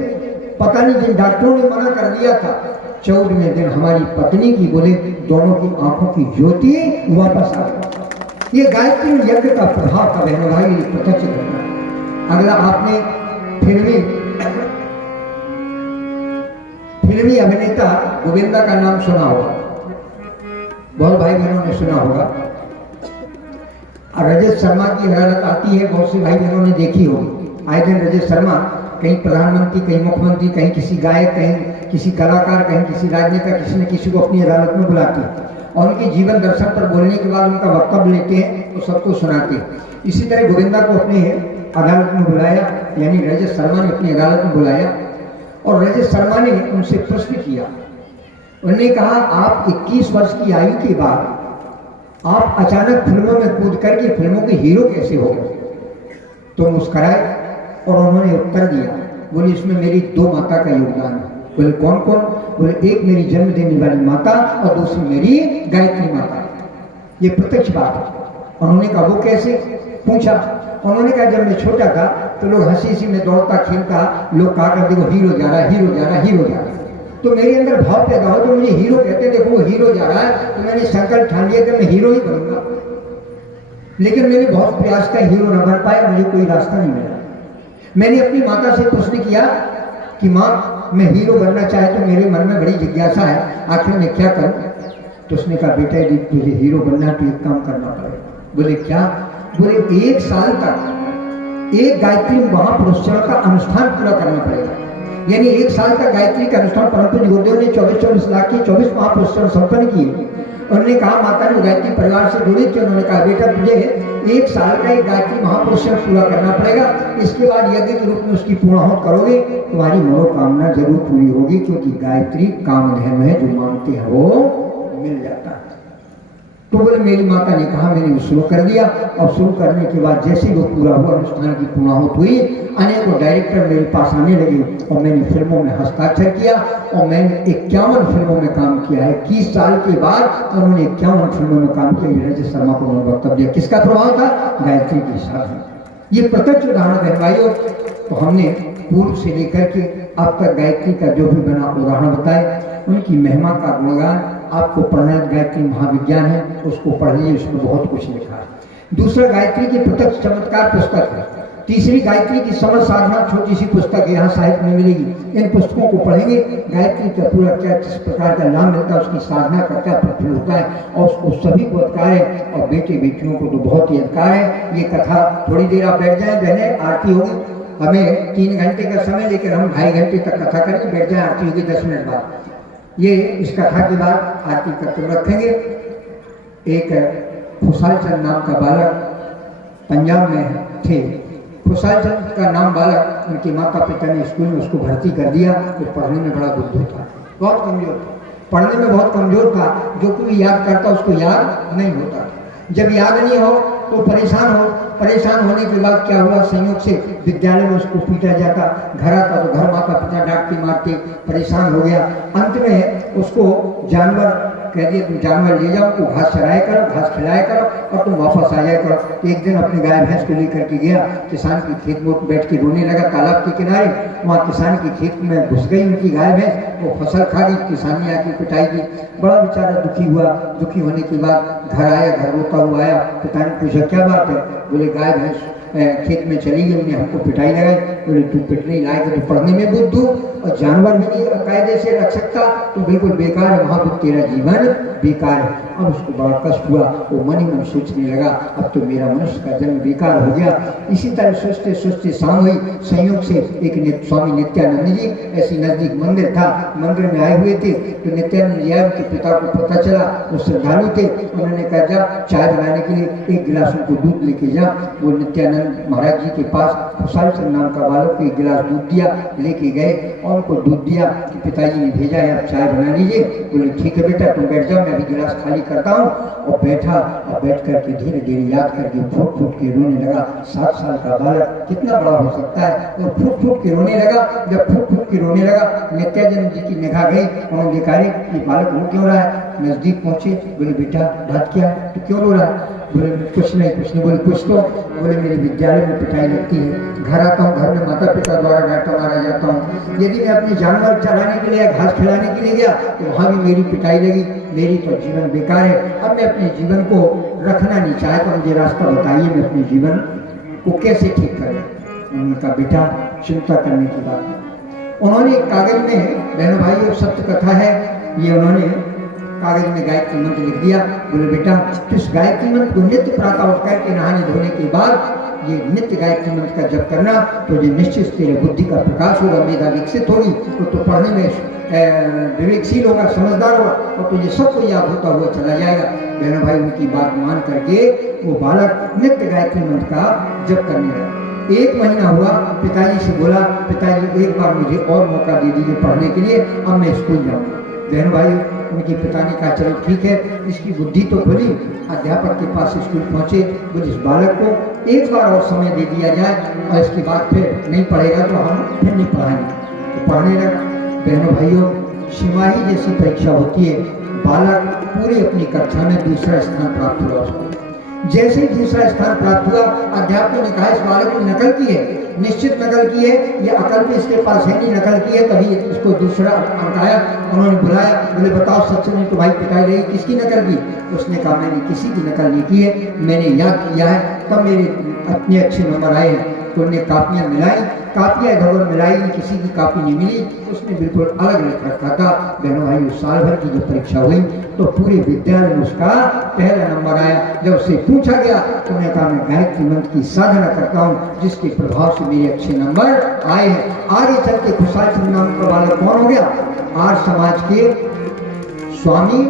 पता नहीं जिन डॉक्टरों ने मना कर दिया था, 14वें दिन हमारी पत्नी की, बोले दोनों की आंखों की ज्योति वापस आ गई। ये गायत्री यज्ञ का प्रभाव का बहनों भाई प्रत्यक्ष घटना। अगला आपने फिल्मी अभिनेता गोविंदा का नाम सुना होगा, बहुत भाई बहनों ने सुना होगा। रजत शर्मा की हरकत आती है, बहुत से भाई बहनों ने देखी होगी। आए दिन रजत शर्मा कहीं प्रधानमंत्री, कहीं मुख्यमंत्री, कहीं किसी गायक, कहीं किसी कलाकार, कहीं किसी राजनेता, किसी न किसी को अपनी अदालत में बुलाते हैं और उनके जीवन दर्शन पर बोलने के बाद उनका वक्तव्य लेते हैं तो सबको सुनाते हैं। इसी तरह गोविंदा को अपने अदालत में बुलाया, यानी रजत शर्मा ने अपनी अदालत में बुलाया और रजत शर्मा ने उनसे प्रश्न किया। उन्होंने कहा आप 21 वर्ष की आयु के बाद आप अचानक फिल्मों में कूद करके फिल्मों के हीरो कैसे हो गए? तो मुस्कुराए और उन्होंने उत्तर दिया, बोले इसमें मेरी 2 माता का योगदान है। बोले कौन कौन? बोले एक मेरी जन्म देने वाली माता और दूसरी मेरी गायत्री माता। ये प्रत्यक्ष बात है। उन्होंने कहा वो कैसे? पूछा। उन्होंने कहा जब मैं छोटा था तो लोग हंसी हंसी में दौड़ता खेलता लोग कहा करते देखो हीरो जा रहा है, हीरो जा रहा है, हीरो जा रहा है। तो मेरे अंदर भाव पैदा हो तो मुझे हीरो कहते देखो वो हीरो जा रहा है, तो मैंने संकल्प ठान लिया कि मैं हीरो ही बनूंगा। लेकिन मैंने बहुत प्रयास किया, हीरो न बन पाया, मुझे कोई रास्ता नहीं मिला। मैंने अपनी माता से प्रश्न किया कि माँ मैं हीरो बनना चाहे तो मेरे मन में बड़ी जिज्ञासा है, आखिर मैं क्या करूं? तो उसने कहा बेटा यदि तुझे हीरो बनना है तो एक काम करना पड़ेगा। बोले क्या? बोले 1 साल तक एक गायत्री महापुरुषों का अनुष्ठान पूरा करना पड़ेगा। यानी 1 साल का गायत्री का अनुष्ठान परम पूज्य गुरुदेव ने 24 लाख के 24 महापुरुषों संपन्न किए। उन्होंने कहा माता ने गायत्री परिवार से जुड़ी थी, उन्होंने कहा बेटा तुझे 1 साल का एक गायत्री महापुरुषों पूरा करना पड़ेगा, इसके बाद यज्ञ के रूप में उसकी पूर्णाहुति करोगे तुम्हारी मनोकामना जरूर पूरी होगी, क्योंकि गायत्री कामधेनु है, जो मांगते हैं वो मिल जाता है। तो बोले मेरी माता ने कहा, मैंने शुरू कर दिया और शुरू करने के बाद जैसे ही वो पूरा हुआ, अनुष्ठान की पूर्णाहुति हुई, अनेकों डायरेक्टर मेरे पास आने लगे और मैंने फिल्मों में हस्ताक्षर किया और मैंने 51 फिल्मों में काम किया है। 21 साल के बाद उन्होंने 51 फिल्मों में काम किया। रजत शर्मा को उन्होंने वक्तव्य दिया, किसका प्रभाव था? गायत्री के साथ। ये प्रत्यक्ष उदाहरण है भाइयों। तो हमने पूर्व से लेकर के अब तक गायत्री का जो भी बना उदाहरण बताए, उनकी महिमा का गुणगान आपको पढ़ना। गायत्री महाविज्ञान है, उसको पढ़िए, उसमें बहुत कुछ लिखा है। दूसरा गायत्री की प्रत्यक्ष चमत्कार पुस्तक है। तीसरी गायत्री की समझ साधना छोटी सी पुस्तक है, यहाँ साहित्य में मिलेगी। इन पुस्तकों को पढ़ेंगे, गायत्री का पूरा क्या किस प्रकार का लाभ मिलता है, उसकी साधना का क्या प्रफुल्ल होता है, और उसको सभी को अधिकार है और बेटे बेटियों को तो बहुत ही अधिकार है। ये कथा थोड़ी देर आप बैठ जाए, बहने आरती होगी, हमें 3 घंटे का समय लेकर हम 2.5 घंटे तक कथा करेंगे। बैठ जाए, आरती होगी 10 मिनट बाद। ये इस कथा के बाद आरती का तुम रखेंगे। एक खुशाल चंद नाम का बालक पंजाब में थे। खुशाल चंद का नाम बालक, उनके माता पिता ने स्कूल में उसको भर्ती कर दिया। तो पढ़ने में बड़ा बुद्धू था, बहुत कमजोर था, पढ़ने में बहुत कमजोर था। जो कोई याद करता उसको याद नहीं होता। जब याद नहीं हो तो परेशान हो। परेशान होने के बाद क्या हुआ, संयोग से विद्यालय में उसको पीटा जाता, घर आता तो घर माता पिता डांटते मारते, परेशान हो गया। अंत में उसको जानवर कह दिया, तुम जानवर ले जाओ, तो घास चराया करो, घास खिलाया करो और तुम वापस आ जाया करो। एक दिन अपने गाय भैंस को लेकर के गया, किसान के खेत में बैठ के रोने लगा तालाब के किनारे। वहाँ किसान के खेत में घुस गई उनकी गाय भैंस, वो फसल खा गई, किसान ने आके पिटाई दी। बड़ा बेचारा दुखी हुआ। दुखी होने के बाद घर आया, घर रोता हुआ आया। पिता ने पूछा क्या बात है? बोले गाय भैंस खेत में चली गई, उन्हें हमको पिटाई लगाई। बोले तू पिटने लायक है, तो पढ़ने में बुद्धू और जानवर भी नहीं कायदे से रख सकता, तो बिल्कुल बेकार है, वहाँ पर तेरा जीवन बेकार है। अब उसको बड़ा कष्ट हुआ, वो मन ही मन सोचने लगा अब तो मेरा मनुष्य का जन्म बेकार हो गया। इसी तरह सोचते सोचते शाम हुई। संयोग से एक स्वामी नित्यानंद जी ऐसी नजदीक मंदिर था, मंदिर में आए हुए थे। तो नित्यानंद जी आए, उनके पिता को पता चला, वो श्रद्धालु थे। उन्होंने कहा जा चाय बनाने के लिए 1 गिलास उनको दूध लेके जा। वो नित्यानंद महाराज जी के पास खुशाल चंद नाम का बालक को 1 गिलास दूध दिया, लेके गए और उनको दूध दिया कि पिताजी ने भेजा है, आप चाय बना लीजिए। बोले ठीक है बेटा तुम बैठ जाओ, मैं अभी गिलास खाली करता हूँ। और बैठा और बैठ करके धीरे धीरे याद करके फूट फूट के रोने लगा। 7 साल का बालक कितना बड़ा हो सकता है, और फूट फूट के रोने लगा। जब फूट फूट के रोने लगा, नित्यानंद जी की निगाह गई, उन्होंने देखा रे ये बालक रो क्यों रहा है। नजदीक पहुंचे, बोले बेटा बात क्या है, तो क्यों रो रहा है? बोले कुछ नहीं कुछ नहीं। बोले कुछ तो? बोले मेरे विद्यालय में पिटाई लगती है, घर आता हूँ, घर में माता पिता द्वारा डांटा मारा जाता हूँ। यदि मैं अपने जानवर चराने के लिए घास खिलाने के लिए गया तो वहाँ भी मेरी पिटाई लगी। मेरी तो जीवन बेकार है, अब मैं अपने जीवन को रखना नहीं चाहता, मुझे रास्ता बताइए, मैं अपने जीवन को कैसे ठीक करूँ। उन्होंने कहा बेटा चिंता करने की बात है। उन्होंने एक कागज में, बहनों भाइयों सत्य कथा है ये, उन्होंने कागज में गायत्री मंत्र लिख दिया। बोले बेटा तो इस गायत्री मंत्र को नित्य प्रातः उठ करके नहाने धोने के बाद ये नित्य गायत्री मंत्र का जप करना, तो ये निश्चित तेरे बुद्धि का प्रकाश होगा, मेधा विकसित होगी, तो पढ़ने में विवेकशील होगा, समझदार होगा, और तुझे सब को याद होता हुआ चला जाएगा। बहनों भाई उनकी बात मान करके वो बालक नित्य गायत्री मंत्र का जप करने लगा। 1 महीना हुआ, पिताजी से बोला पिताजी एक बार मुझे और मौका दे दीजिए पढ़ने के लिए, अब मैं स्कूल जाऊँगा। बहन भाई उनके पिता ने कहा चलो ठीक है, इसकी बुद्धि तो खुली। अध्यापक के पास स्कूल पहुंचे, बोले इस बालक को 1 बार और समय दे दिया जाए और इसके बाद फिर नहीं पढ़ेगा तो हम फिर नहीं पढ़ाएंगे। तो पढ़ने लगा। बहनों भाइयों छिमाही जैसी परीक्षा होती है, बालक पूरी अपनी कक्षा में दूसरा स्थान प्राप्त हुआ उसको। जैसे ही तीसरा स्थान प्राप्त हुआ, अध्यापकों ने कहा इस बालक ने नकल की है, निश्चित नकल की है, ये अकल भी इसके पास है नहीं, नकल की है। तभी इसको दूसरा अंक आया। उन्होंने बुलाया, बोले बताओ सच में तो भाई पिटाई रही, किसकी नकल की? उसने कहा मैंने किसी की नकल नहीं की है, मैंने याद किया है, तब मेरे इतने अच्छे नंबर आए हैं। तो उन्हें कापियाँ मिलाई, कापियाँ इधर उधर मिलाई, किसी की कापी नहीं मिली, उसने बिल्कुल अलग लिख रखा था। बहनों भाई, उस साल भर की जब परीक्षा हुई तो पूरे विद्यालय में उसका पहला नंबर आया। जब उससे पूछा गया तो उन्होंने कहा मैं गायत्री मंत्र की साधना करता हूँ, जिसके प्रभाव से मेरे अच्छे नंबर आए हैं। आगे चल के खुशहाल चंद नाम का बालक कौन हो गया? आर्य समाज के स्वामी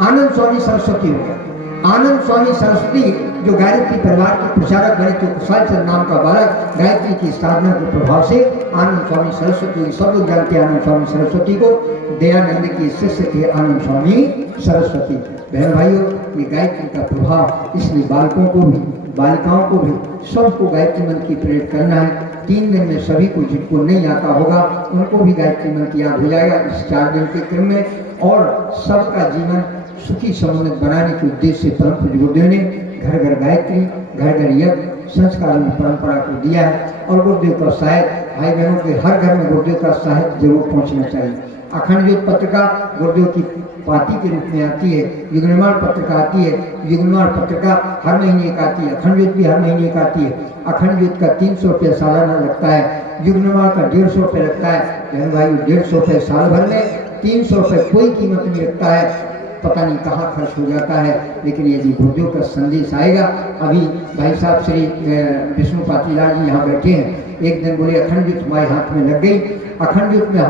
आनंद स्वामी सरस्वती हो गया। आनंद स्वामी सरस्वती जो गायत्री परिवार के प्रचारक बने थे, कुशाल चंद नाम का बालक गायत्री की साधना के प्रभाव से आनंद स्वामी सरस्वती, सब लोग जानते हैं आनंद स्वामी सरस्वती को, दयानंद के शिष्य थे आनंद स्वामी सरस्वती। बहन भाइयों, ये गायत्री का प्रभाव इसलिए बालकों को भी बालिकाओं को भी सबको गायत्री मंत्र की प्रेरित करना है। 3 दिन में सभी को, जिनको नहीं आता होगा उनको भी गायत्री मंत्र याद हो जाएगा इस 4 दिन के क्रम में। और सबका जीवन सुखी समुन्नत बनाने के उद्देश्य से परम पूज्य गुरुदेव ने घर घर गायत्री, घर घर यज्ञ संस्कार में परंपरा को दिया है। और गुरुदेव का साहित्य, भाई बहनों के हर घर में गुरुदेव का साहित्य जरूर पहुंचना चाहिए। अखंड ज्योत पत्रिका गुरुदेव की पाती के रूप में आती है, युगनिर्माण पत्रिका आती है, युगनिर्माण पत्रिका हर महीने एक आती है, अखंड ज्योत भी हर महीने एक आती है। अखंड ज्योत का 300 रुपये सालाना लगता है, युगनिर्माण का 150 रुपये लगता है। बहन भाई, 150 रुपये साल भर में, 300 रुपये कोई कीमत नहीं लगता है, पता नहीं कहाँ खर्च हो जाता है। लेकिन यदि गुरुदेव का संदेश आएगा, अभी भाई साहब श्री विष्णु पाटीलाल जी यहाँ बैठे हैं, एक दिन बोले अखंड ज्योत हमारे हाथ में लग गई। अखंड ज्योत में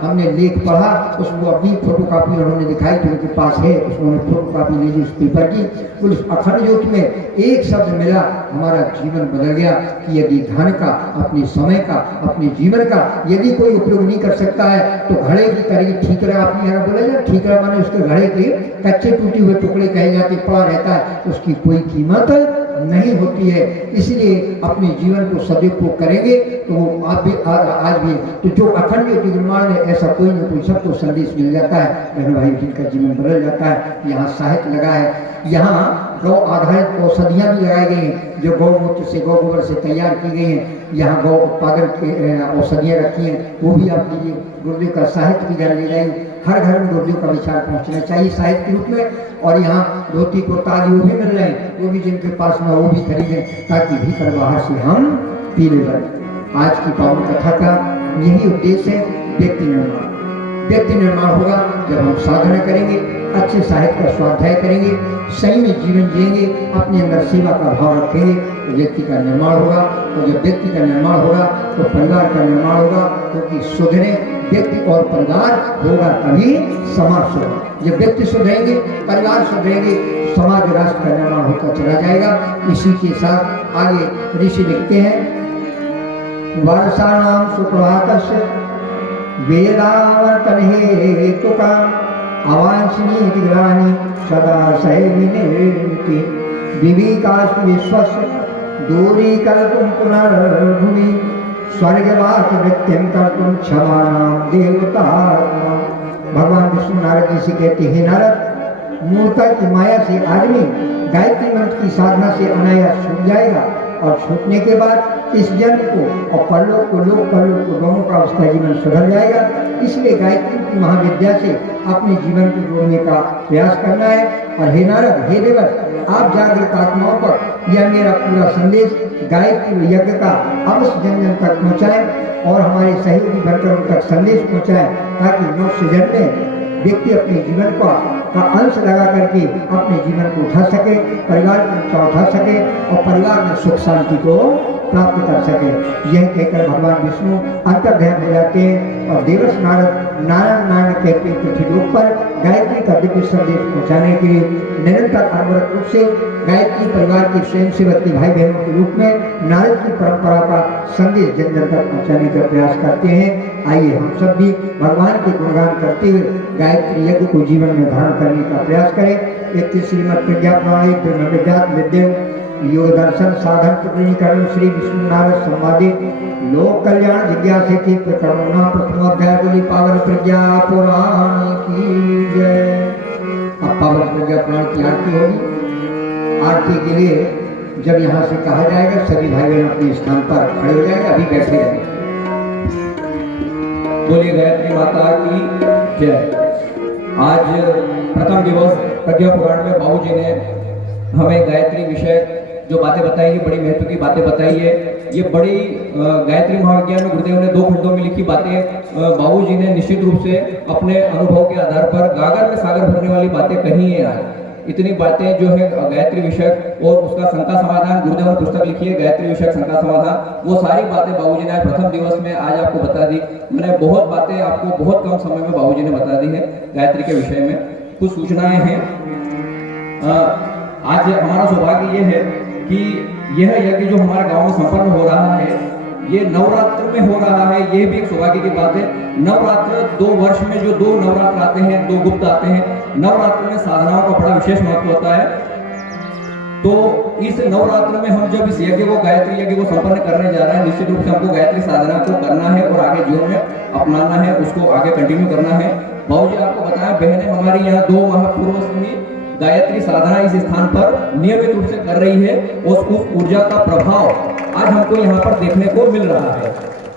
हमने लेख पढ़ा, उसको अपनी फोटोकॉपी उन्होंने दिखाई, तो उनके पास है, उसमें फोटोकॉपी ली थी उस पेपर की। उस अखंड ज्योत में एक शब्द मिला, हमारा जीवन बदल गया कि यदि धन का, अपने समय का, अपने जीवन का यदि कोई उपयोग नहीं कर सकता है तो घड़े की तरह ठीकरा, अपने यहाँ बोला जाए ठीकरा माने उसके घड़े के कच्चे टूटे हुए टुकड़े कहे जाते पड़ा रहता है, उसकी कोई कीमत नहीं होती है। इसलिए अपने जीवन को सदुपयोग करेंगे तो वो आप भी आज भी, तो जो अखंड ज्योति निर्माण है ऐसा कोई ना कोई सबको संदेश मिल जाता है। बहन भाई, जिनका जीवन बदल जाता है। यहाँ साहित्य लगा है, यहाँ गौ आधारित औषधियाँ भी लगाई गई हैं जो गौमूत्र से, गौ गोबर से तैयार की गई हैं। यहाँ गौ उत्पादन के औषधियाँ रखी हैं, वो भी आप लीजिए। गुरुदेव का साहित्य भी घर ले जाइए, हर घर में गुरुदेव का विचार पहुँचना चाहिए साहित्य के रूप में। और यहाँ धोती कुर्ता आदि वो भी मिल रहे हैं, वो भी जिनके पास में वो भी खरीदें, ताकि भीतर बाहर से हम पी ले जाए। आज की पावन कथा का यही उद्देश्य है, व्यक्ति निर्माण। व्यक्ति निर्माण होगा जब हम साधना करेंगे, अच्छे साहित्य का स्वाध्याय करेंगे, सही में जीवन जिएंगे, अपने अंदर सेवा का भाव रखेंगे, तो व्यक्ति का निर्माण होगा। और जब व्यक्ति का निर्माण होगा तो परिवार का निर्माण होगा, क्योंकि सुधरे व्यक्ति और परिवार होगा तभी समाज सुधरेगा। जब व्यक्ति सुधरेंगे, परिवार सुधरेंगे, समाज राष्ट्र का निर्माण होता चला जाएगा। इसी के साथ आगे ऋषि लिखते हैं, वर्षाणाम सुप्रभातस्य वेदावर्तन हेतुका अवांछनीय ग्लानि सदा सैविनेति विवेकास्तु विश्वस्य दूरीकर्तुं पुनर्भुवि स्वर्गवास वृत्तिं कर्तुं क्षमाणां देवता। भगवान विष्णु नारद जी से कहते हैं, नारद, मूर्ता की माया से आदमी गायत्री मंत्र की साधना से अनायास छूट जाएगा, और छूटने के बाद इस जन्म को और परलोक को, लोक परलोक को, दोनों का उसका जीवन सुधर जाएगा। इसलिए गायत्री की महाविद्या से अपने जीवन को जोड़ने का प्रयास करना है। और हे नारद, हे देवर, आप जागृत आत्माओं पर यह मेरा पूरा संदेश गायत्री यज्ञ का अवश्य जन जन तक पहुँचाएं और हमारे सहयोगी बनकर उन तक संदेश पहुँचाएं, ताकि मनुष्य जन्म में व्यक्ति अपने जीवन का अंश लगा करके अपने जीवन को उठा सके, परिवार को ऊंचा उठा सके और परिवार में सुख शांति को प्राप्त कर सके। यह कहकर भगवान विष्णु अंतर्ध्यान हो जाते हैं और देवर्ष नारद नारायण नारायण कहते हैं पृथ्वी लोक पर गायत्री का दिव्य संदेश पहुँचाने के लिए निरंतर अनवरत रूप से गायत्री परिवार के स्वयंसेवक के भाई बहनों के रूप में नारद की परंपरा का संदेश जन जन तक पहुँचाने का प्रयास करते हैं। आइए हम सब भी भगवान के गुणगान करते हुए गायत्री यज्ञ को जीवन में धारण करने का प्रयास करें। एक श्रीमद प्रज्ञा प्रणाली विद्यात विद्या योग दर्शन साधन प्रकरणीकरण श्री विष्णु नारद संवादे लोक कल्याण जिज्ञासे की प्रकरणा प्रथम अध्याय बोली पावन प्रज्ञा पुराण की जय। अब पावन पुराण की आरती होगी। आरती के लिए जब यहाँ से कहा जाएगा सभी भाई बहन अपने स्थान पर खड़े हो जाएंगे, अभी बैठे रहेंगे। बोलिए गायत्री माता की जय। आज प्रथम दिवस प्रज्ञा पुराण में बाबूजी ने हमें गायत्री विषय जो बातें बताई है, बड़ी महत्व की बातें बताई है। ये बड़ी गायत्री महाविज्ञान में गुरुदेव ने 2 खंडों में लिखी बातें बाबूजी ने निश्चित रूप से अपने अनुभव के आधार पर गागर में सागर भरने वाली बातें कही है। आज इतनी बातें जो है गायत्री विषय और उसका शंका समाधान, गुरुदेव ने पुस्तक लिखी है गायत्री विषय शंका समाधान, वो सारी बातें बाबूजी ने आज प्रथम दिवस में आज आपको बता दी। मैंने बहुत बातें आपको बहुत कम समय में बाबूजी ने बता दी है गायत्री के विषय में। कुछ सूचनाएं हैं। आज हमारा सौभाग्य ये है कि यह यज्ञ जो हमारे गांव में संपन्न हो रहा है, ये नवरात्र में हो रहा है। ये भी एक सौभाग्य की बात है। नवरात्र 2 वर्ष में जो 2 नवरात्र आते हैं, 2 गुप्त आते हैं। नवरात्र में साधनाओं का बड़ा विशेष महत्व होता है। तो इस नवरात्र में हम जब इस यज्ञ को, गायत्री यज्ञ को संपन्न करने जा रहे हैं, निश्चित रूप से हमको गायत्री साधना को करना है और आगे जीवन में अपनाना है, उसको आगे कंटिन्यू करना है। बाबूजी आपको बताया, बहनें हमारी यहाँ 2 माह पूर्व से गायत्री साधना इस स्थान पर नियमित रूप से कर रही है और उस ऊर्जा का प्रभाव आज हमको यहाँ पर देखने को मिल रहा है।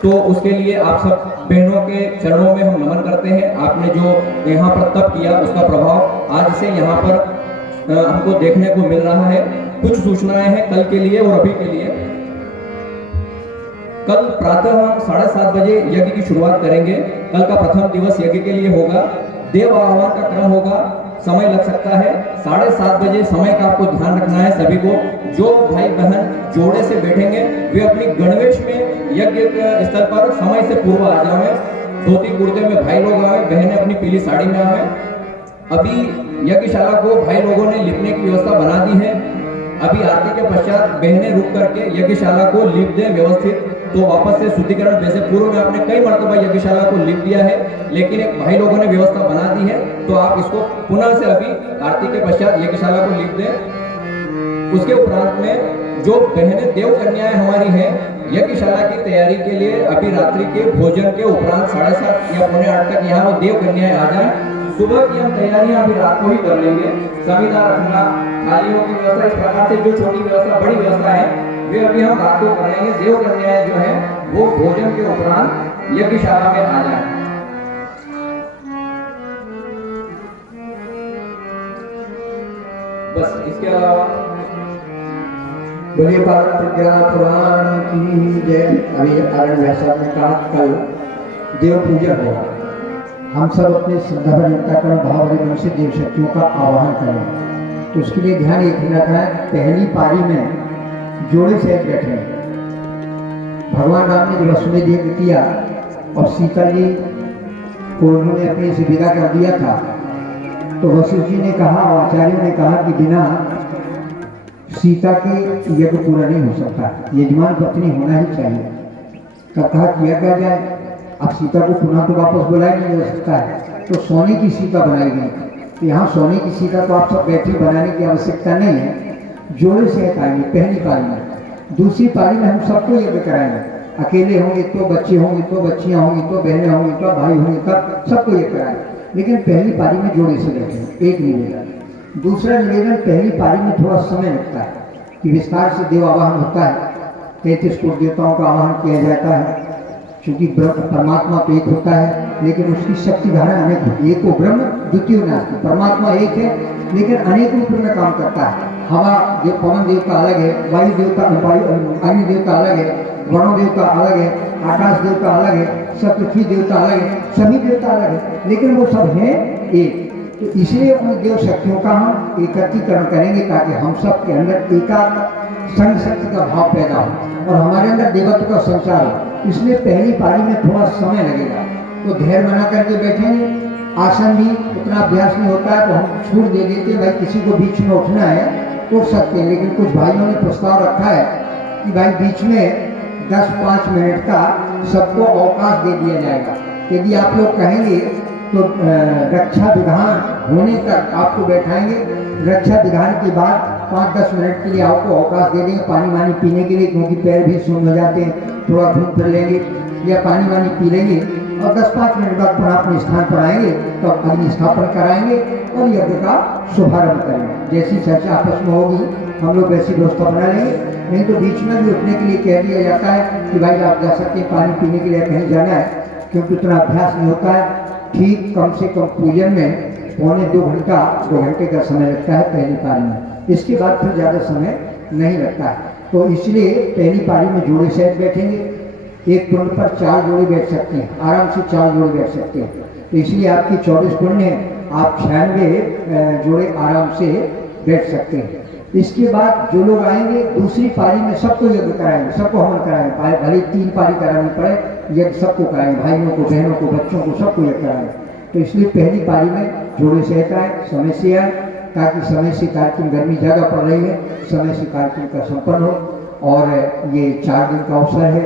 तो उसके लिए आप सब बहनों के चरणों में हम नमन करते हैं। आपने जो यहाँ पर तप किया उसका प्रभाव आज से यहाँ पर हमको देखने को मिल रहा है। कुछ सूचनाएं हैं कल के लिए और अभी के लिए। कल प्रातः हम 7:30 बजे यज्ञ की शुरुआत करेंगे। कल का प्रथम दिवस यज्ञ के लिए होगा। देव आह्वान का क्रम होगा, समय लग सकता है। 7:30 बजे समय का आपको ध्यान रखना है सभी को। जो भाई बहन जोड़े से बैठेंगे वे अपनी गणवेश में यज्ञ स्थल पर समय से पूर्व आ जाए। धोती कुर्ते में भाई लोग आए, बहनें अपनी पीली साड़ी में आए। अभी यज्ञशाला को भाई लोगों ने लिपने की व्यवस्था बना दी है। अभी आरती के पश्चात बहनें रुक करके यज्ञशाला को लिप दें व्यवस्थित। तो वापस से शुद्धिकरण, वैसे पूर्व में आपने कई मर्तबा यज्ञशाला को लिप दिया है, लेकिन एक भाई लोगों ने व्यवस्था बना दी है, तो आप इसको पुनः से अभी आरती के पश्चात यज्ञशाला को लिप दें। उसके उपरांत में जो बहनें देव कन्याएं हमारी हैं, यज्ञशाला की तैयारी के लिए अभी रात्रि के भोजन के उपरांत 7:30 या 7:45 तक यहाँ वो देव कन्याएं आ जाए। सुबह की हम तैयारियां अभी रात को ही कर लेंगे। संविदा रखना, थालियों की व्यवस्था, इस प्रकार से जो छोटी व्यवस्था, बड़ी व्यवस्था है, वे अभी हम रात को कर लेंगे। देव कन्याएं जो है वो भोजन के उपरांत यज्ञशाला में आ जाए। बस इसके अलावा बोलिए प्रज्ञा पुराण की जय। अभी आरण भाषा में कहा कल देव पूजा होगा। हम सब अपने श्रद्धा भजनता का भाव मन से देव शक्तियों का आवाहन करें। तो उसके लिए ध्यान एक रखना है, पहली पारी में जोड़े से बैठे। भगवान राम ने जब अश्वमेध यज्ञ किया और सीता जी को उन्होंने अपने से विदा कर दिया था, तो वशिष्ठ जी ने कहा और आचार्यों ने कहा कि बिना सीता के यज्ञ पूरा नहीं हो सकता, यजमान पत्नी होना ही चाहिए। तब कहा किया क्या जाए, अब सीता को पुनः तो वापस बुलाया नहीं जा सकता है, तो सोने की सीता बनाई गई। तो यहाँ सोने की सीता को आप सब बैठी बनाने की आवश्यकता नहीं है, जोड़े से आएंगे पहली पारी में। दूसरी पारी में हम सबको यज्ञ कराएंगे। अकेले होंगे तो, बच्चे होंगे तो, बच्चियाँ होंगी तो, बहनें होंगी तो, भाई होंगे तब सबको यज्ञ कराएंगे। लेकिन पहली पारी में जोड़े से बैठेंगे। एक निवेदन। दूसरा निवेदन, पहली पारी में थोड़ा समय लगता है कि विस्तार से देव आवाहन होता है। 33 कोटि देवताओं का आवाहन किया जाता है, क्योंकि परमात्मा तो एक होता है लेकिन उसकी शक्ति धारण अनेक होती है। एक को ब्रह्म, द्वितीय नास्ति। परमात्मा एक है लेकिन अनेक रूप में काम करता है। हवा देव, पवन देव का अलग है, वायु देव का, अग्नि देव का अलग है, वरुण देव का अलग है, आकाश देव का अलग है, सब पृथ्वी देवता अलग है, सभी देवता अलग है, लेकिन वो सब है एक। तो इसलिए उन देव शक्तियों का हम एकत्रीकरण करेंगे ताकि हम सब के अंदर एकात्म संग शक्ति का भाव पैदा हो और हमारे अंदर देवत्व का संचार हो। इसलिए पहली पारी में थोड़ा समय लगेगा, तो धैर्य बना करके बैठेंगे। आसन भी उतना अभ्यास नहीं होता है तो हम छूट दे देते हैं, भाई किसी को बीच में उठना है उठ सकते हैं। लेकिन कुछ भाइयों ने प्रस्ताव रखा है कि भाई बीच में 10-5 मिनट का सबको अवकाश दे दिया जाएगा। यदि आप लोग कहेंगे तो रक्षा विधान होने तक आपको बैठाएंगे। रक्षा विधान के बाद 5-10 मिनट के लिए आपको अवकाश दे देंगे पानी वानी पीने के लिए, क्योंकि पैर भी सुन्न हो जाते हैं, थोड़ा घूम फिर लेंगे या पानी वानी पी लेंगे और 10-5 मिनट बाद पुनः अपने स्थान पर आएंगे तो अग्नि स्थापन कराएंगे और यज्ञ का शुभारंभ करेंगे। जैसी चर्चा आपस में होगी हम लोग वैसी व्यवस्था बना लेंगे। नहीं तो बीच में भी उठने के लिए कह दिया जाता है कि भाई आप जा सकते हैं, पानी पीने के लिए कहीं जाना है, क्योंकि उतना अभ्यास नहीं होता है। ठीक कम से कम पूजन में 2 घंटे का समय लगता है पहली पारी में, इसके बाद फिर ज़्यादा समय नहीं लगता है। तो इसलिए पहली पारी में जोड़े सहित बैठेंगे, एक कुंड पर 4 जोड़े बैठ सकते हैं, आराम से 4 जोड़े बैठ सकते हैं। तो इसलिए आपकी 24 कुंड है, आप 96 जोड़े आराम से बैठ सकते हैं। इसके बाद जो लोग आएंगे दूसरी पारी में सबको यज्ञ कराएंगे, सबको हवन कराएंगे, भले 3 पारी करानी पड़े, यज्ञ सबको कराएंगे, भाइयों को, बहनों को, बच्चों को, सबको यज्ञ कराएंगे। तो इसलिए पहली पारी में जोड़े सहित आए, समय से आए, ताकि समय से कार्यक्रम, गर्मी ज़्यादा पड़ रही है, समय से कार्यक्रम का संपन्न हो। और ये 4 दिन का अवसर है,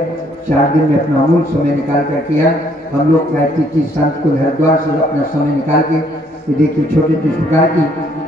4 दिन में अपना अमूल्य समय निकाल करके आए। हम लोग गायत्री तीर्थ संत को हरिद्वार से अपना समय निकाल के देखिए छोटे इस प्रकार की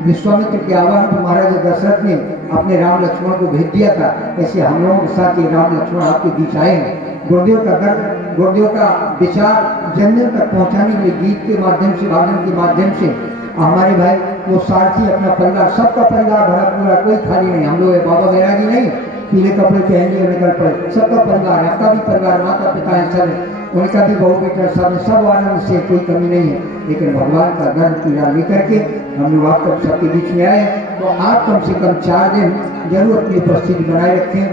विश्वामित्र के आह्वान पर महाराज दशरथ ने अपने राम लक्ष्मण को भेज दिया था, ऐसे हम लोगों के साथ ये राम लक्ष्मण आपके बीच आए हैं। गुरुदेव का दर्द, गुरुदेव का विचार जन जन तक पहुँचाने के लिए गीत के माध्यम से, वादन के माध्यम से हमारे भाई वो सारथी, अपना परिवार, सबका परिवार भरा पूरा, कोई खाली नहीं। हम लोग बाबा बैरागी नहीं पीले कपड़े पहन के निकल पड़े, सबका परिवार है, आपका भी परिवार, माता पिता है, सब उनका भी बहू बेटा, सब आनंद से, कोई कमी नहीं है। लेकिन भगवान का दर्द पीड़ा लेकर के हम लोग आप तक सबके बीच में आए, तो आप कम से कम 4 दिन जरूर अपनी उपस्थिति बनाए रखें।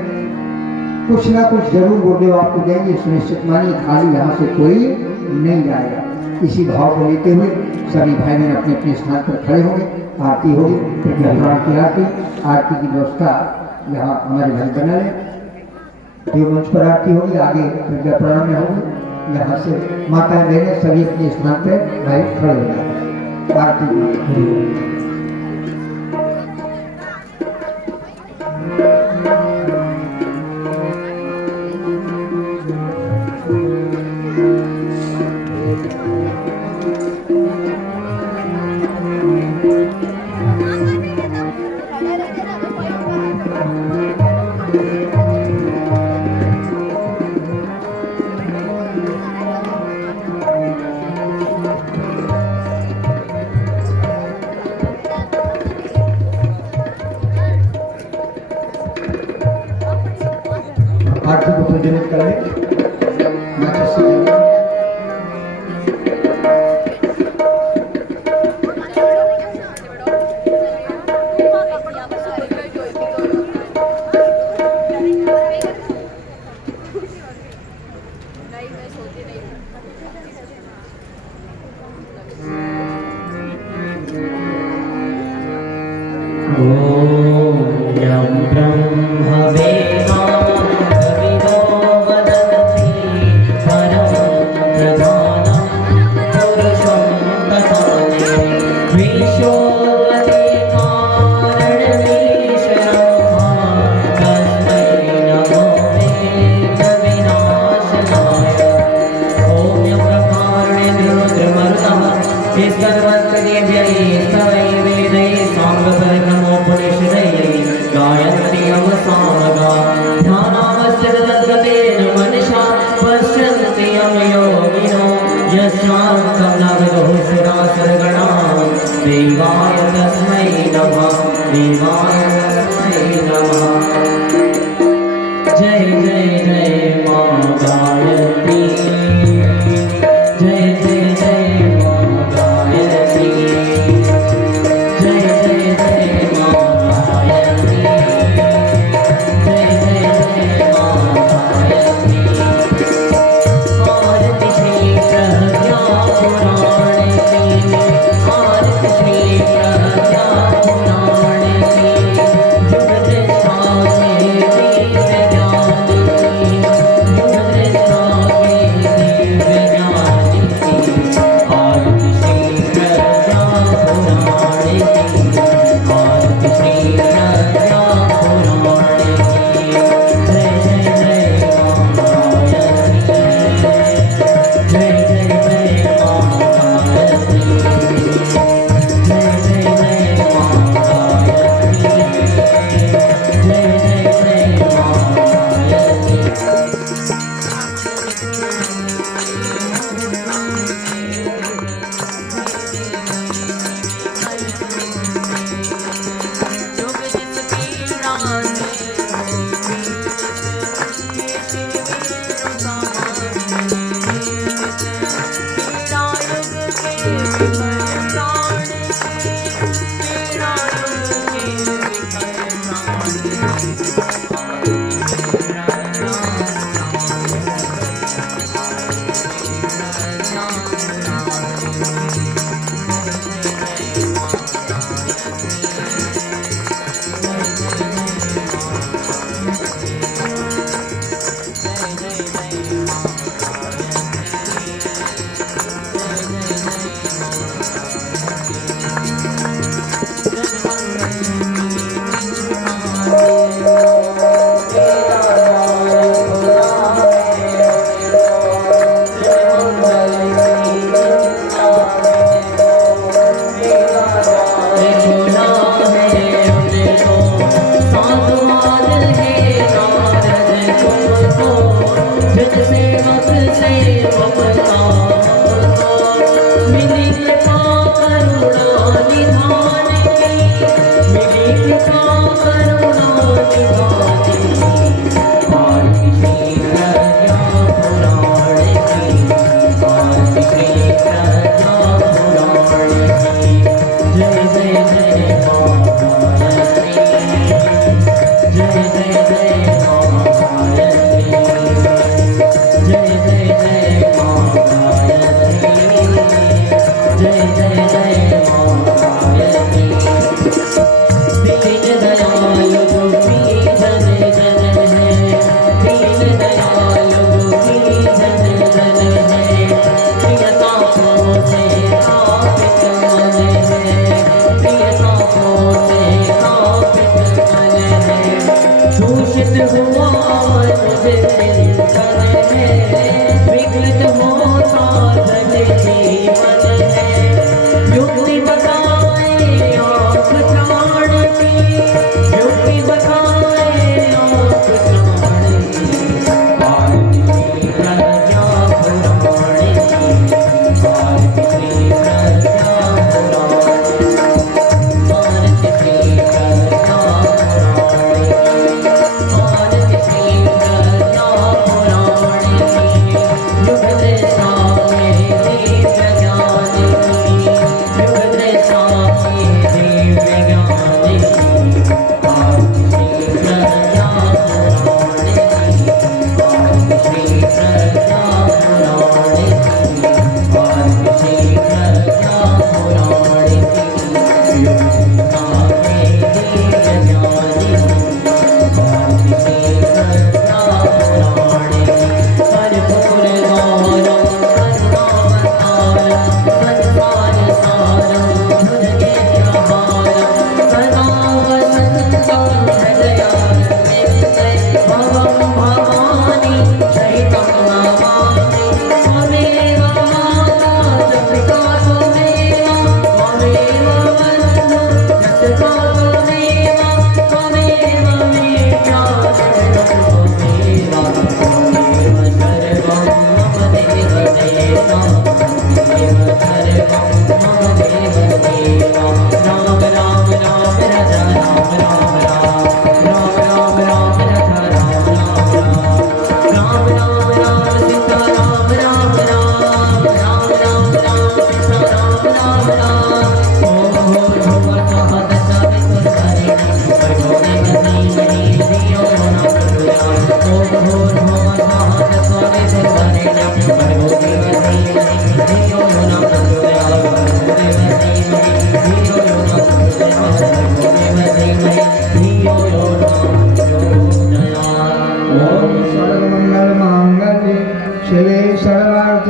कुछ ना कुछ जरूर गुरुदेव आपको देंगे, सुनिश्चित मानिए, खाली यहाँ से कोई नहीं जाएगा। इसी भाव को लेते हुए सभी भाई बहन अपने अपने स्थान पर खड़े होंगे, आरती होगी, भगवान की आरती की व्यवस्था यहाँ हमारे भाई बना लें। देव मंच पर आरती होगी, आगे प्रज्ञा प्रणाम में होगी, यहाँ से माता बहनें सभी अपने स्थान पर भाई खड़े हो जाए आरती। आरती को प्रज्वलित करें। देवाय तस्मै नमः, देवाय तस्मै नमः। जय जय जय मां गायत्री, जय जय जय मां गायत्री।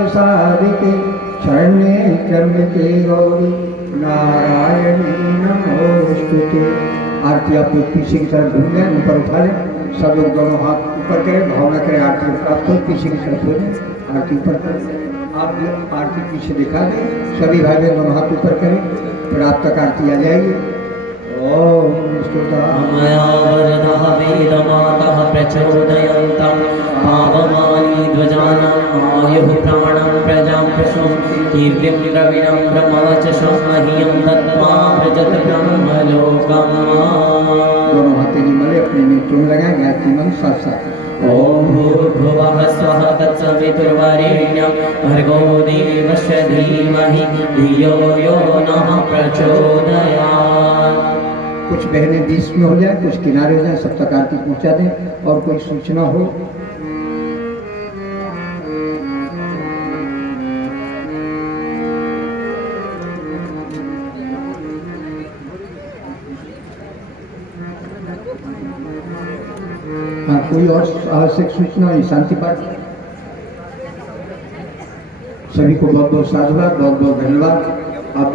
साधिके शरण्ये त्र्यंबके गौरी नारायणी नमोस्तुते। आरती आप लोग पीछे की तरफ घूम गए, ऊपर उठा लें, सब लोग दोनों हाथ ऊपर करें, भावना करें आरती प्राप्त हो, पीछे की तरफ हो जाए, आरती ऊपर करें। आप लोग आरती पीछे दिखा दें, सभी भाई बहन दोनों हाथ ऊपर करें, फिर आप तक आरती आ जाएगी। ओम वेदमातः प्रचोदयन्तं पावमानी ध्वजानाम् आयुः प्राणं प्रजां पशुं कीर्तिं द्रविणं ब्रह्मवचसं मह्यं दत्त्वा व्रजत ब्रह्मलोकम्। दोनों हाथें मले अपने अपने नेत्रों में लगाएं, गायत्री मंत्र साथ साथ। ओम भूर्भुवः स्वः तत्सवितुर्वरेण्यं भर्गो देवस्य धीमहि धियो यो नः प्रचोदयात्। कुछ बहनें बीच में हो जाए, कुछ किनारे हो जाए, सब तक आरती पहुंचा दें। और कोई सूचना हो हाँ, कोई और आवश्यक सूचना हो, शांति पाठ। सभी को बहुत बहुत साधुवाद, बहुत बहुत धन्यवाद। अब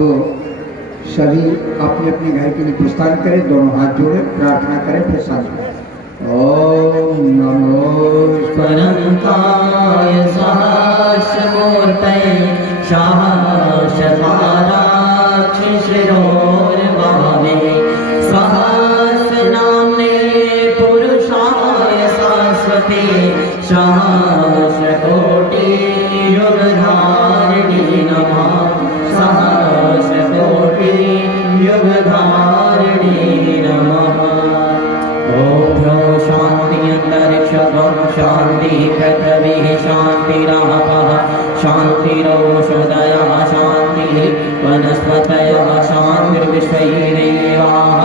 सभी अपने अपने घर के लिए प्रस्थान करें, दोनों हाथ जोड़े प्रार्थना करें, फिर साथ ओम नमो परमकाय सहस्रमूर्तये सहस्रपादाक्षिशिरोर्भावे सहस्रनाम्ने पुरुषाय शाश्वते सहस्रकोटि युगधारिणी नमः सहस्रकोटि युगधारिणी नमः। ओम शांति अंतरिक्षं शांति पृथ्वी शांतिरापः शांतिरोषधयः शांतिः वनस्पतयः शांतिर्विश्वैर्देवाः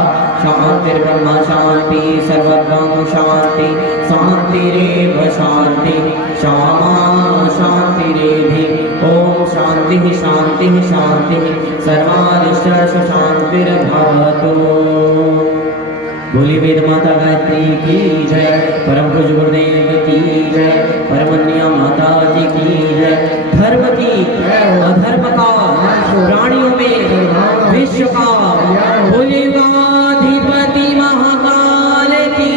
शांतिर्ब्रह्म शांति सर्वत्र शांति शांतिरेव शांति क्षमा शांतिरेधि। ओम शांतिः शांतिः शांतिः सर्वारिष्ट शांतिर्भवतु। बोली वेद माता गायत्री की जय, परम पूज्य गुरुदेव की जय, परमन्या माता जी की जय। धर्म की अधर्म का प्राणियों में विश्व का बोलेगाधिपति महाकाल की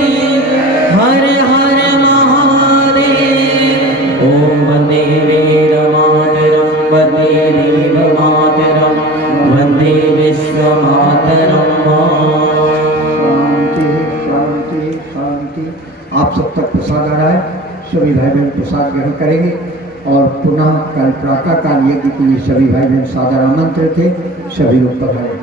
हर हर महादेव। ओम वंदे वेद मातरम वंदे देव मातरम वंदे विश्व मातरम। आप सब तक प्रसाद आ रहा है, सभी भाई बहन प्रसाद ग्रहण करेंगे। और पुनः कल प्रातः काल यज्ञ के लिए सभी भाई बहन सादर आमंत्रित थे, सभी लोग पधारे।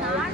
नाड़